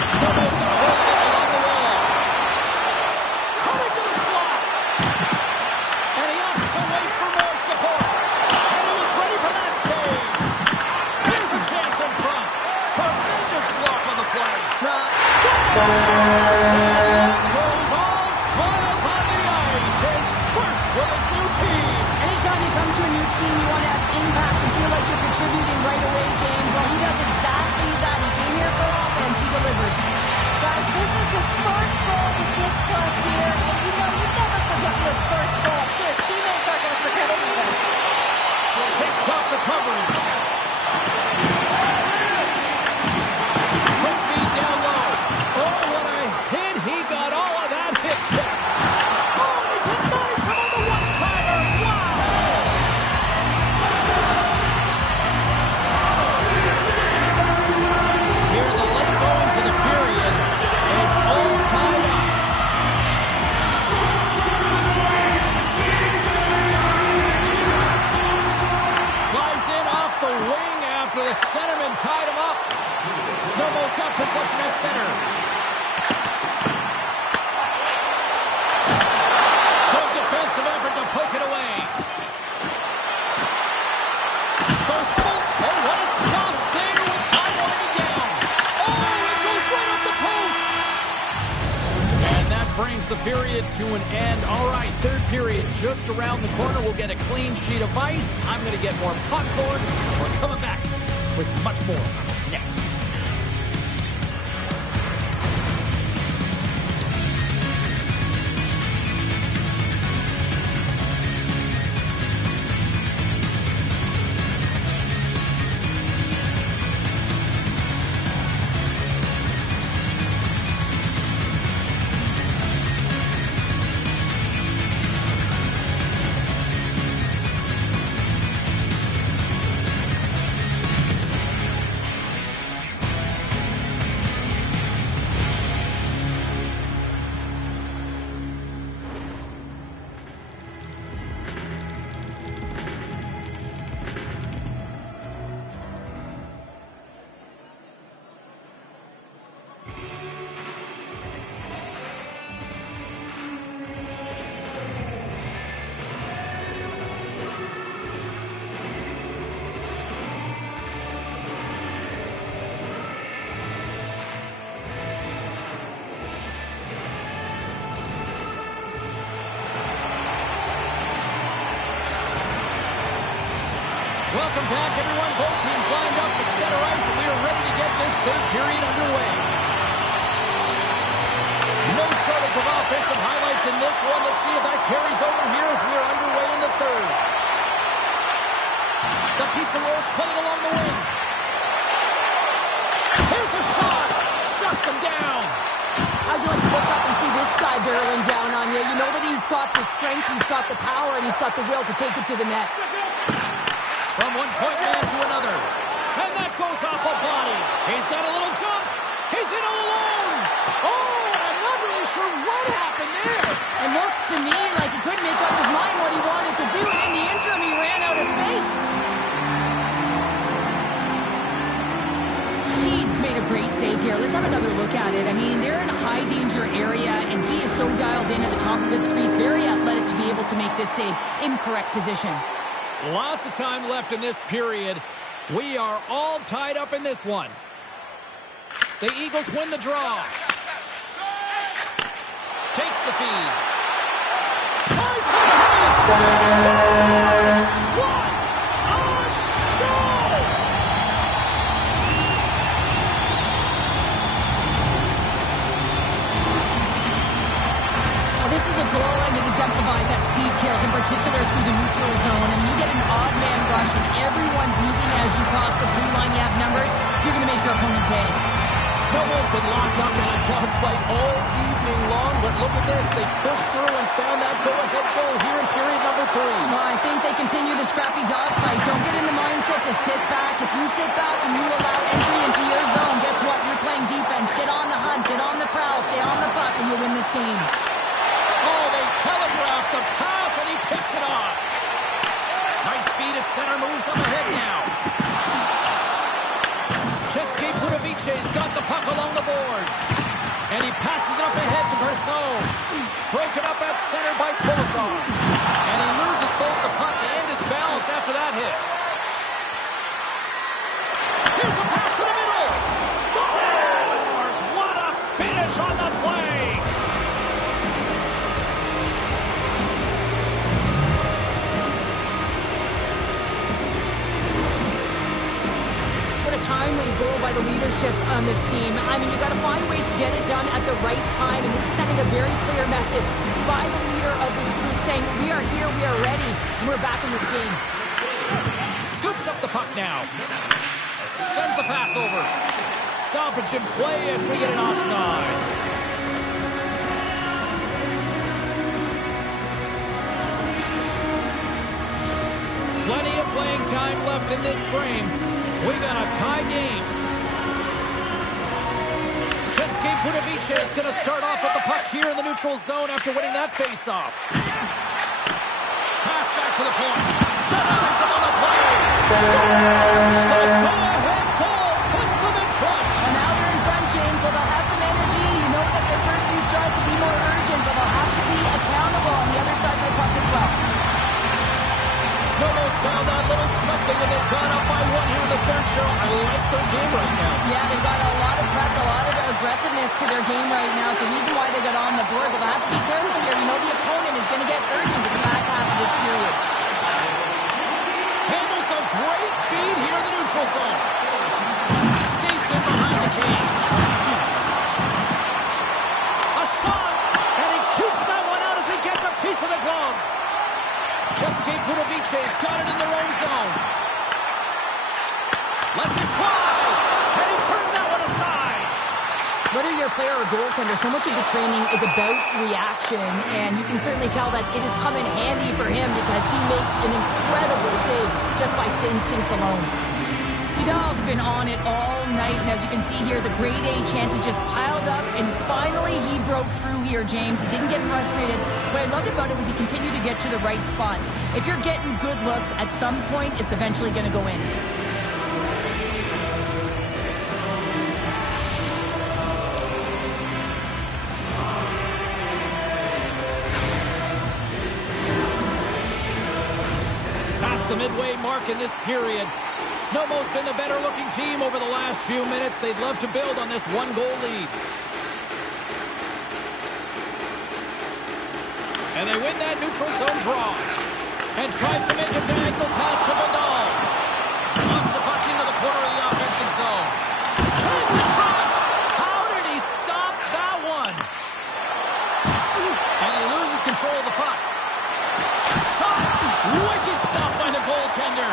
Snowball's got a hold of it along the wall. Coming to the slot. And he opts to wait for more support. And he was ready for that save. Here's a chance in front. Tremendous block on the play. Goes all smiles on the ice. His first with his new team. Anytime you come to a new team, you want to have impact and feel like you're contributing right away, James. Well, he does exactly that. He came here for offense. He delivered. Guys, this is his first goal with this club here, and you know you never forget your first goal. I'm sure his teammates aren't going to forget it either. Shakes off the coverage. Quick feed down low. Oh, what a hit. He got all of that hit check. Oh, he denies him on the one-timer. Wow. Here in the late goings of the period, it's all tied up. brings the period to an end. All right, third period just around the corner. We'll get a clean sheet of ice. I'm going to get more popcorn. We're coming back with much more next. Welcome back, everyone. Both teams lined up at center ice, and we are ready to get this third period underway. No shortage of offensive highlights in this one. Let's see if that carries over here as we are underway in the third. The pizza rolls playing along the wing. Here's a shot. Shuts him down. How'd you like to look up and see this guy barreling down on you? You know that he's got the strength, he's got the power, and he's got the will to take it to the net. From one point man to another. And that goes off a body. He's got a little jump. He's in all alone. Oh, I'm not really sure what happened there. It looks to me like he couldn't make up his mind what he wanted to do, and in the interim, he ran out of space. He's made a great save here. Let's have another look at it. I mean, they're in a high-danger area, and he is so dialed in at the top of his crease. Very athletic to be able to make this save in correct position. Lots of time left in this period. We are all tied up in this one. The Eagles win the draw. Takes the feed. Tries to chase. What a show! Well, this is a goal, and it exemplifies that speed kills, in particular through the neutral zone. And you get an odd man rush, and everyone's moving as you cross the blue line. You have numbers. You're going to make your opponent pay. Snowball's been locked up in a dogfight all evening long, but look at this. They pushed through and found that go-ahead goal here in period number 3. Well, I think they continue the scrappy dogfight. Don't get in the mindset to sit back. If you sit back and you allow entry into your zone, guess what? You're playing defense. Get on the hunt. Get on the prowl. Stay on the puck, and you'll win this game. Oh, they telegraphed the pass, and he picks it off. Nice feed at center, moves on ahead now. Cheske Pudovice's got the puck along the boards. And he passes it up ahead to Persaud. Broken up at center by Kolosov. And he loses both the puck and his balance after that hit. Here's a pass to the middle. Scores! What a finish on the play! Timely goal by the leadership on this team. I mean, you got to find ways to get it done at the right time, and this is sending a very clear message by the leader of this group saying, we are here, we are ready, and we're back in this game. Scoops up the puck now. Sends the pass over. Stoppage in play as we get an offside. Plenty of playing time left in this frame. We got a tie game. Cheske Pudovice is going to start off with the puck here in the neutral zone after winning that faceoff. Pass back to the point. Denies him on the play. Scores! The go-ahead goal puts them in front. And now they're in front, James, so they'll have some energy. You know that their first few strides will be more urgent, but they'll have to be accountable on the other side of the puck as well. Snowball's found that little sucker something, and they've gone up by one here in the third, Cheryl. I like their game right now. Yeah, they've got a lot of press, a lot of aggressiveness to their game right now. It's the reason why they got on the board, but they'll have to be careful here. You know the opponent is going to get urgent in the back half of this period. Handles a great feed here in the neutral zone. Skates in behind the cage. A shot, and he keeps that one out as he gets a piece of the glove. Chesapeake Kudovice's got it in their own zone. Lets it fly, and he turned that one aside. Whether you're a player or goaltender, so much of the training is about reaction, and you can certainly tell that it has come in handy for him because he makes an incredible save just by instincts alone. Vidal's been on it all night, and as you can see here, the grade A chances just piled up, and finally he broke through here, James. He didn't get frustrated. What I loved about it was he continued to get to the right spots. If you're getting good looks, at some point, it's eventually going to go in. Past the midway mark in this period. Znojmo's been the better-looking team over the last few minutes. They'd love to build on this one-goal lead. And they win that neutral zone draw. And tries to make a diagonal pass to Vidal. Knocks the puck into the corner of the offensive zone. Tries in front. How did he stop that one? And he loses control of the puck. Shot. Wicked stop by the goaltender.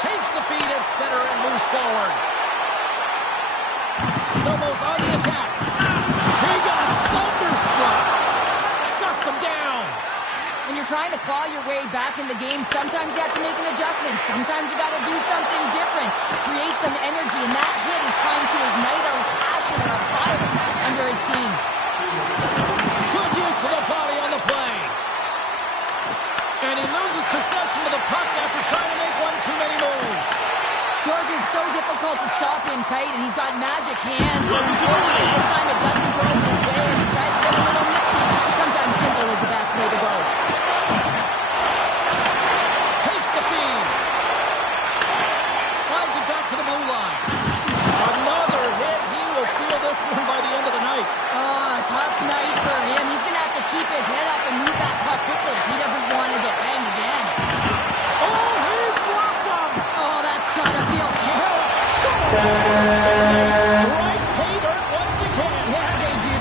Takes the feed at center and moves forward. Znojmo's on the attack. He got thunderstruck. Shuts him down. When you're trying to claw your way back in the game, sometimes you have to make an adjustment. Sometimes you got to do something different. Create some energy, and that hit is trying to ignite a passion or a fire under his team. Good use of the body on the play. And he loses possession of the puck after trying to make one too many moves. George is so difficult to stop in tight, and he's got magic hands, but unfortunately this time it doesn't go his way, and he tries to get a little nifty. Sometimes simple is the best way to go. Takes the feed. Slides it back to the blue line. Another hit. He will feel this one by the end of the night. Tough night for him. He's going to have to keep his head up and move that puck quickly if he doesn't want to get banged again. Oh, he blocked him. Oh, that's got to feel terrible. Strike pay dirt once again. Yeah, they do.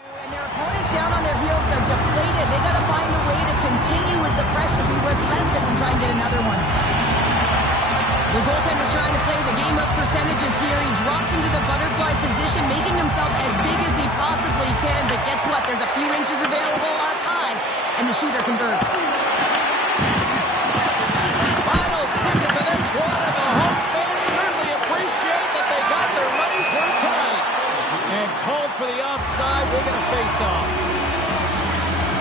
And their opponents down on their heels are deflated. They got to find a way to continue with the pressure, be relentless, and try and get another one. The goaltender's trying to play the game up percentages here. He drops into the butterfly position, making himself as big as he possibly can. But guess what? There's a few inches available up high, and the shooter converts. Final seconds of this one, and the home fans certainly appreciate that they got their money's worth tonight. And called for the offside. We're going to face off.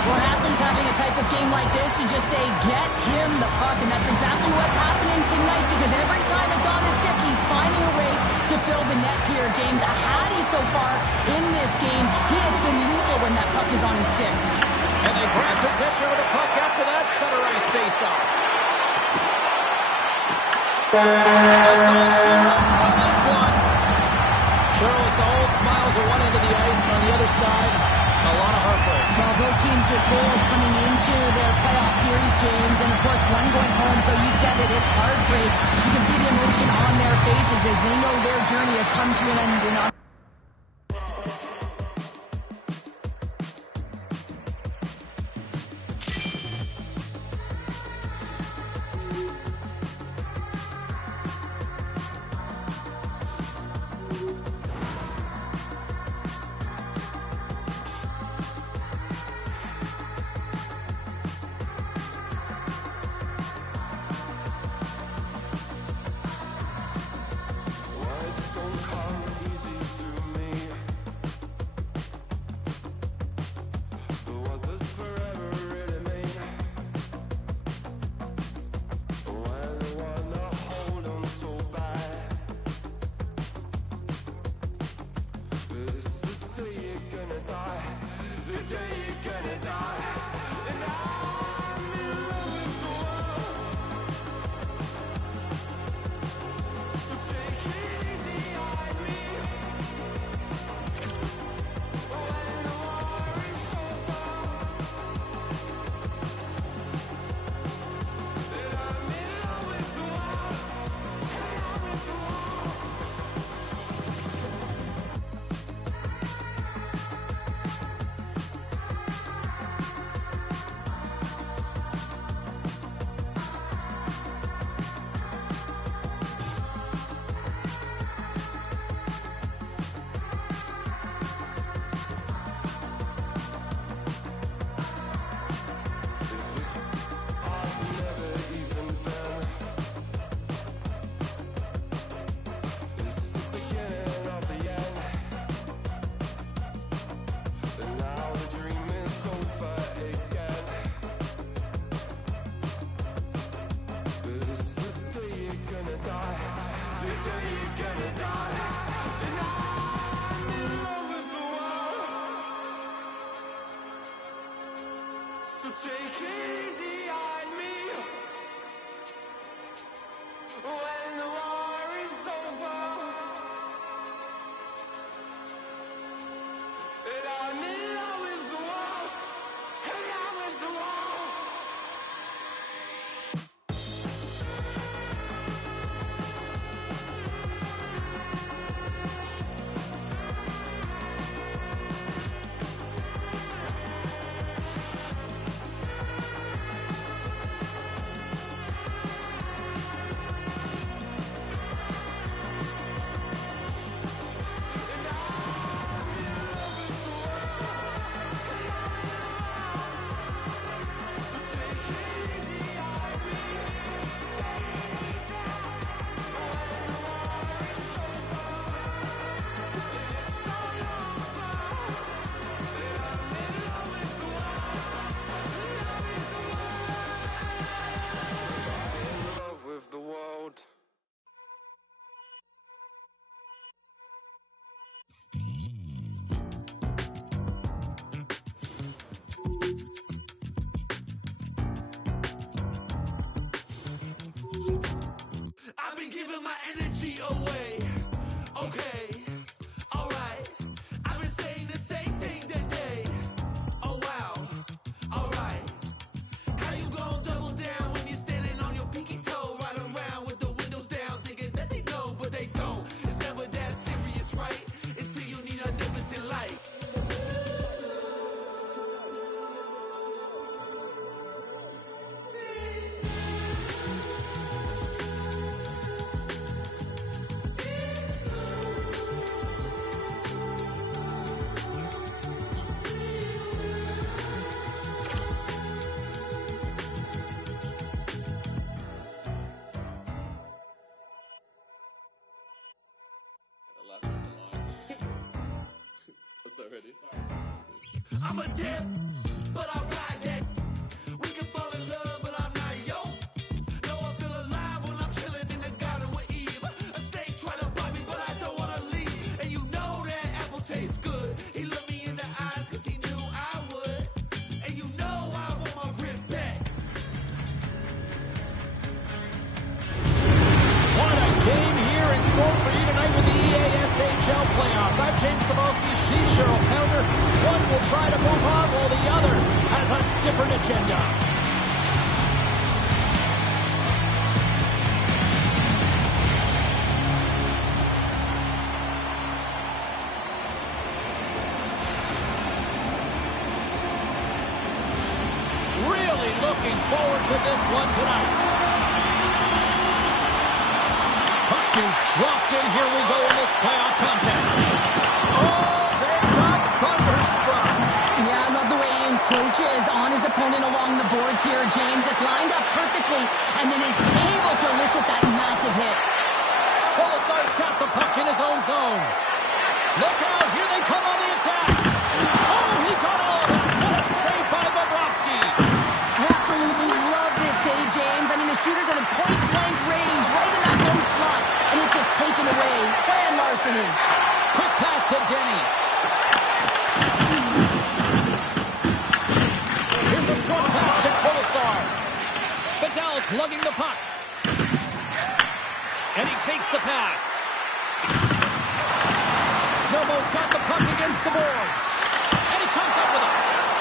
For athletes having a type of game like this, you just say, get him the puck. And that's exactly what's happening tonight, because every time it's on his stick, he's finding a way to fill the net here, James. A Hattie so far in this game. He has been lethal when that puck is on his stick. And they grab possession of the puck after that center ice face-off. That's all Cheryl on this one. Cheryl, it's all smiles at one end of the ice, and on the other side, a lot of heartbreak. Well, both teams with goals coming into their playoff series, James, and of course one going home, so you said it, it's heartbreak. You can see the emotion on their faces as they know their journey has come to an end. And So take it easy on me. When the war is over, and I'm in love with the world, in love with the world. With the world. I've been giving my energy away. Okay, alright. I've been saying the same thing today. Oh wow, alright. How you gon' double down when you're standing on your pinky toe? Right around with the windows down, thinking that they know, but they don't. It's never that serious, right? Until you need a nip in light. I'm a dip, but I ride that. We can fall in love, but I'm not yo. No, I feel alive when I'm chilling in the garden with Eve. A snake trying to bite me, but I don't wanna leave. And you know that apple tastes good. He looked me in the eyes cause he knew I would. And you know I want my rib back. What a game here in store for you tonight with the EASHL playoffs. I'm James Samowski, she's Cheryl Pounder. One will try to move on while the other has a different agenda. Really looking forward to this one tonight. Puck is dropped in. Here we go in this playoff contest. Oh, they got thunderstruck. Yeah, I love the way he encroaches on his opponent along the boards here. James is lined up perfectly and then is able to elicit that massive hit. Colasar's got the puck in his own zone. Look out, here they come on the attack. Oh, he got all of that. What a save by Bobrovsky. I absolutely love this save, James. I mean, the shooter's at a point-blank range, right in that no slot, and it's just taken away. Fan larceny. Quick pass to Denny. Here's a short pass to Colasar. Vidal's lugging the puck. And he takes the pass. Znojmo's got the puck against the boards. And he comes up with it.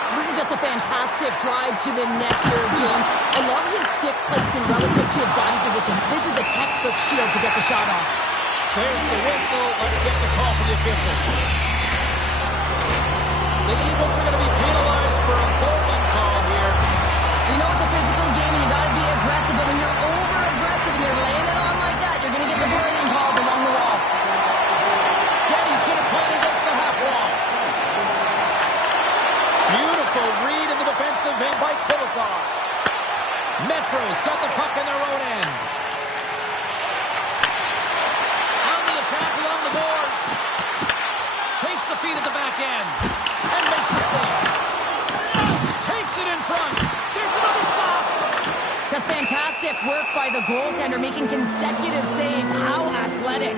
This is just a fantastic drive to the net here, James. I love his stick placement relative to his body position. This is a textbook shield to get the shot off. There's the whistle. Let's get the call from the officials. The Eagles are going to be penalized for a boarding call here. You know it's a physical game and you got to be aggressive, but when you're over-aggressive and you're laying it on like that, you're going to get the boarding called along the wall. Denny's going to play it against the half wall. Beautiful read in the defensive end by Colasar. Metro's got the puck in their own end. On the attack along the boards. Takes the feed at the back end. And makes the save. Takes it in front. There's another stop. Just fantastic work by the goaltender, making consecutive saves. How athletic.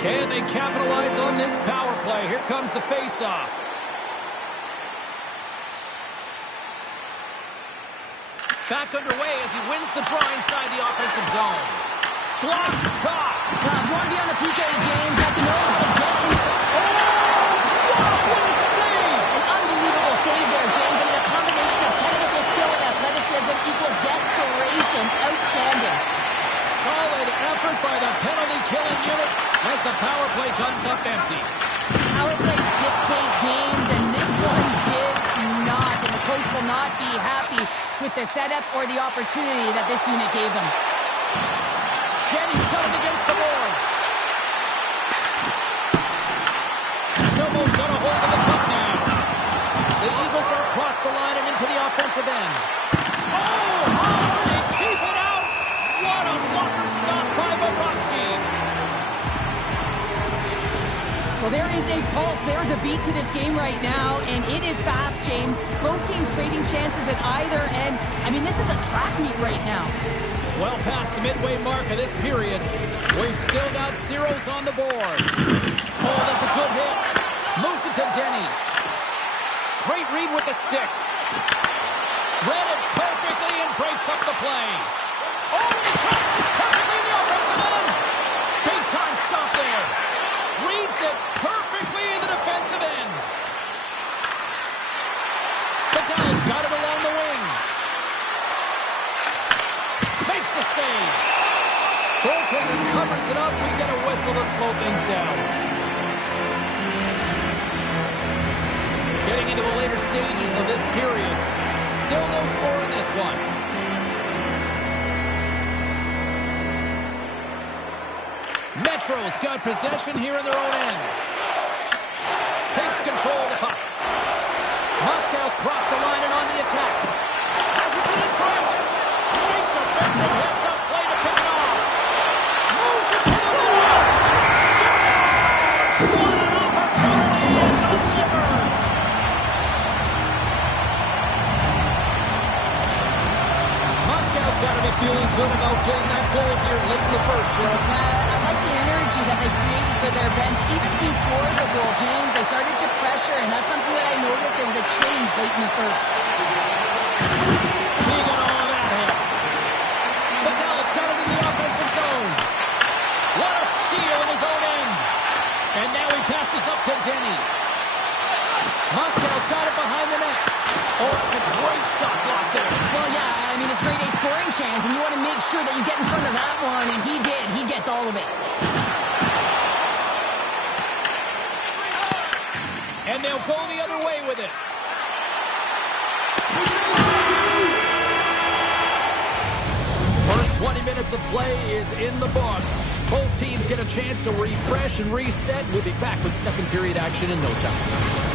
Can they capitalize on this power play? Here comes the face-off. Back underway as he wins the draw inside the offensive zone. Block shot. If you want to be on the PK, James, you have to know how to get in. What a save! An unbelievable save there, James. I mean, a combination of technical skill and athleticism equals desperation. Outstanding. Solid effort by the penalty-killing unit as the power play comes up empty. Power plays dictate games, and this one did not. And the coach will not be happy with the setup or the opportunity that this unit gave them. Jenny's got it against the boards. Znojmo's got a hold of the puck now. The Eagles are across the line and into the offensive end. Oh, how they keep it out! What a blocker stop by Bobrovsky. Well, there is a pulse. There is a beat to this game right now, and it is fast, James. Both teams trading chances at either end. I mean, this is a track meet right now. Well past the midway mark of this period. We've still got zeros on the board. Oh, that's a good hit. Moves it to Denny. Great read with the stick. Read it perfectly and breaks up the play. Oh, he cuts it perfectly in the offensive end. Big time stop there. Reads it perfectly in the defensive end. Vidal's got it along the wing. Makes the save. Goaltender covers it up. We get a whistle to slow things down. Getting into the later stages of this period. Still no score in this one. Metro's got possession here in their own end. Takes control of the puck. Moscow's crossed the line and on the attack. Passes it in front. Great defensive hits up play to pick it off. Moves it to the middle. Scores! What an opportunity and delivers! Moscow's got to be feeling good about getting that goal here late in the first, Cheryl. I like the energy that they created for their bench. Even before the goal, James, they started to pressure, and that's something that I noticed. There was a change late in the first. He got all of that hit. Vidal's got it in the offensive zone. What a steal in his own end. And now he passes up to Denny. Moscow's got it behind the net. Oh, that's a great shot block there. Well, yeah, I mean, it's grade A scoring chance, and you want to make sure that you get in front of that one, and he did. He gets all of it. And they'll go the other way with it. First 20 minutes of play is in the books. Both teams get a chance to refresh and reset. We'll be back with second period action in no time.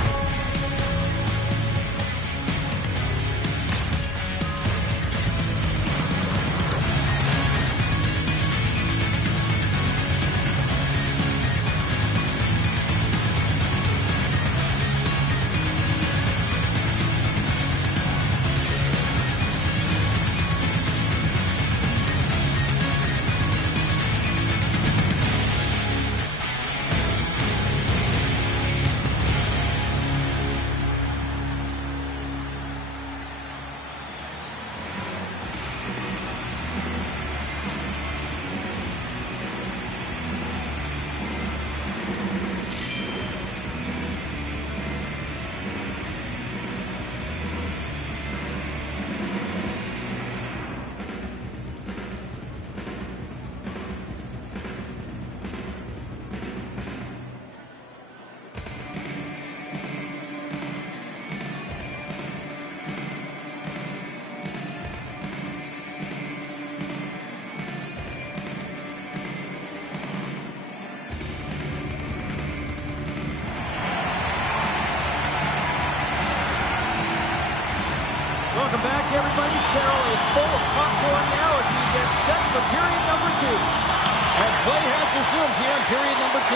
Welcome back, everybody. Cheryl is full of popcorn now as we get set for period number 2. And play has resumed here in period number 2.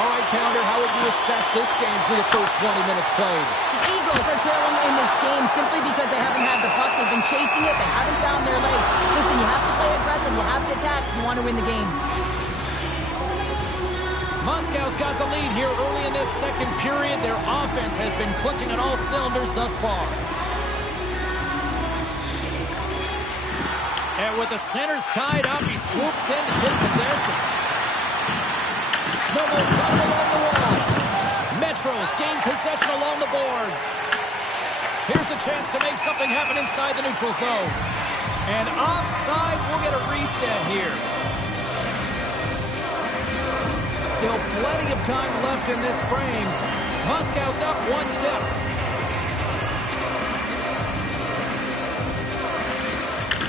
All right, Pounder, how would you assess this game through the first 20 minutes played? The Eagles are trailing in this game simply because they haven't had the puck. They've been chasing it. They haven't found their legs. Listen, you have to play aggressive. You have to attack if you want to win the game. Moscow's got the lead here early in this second period. Their offense has been clicking on all cylinders thus far. And with the centers tied up, he swoops in to take possession. Snowball's coming along the wall. Metros gain possession along the boards. Here's a chance to make something happen inside the neutral zone. And offside, we'll get a reset here. Still plenty of time left in this frame. Moscow's up 1-0.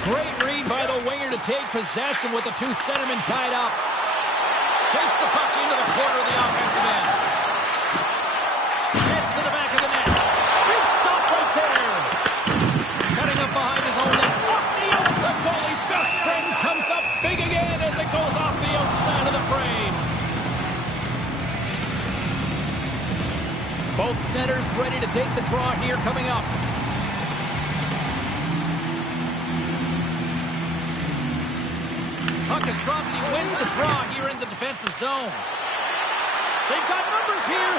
Great read by the winger to take possession with the two centermen tied up. Takes the puck into the corner of the offensive end. Heads to the back of the net. Big stop right there. Setting up behind his own net. Off the outside. Goalie's best friend comes up big again as it goes off the outside of the frame. Both centers ready to take the draw here coming up. Puck is dropped and he wins the draw here in the defensive zone. They've got numbers here.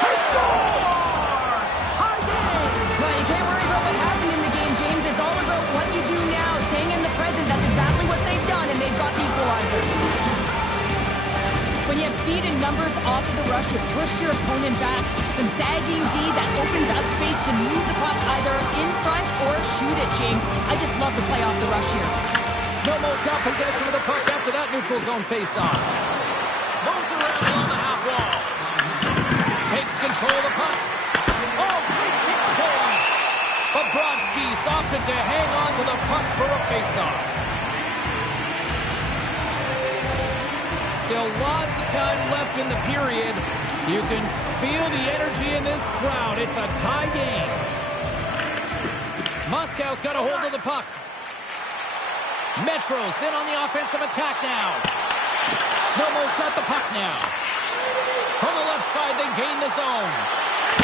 He scores! Tie game! Well, you can't worry about what happened in the game, James. It's all about what you do now, staying in the present. That's exactly what they've done, and they've got the equalizer. When you have speed and numbers off of the rush, you push your opponent back. Some sagging D that opens up space to move the puck either in front or shoot it, James. I just love the play off the rush here. Snowmo's got possession of the puck after that neutral zone face-off. Moves around along the half wall. Takes control of the puck. Oh, great hit save. Bobrovsky's opted to hang on to the puck for a face-off. Still lots of time left in the period. You can feel the energy in this crowd. It's a tie game. Moscow's got a hold of the puck. Metros in on the offensive attack now. Snowmo's got the puck now. From the left side, they gain the zone.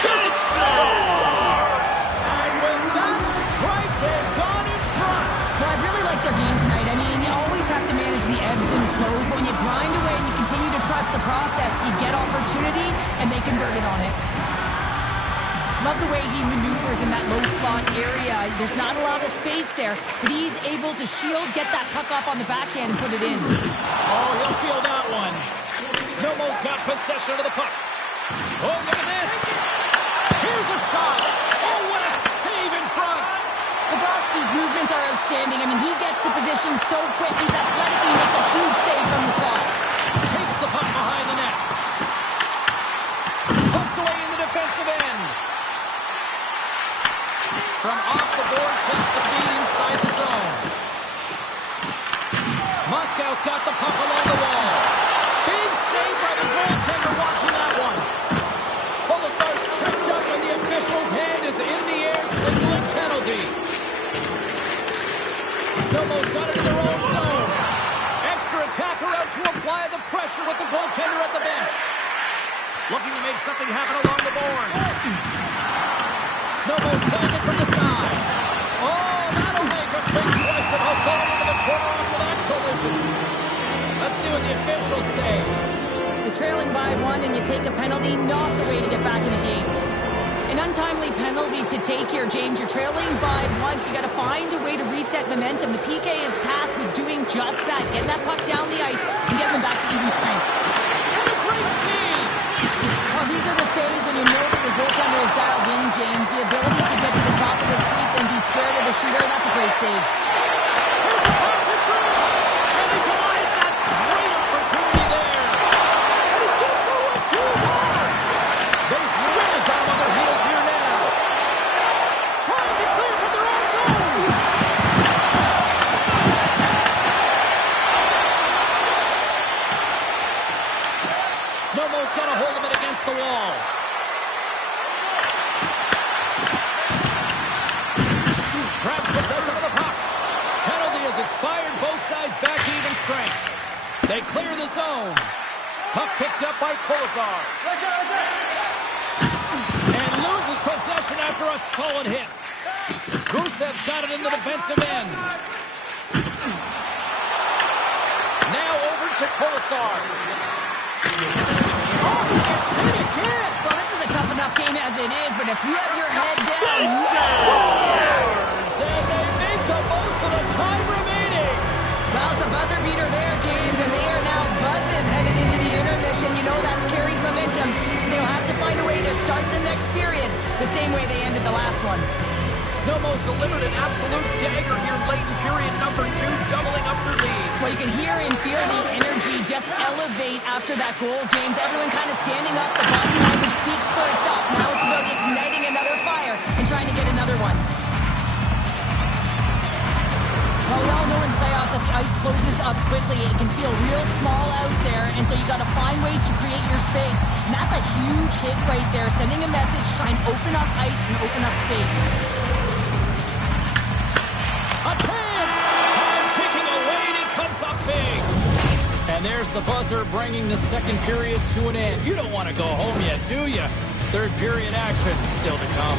Here's it. Scores! And with that strike, they're gone in front. Well, I really like their game tonight. I mean, you always have to manage the ebbs and flows, but when you grind away and you continue to trust the process, you get opportunity, and they convert it on it. Love the way he maneuvers in that low slot area. There's not a lot of space there, but he's able to shield, get that puck off on the backhand, and put it in. Oh, he'll feel that one. Snowmo's got possession of the puck. Oh, look at this. Here's a shot. Oh, what a save in front. Bobrovsky's movements are outstanding. I mean, he gets to position so quick. He's athletic, and he makes a huge save from the slot. Takes the puck behind the net. Tucked away in the defensive end. From off the boards, takes the feed inside the zone. Moscow's got the puck along the wall. Big save by the goaltender watching that one. Colasar's tripped up and the official's hand is in the air, signaling penalty. Snowmo's got it in their own zone. Extra attacker out to apply the pressure with the goaltender at the bench. Looking to make something happen along the boards. Snowball's playing it from the side. Oh, that'll make a big choice of how far into the corner after that collision. Let's see what the officials say. You're trailing by one and you take a penalty, not the way to get back in the game. An untimely penalty to take here, James. You're trailing by once. You got to find a way to reset momentum. The PK is tasked with doing just that. Getting that puck down the ice and getting them back to even strength. What a great save! Well, these are the saves when you know that the goaltender is dialed in, James. The ability to get to the top of the crease and be square to the shooter, that's a great save. Here's a pass in front! And he denies that great opportunity there. And he gets the 1-2-1! They've really got him on their heels here now. Trying to clear from their own zone. Snowmo's got a hold of it against the wall. Grabs possession of the puck. Penalty has expired. Both sides back to even strength. They clear the zone. Puck picked up by Colasar. And loses possession after a solid hit. Gusev's got it in the defensive end. Now over to Colasar. Oh, he gets hit again. Well, this is a tough enough game as it is, but if you have your head down, Scores! And they make the most of the time remaining. start the next period the same way they ended the last one. Znojmo's delivered an absolute dagger here late in period number 2, doubling up their lead. Well, you can hear and feel the energy just elevate after that goal, James. Everyone kind of standing up. The body language speaks for itself. Now it's about igniting another fire and trying to get another one. Well, we all know in playoffs that the ice closes up quickly. It can feel real small out there, and so you got to find ways to create your space. And that's a huge hit right there, sending a message, trying to open up ice and open up space. A chance! Time ticking away, and he comes up big. And there's the buzzer bringing the second period to an end. You don't want to go home yet, do you? Third period action still to come.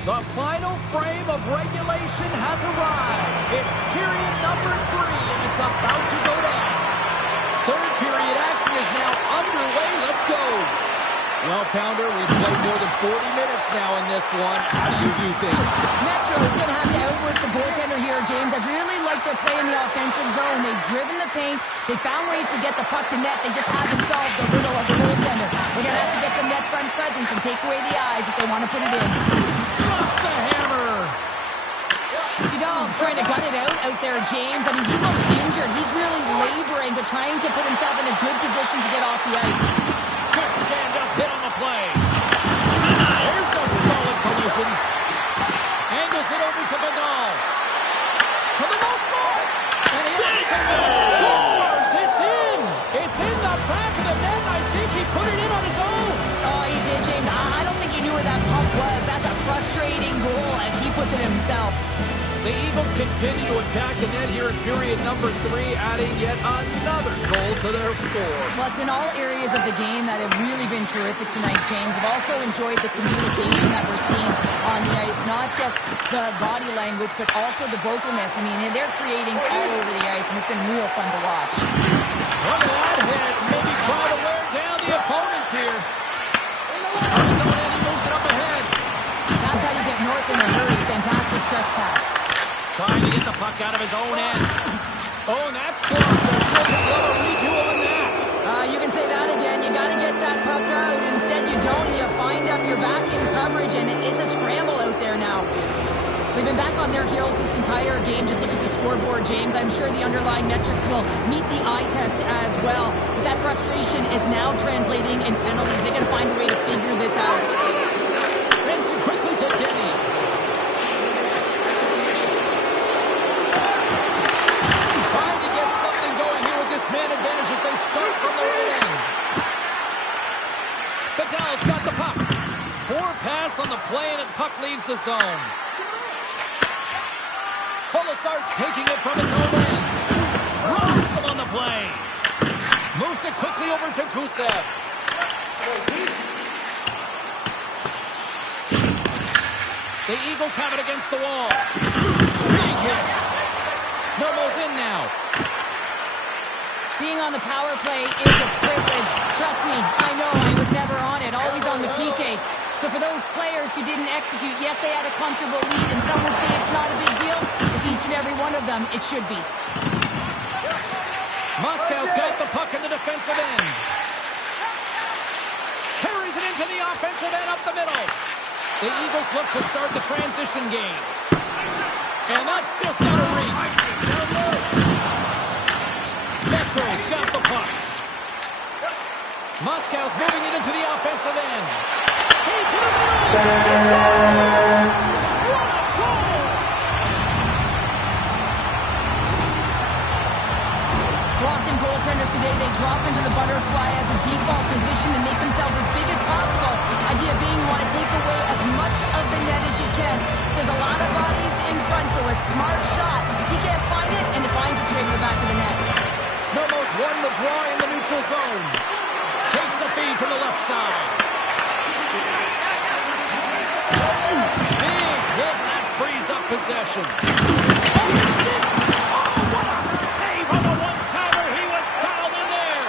The final frame of regulation has arrived. It's period number 3, and it's about to go down. Third period action is now underway. Let's go. Well, Pounder, we've played more than 40 minutes now in this one. How do you view things? Metro is going to have to outwork the goaltender here, James. I really like their play in the offensive zone. They've driven the paint. They found ways to get the puck to net. They just haven't solved the riddle of the goaltender. They're going to have to get some net front presence and take away the eyes if they want to put it in. Drops the hammer. Vidal's trying to gut it out there, James. I mean, he looks injured. He's really laboring, but trying to put himself in a good position to get off the ice. Good stand-up hit on the play. There's a solid collision. Angles it over to Vidal. To the goal slot. And he scores! It's in! It's in the back of the net. I think he put it in on his own. Oh, he did, James. I don't think he knew where that puck was. That's a frustrating goal as he puts it himself. The Eagles continue to attack the net here in period number 3, adding yet another goal to their score. Well, it's been all areas of the game that have really been terrific tonight, James. I've also enjoyed the communication that we're seeing on the ice, not just the body language, but also the vocalness. I mean, they're creating all over the ice, and it's been real fun to watch. Look at that hit. Maybe try to wear down the opponents here. On his own end, he moves it up ahead. That's how you get north in a hurry. Fantastic stretch pass. Trying to get the puck out of his own end. Oh, and that's blocked. They're sure to love a redo on that. You can say that again. You got to get that puck out. Instead, you don't. You find up your back in coverage, and it's a scramble out there now. They've been back on their heels this entire game. Just look at the scoreboard, James. I'm sure the underlying metrics will meet the eye test as well. But that frustration is now translating in penalties. They got to find a way to figure this out. Sends it quickly to Denny. Trying to get something going here with this man advantage as they start from the right end. Vidal's got the puck. Poor pass on the play, and the puck leaves the zone. Colasar's taking it from his own end. Russell on the play. Moves it quickly over to Gusev. The Eagles have it against the wall. Big hit. Snowball's in now. Being on the power play is a privilege. Trust me, I know. I was never on it. Always on the PK. So for those players who didn't execute, yes, they had a comfortable lead, and some would say it's not a big deal. To each and every one of them, it should be. Moscow's got the puck in the defensive end. Carries it into the offensive end up the middle. The Eagles look to start the transition game. And that's just out of reach. Moscow's moving it into the offensive end. Feed to the middle. What a goal! Often goaltenders today, they drop into the butterfly as a default position and make themselves as big as possible. Idea being you want to take away as much of the net as you can. There's a lot of bodies in front, so a smart shot. He can't find it, and it finds its way to the back of the net. Znojmo's won the draw in the neutral zone. Takes the feed from the left side. Big hit, that frees up possession. Oh, the stick! Oh, what a save on the one-timer. He was dialed in there.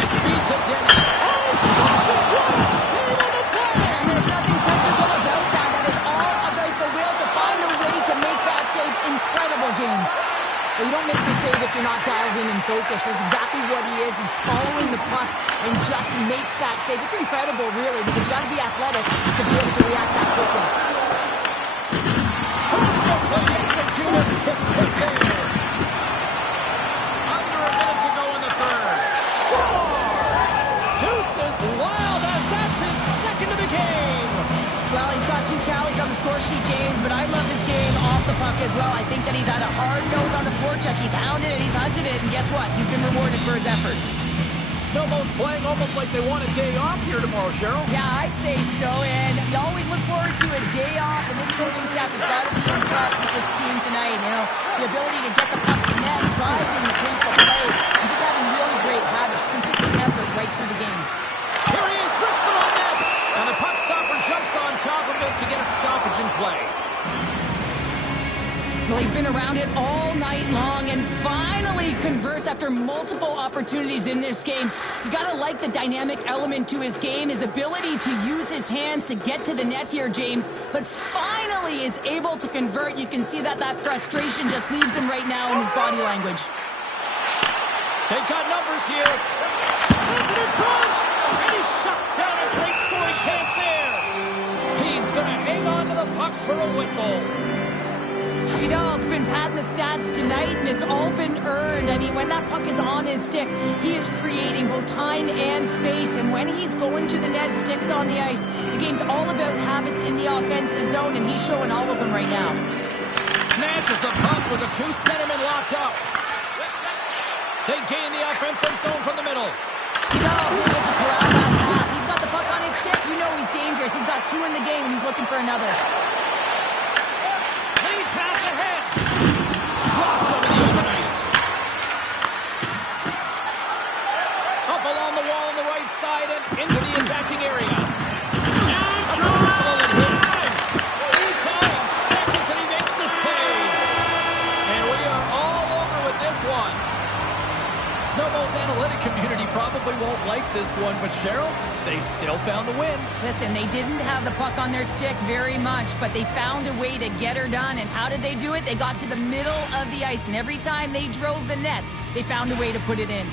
Big feed to Denny. Oh, stopped it. What a save on the play. And there's nothing technical about that. That is all about the will to find a way to make that save incredible, James. Well, you don't make the save if you're not dialed in and focused. That's exactly what he is. He's following the puck and just makes that save. It's incredible, really, because you got to be athletic to be able to react that quickly. Executed. Under a minute to go in the third. Scores! Deuces Wild as that's his second of the game. Well, he's got 2 tallies on the score sheet, James, but I love his game off the puck as well. I think that he's had a hard nose on the forecheck. He's hounded it, he's hunted it, and guess what? He's been rewarded for his efforts. Znojmo's playing almost like they want a day off here tomorrow, Cheryl. Yeah, I'd say so, and you always look forward to a day off, and this coaching staff has got to be impressed with this team tonight. You know, the ability to get the puck to net, driving the pace of play, and just having really great habits, consistent effort right through the game. Here he is, wrists it on net, and the puck stopper jumps on top of it to get a stoppage in play. Well, he's been around it all night long and finally converts after multiple opportunities in this game. You gotta like the dynamic element to his game, his ability to use his hands to get to the net here, James, but finally is able to convert. You can see that frustration just leaves him right now in his body language. They've got numbers here. Sensitive crunch, and he shuts down a great scoring chance there. He's gonna hang on to the puck for a whistle. Vidal's been padding the stats tonight, and it's all been earned. I mean, when that puck is on his stick, he is creating both time and space, and when he's going to the net, 6 on the ice, the game's all about habits in the offensive zone, and he's showing all of them right now. Snatches the puck with the 2 centermen locked up. They gain the offensive zone from the middle. Vidal's able to corral that pass. He's got the puck on his stick. You know he's dangerous. He's got 2 in the game, and he's looking for another. Pass ahead. Dropped over the open ice. Up along the wall on the right side and into the attacking area. That's a solid hit. 12 seconds and he makes the save. And we are all over with this one. Znojmo's analytic community probably won't like this one, but Cheryl, they still found the win. Listen, they didn't have the puck on their stick very much, but they found a way to get her done. And how did they do it? They got to the middle of the ice, and every time they drove the net, they found a way to put it in.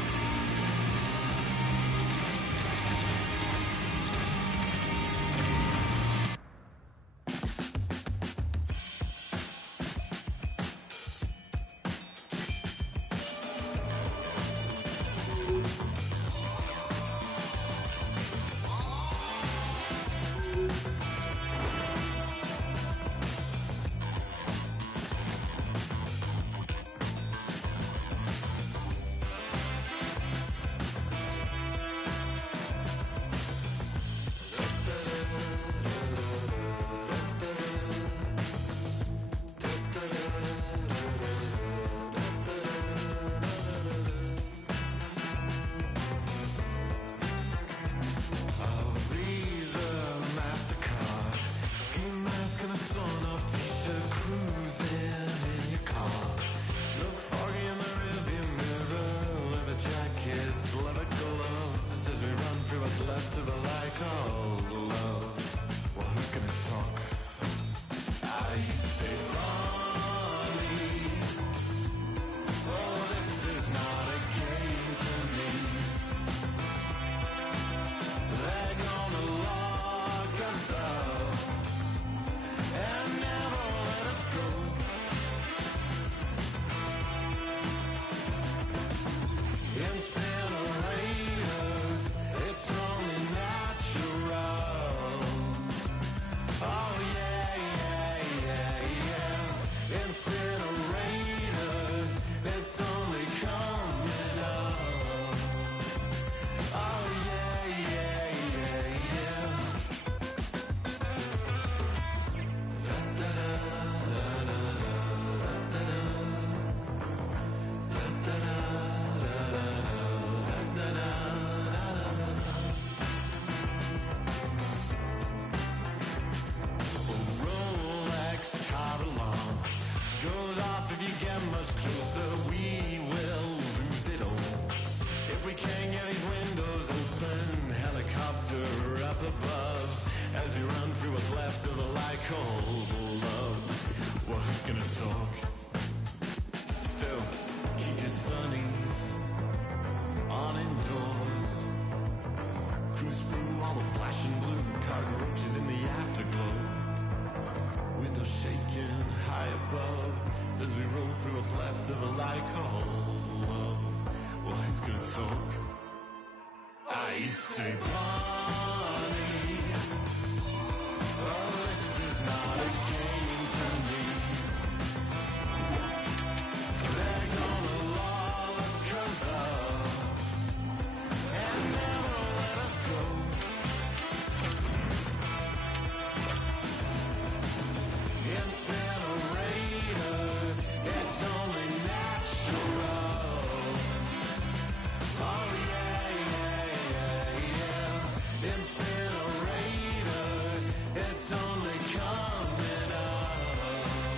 Instead I call love. Life's gonna talk. I say, Bonnie, oh, this is not a game to me. They're gonna lock us up and never let us go. Incinerator, it's only natural. Oh yeah, yeah, yeah, yeah. Incinerator, it's only coming up.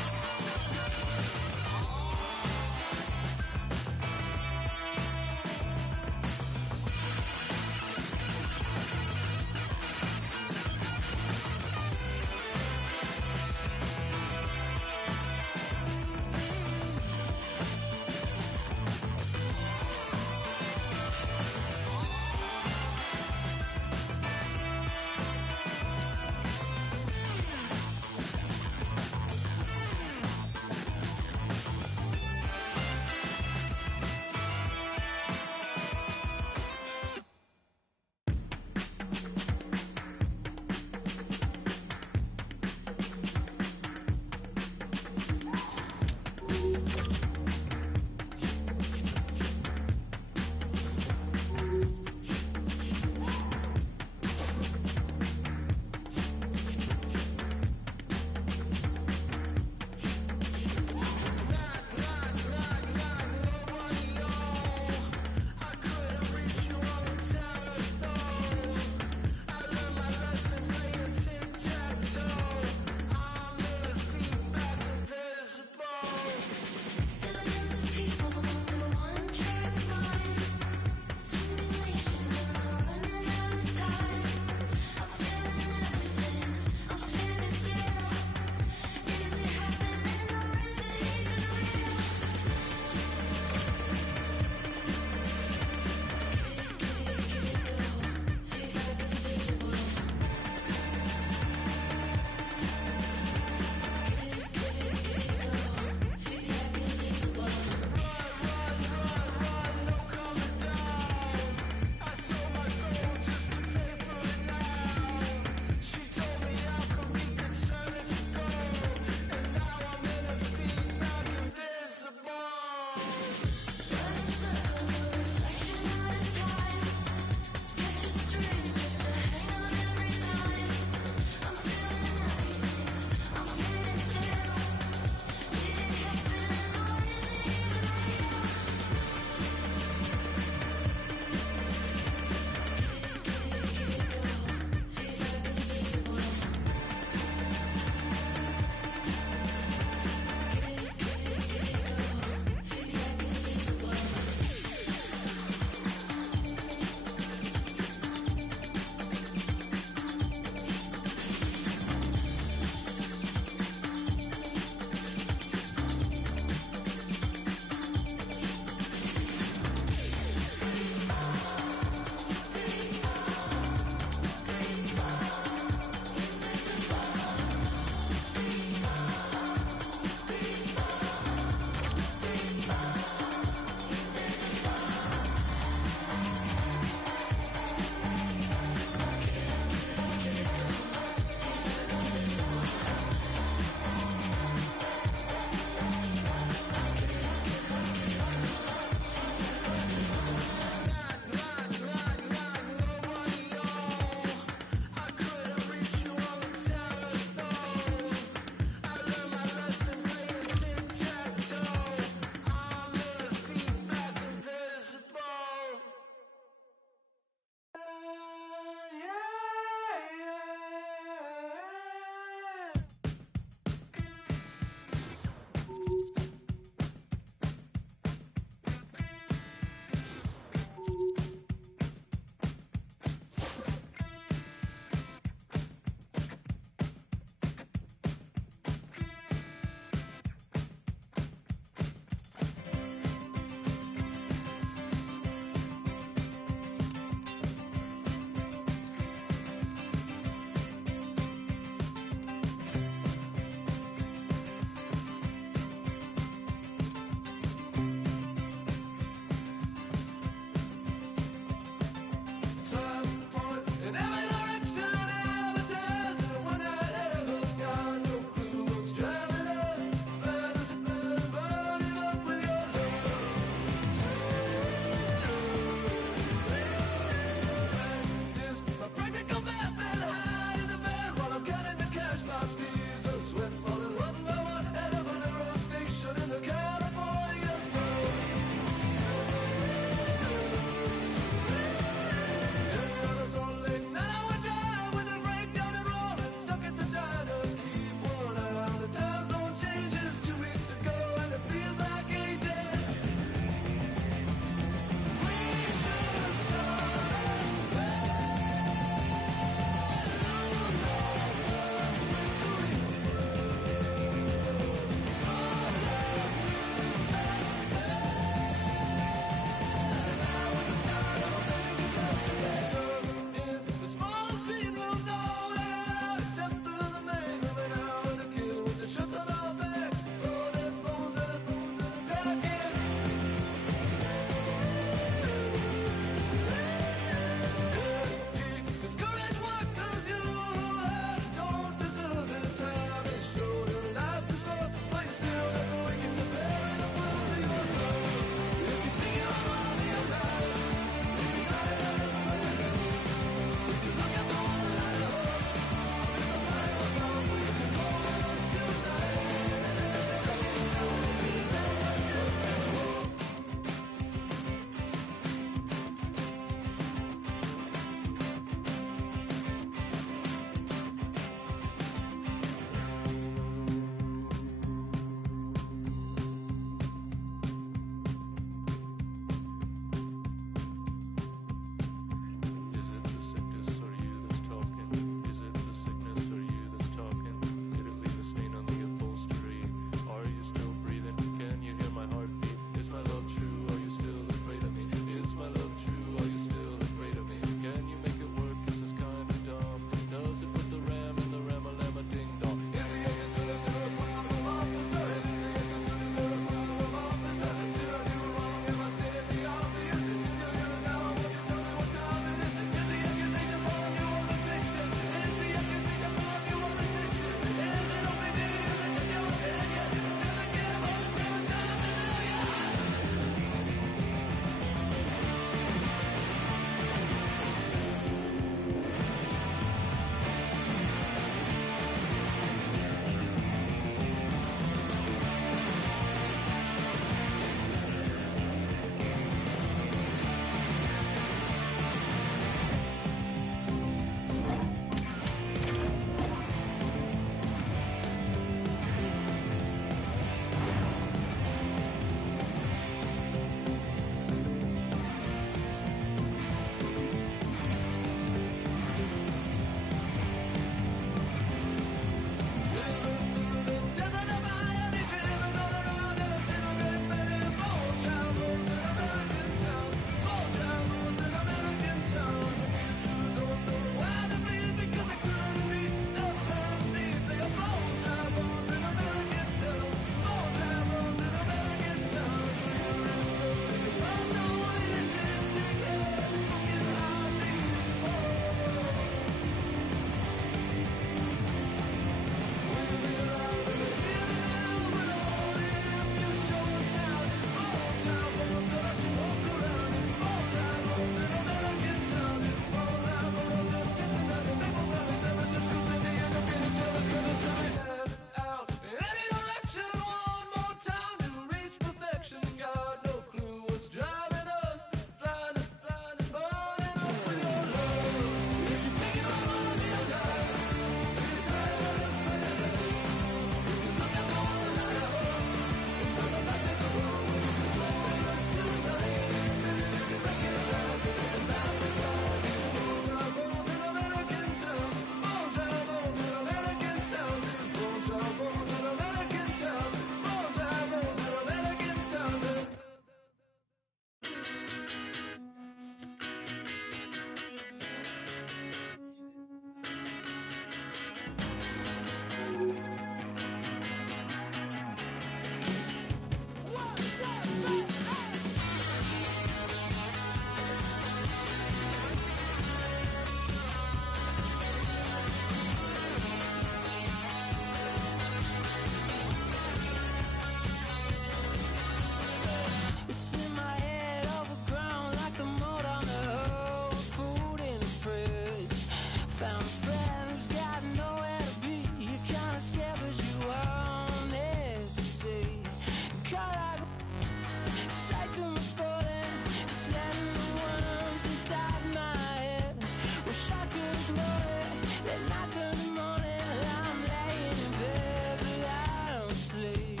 turn the morning, I'm laying in bed, but I don't sleep.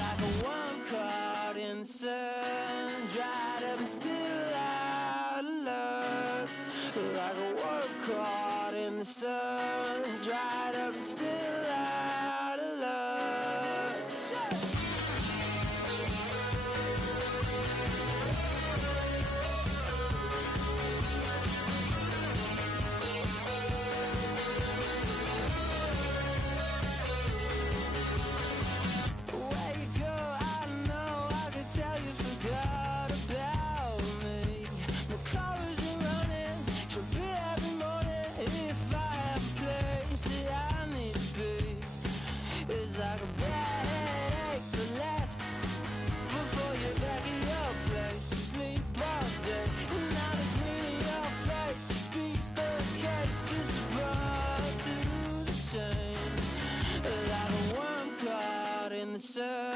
Like a worm caught in the sun, dried up and still out of luck. Like a worm caught in the sun, dried up and still out of luck. Where you go, I don't know. I could tell you forgot about me. My car isn't running, she'll be every morning. If I have a place that I need to be, it's like a bad headache that lasts before you're back at your place. Sleep all day, and now the grin in your face speaks the case. It's brought to the chain, like a worm caught in the sun.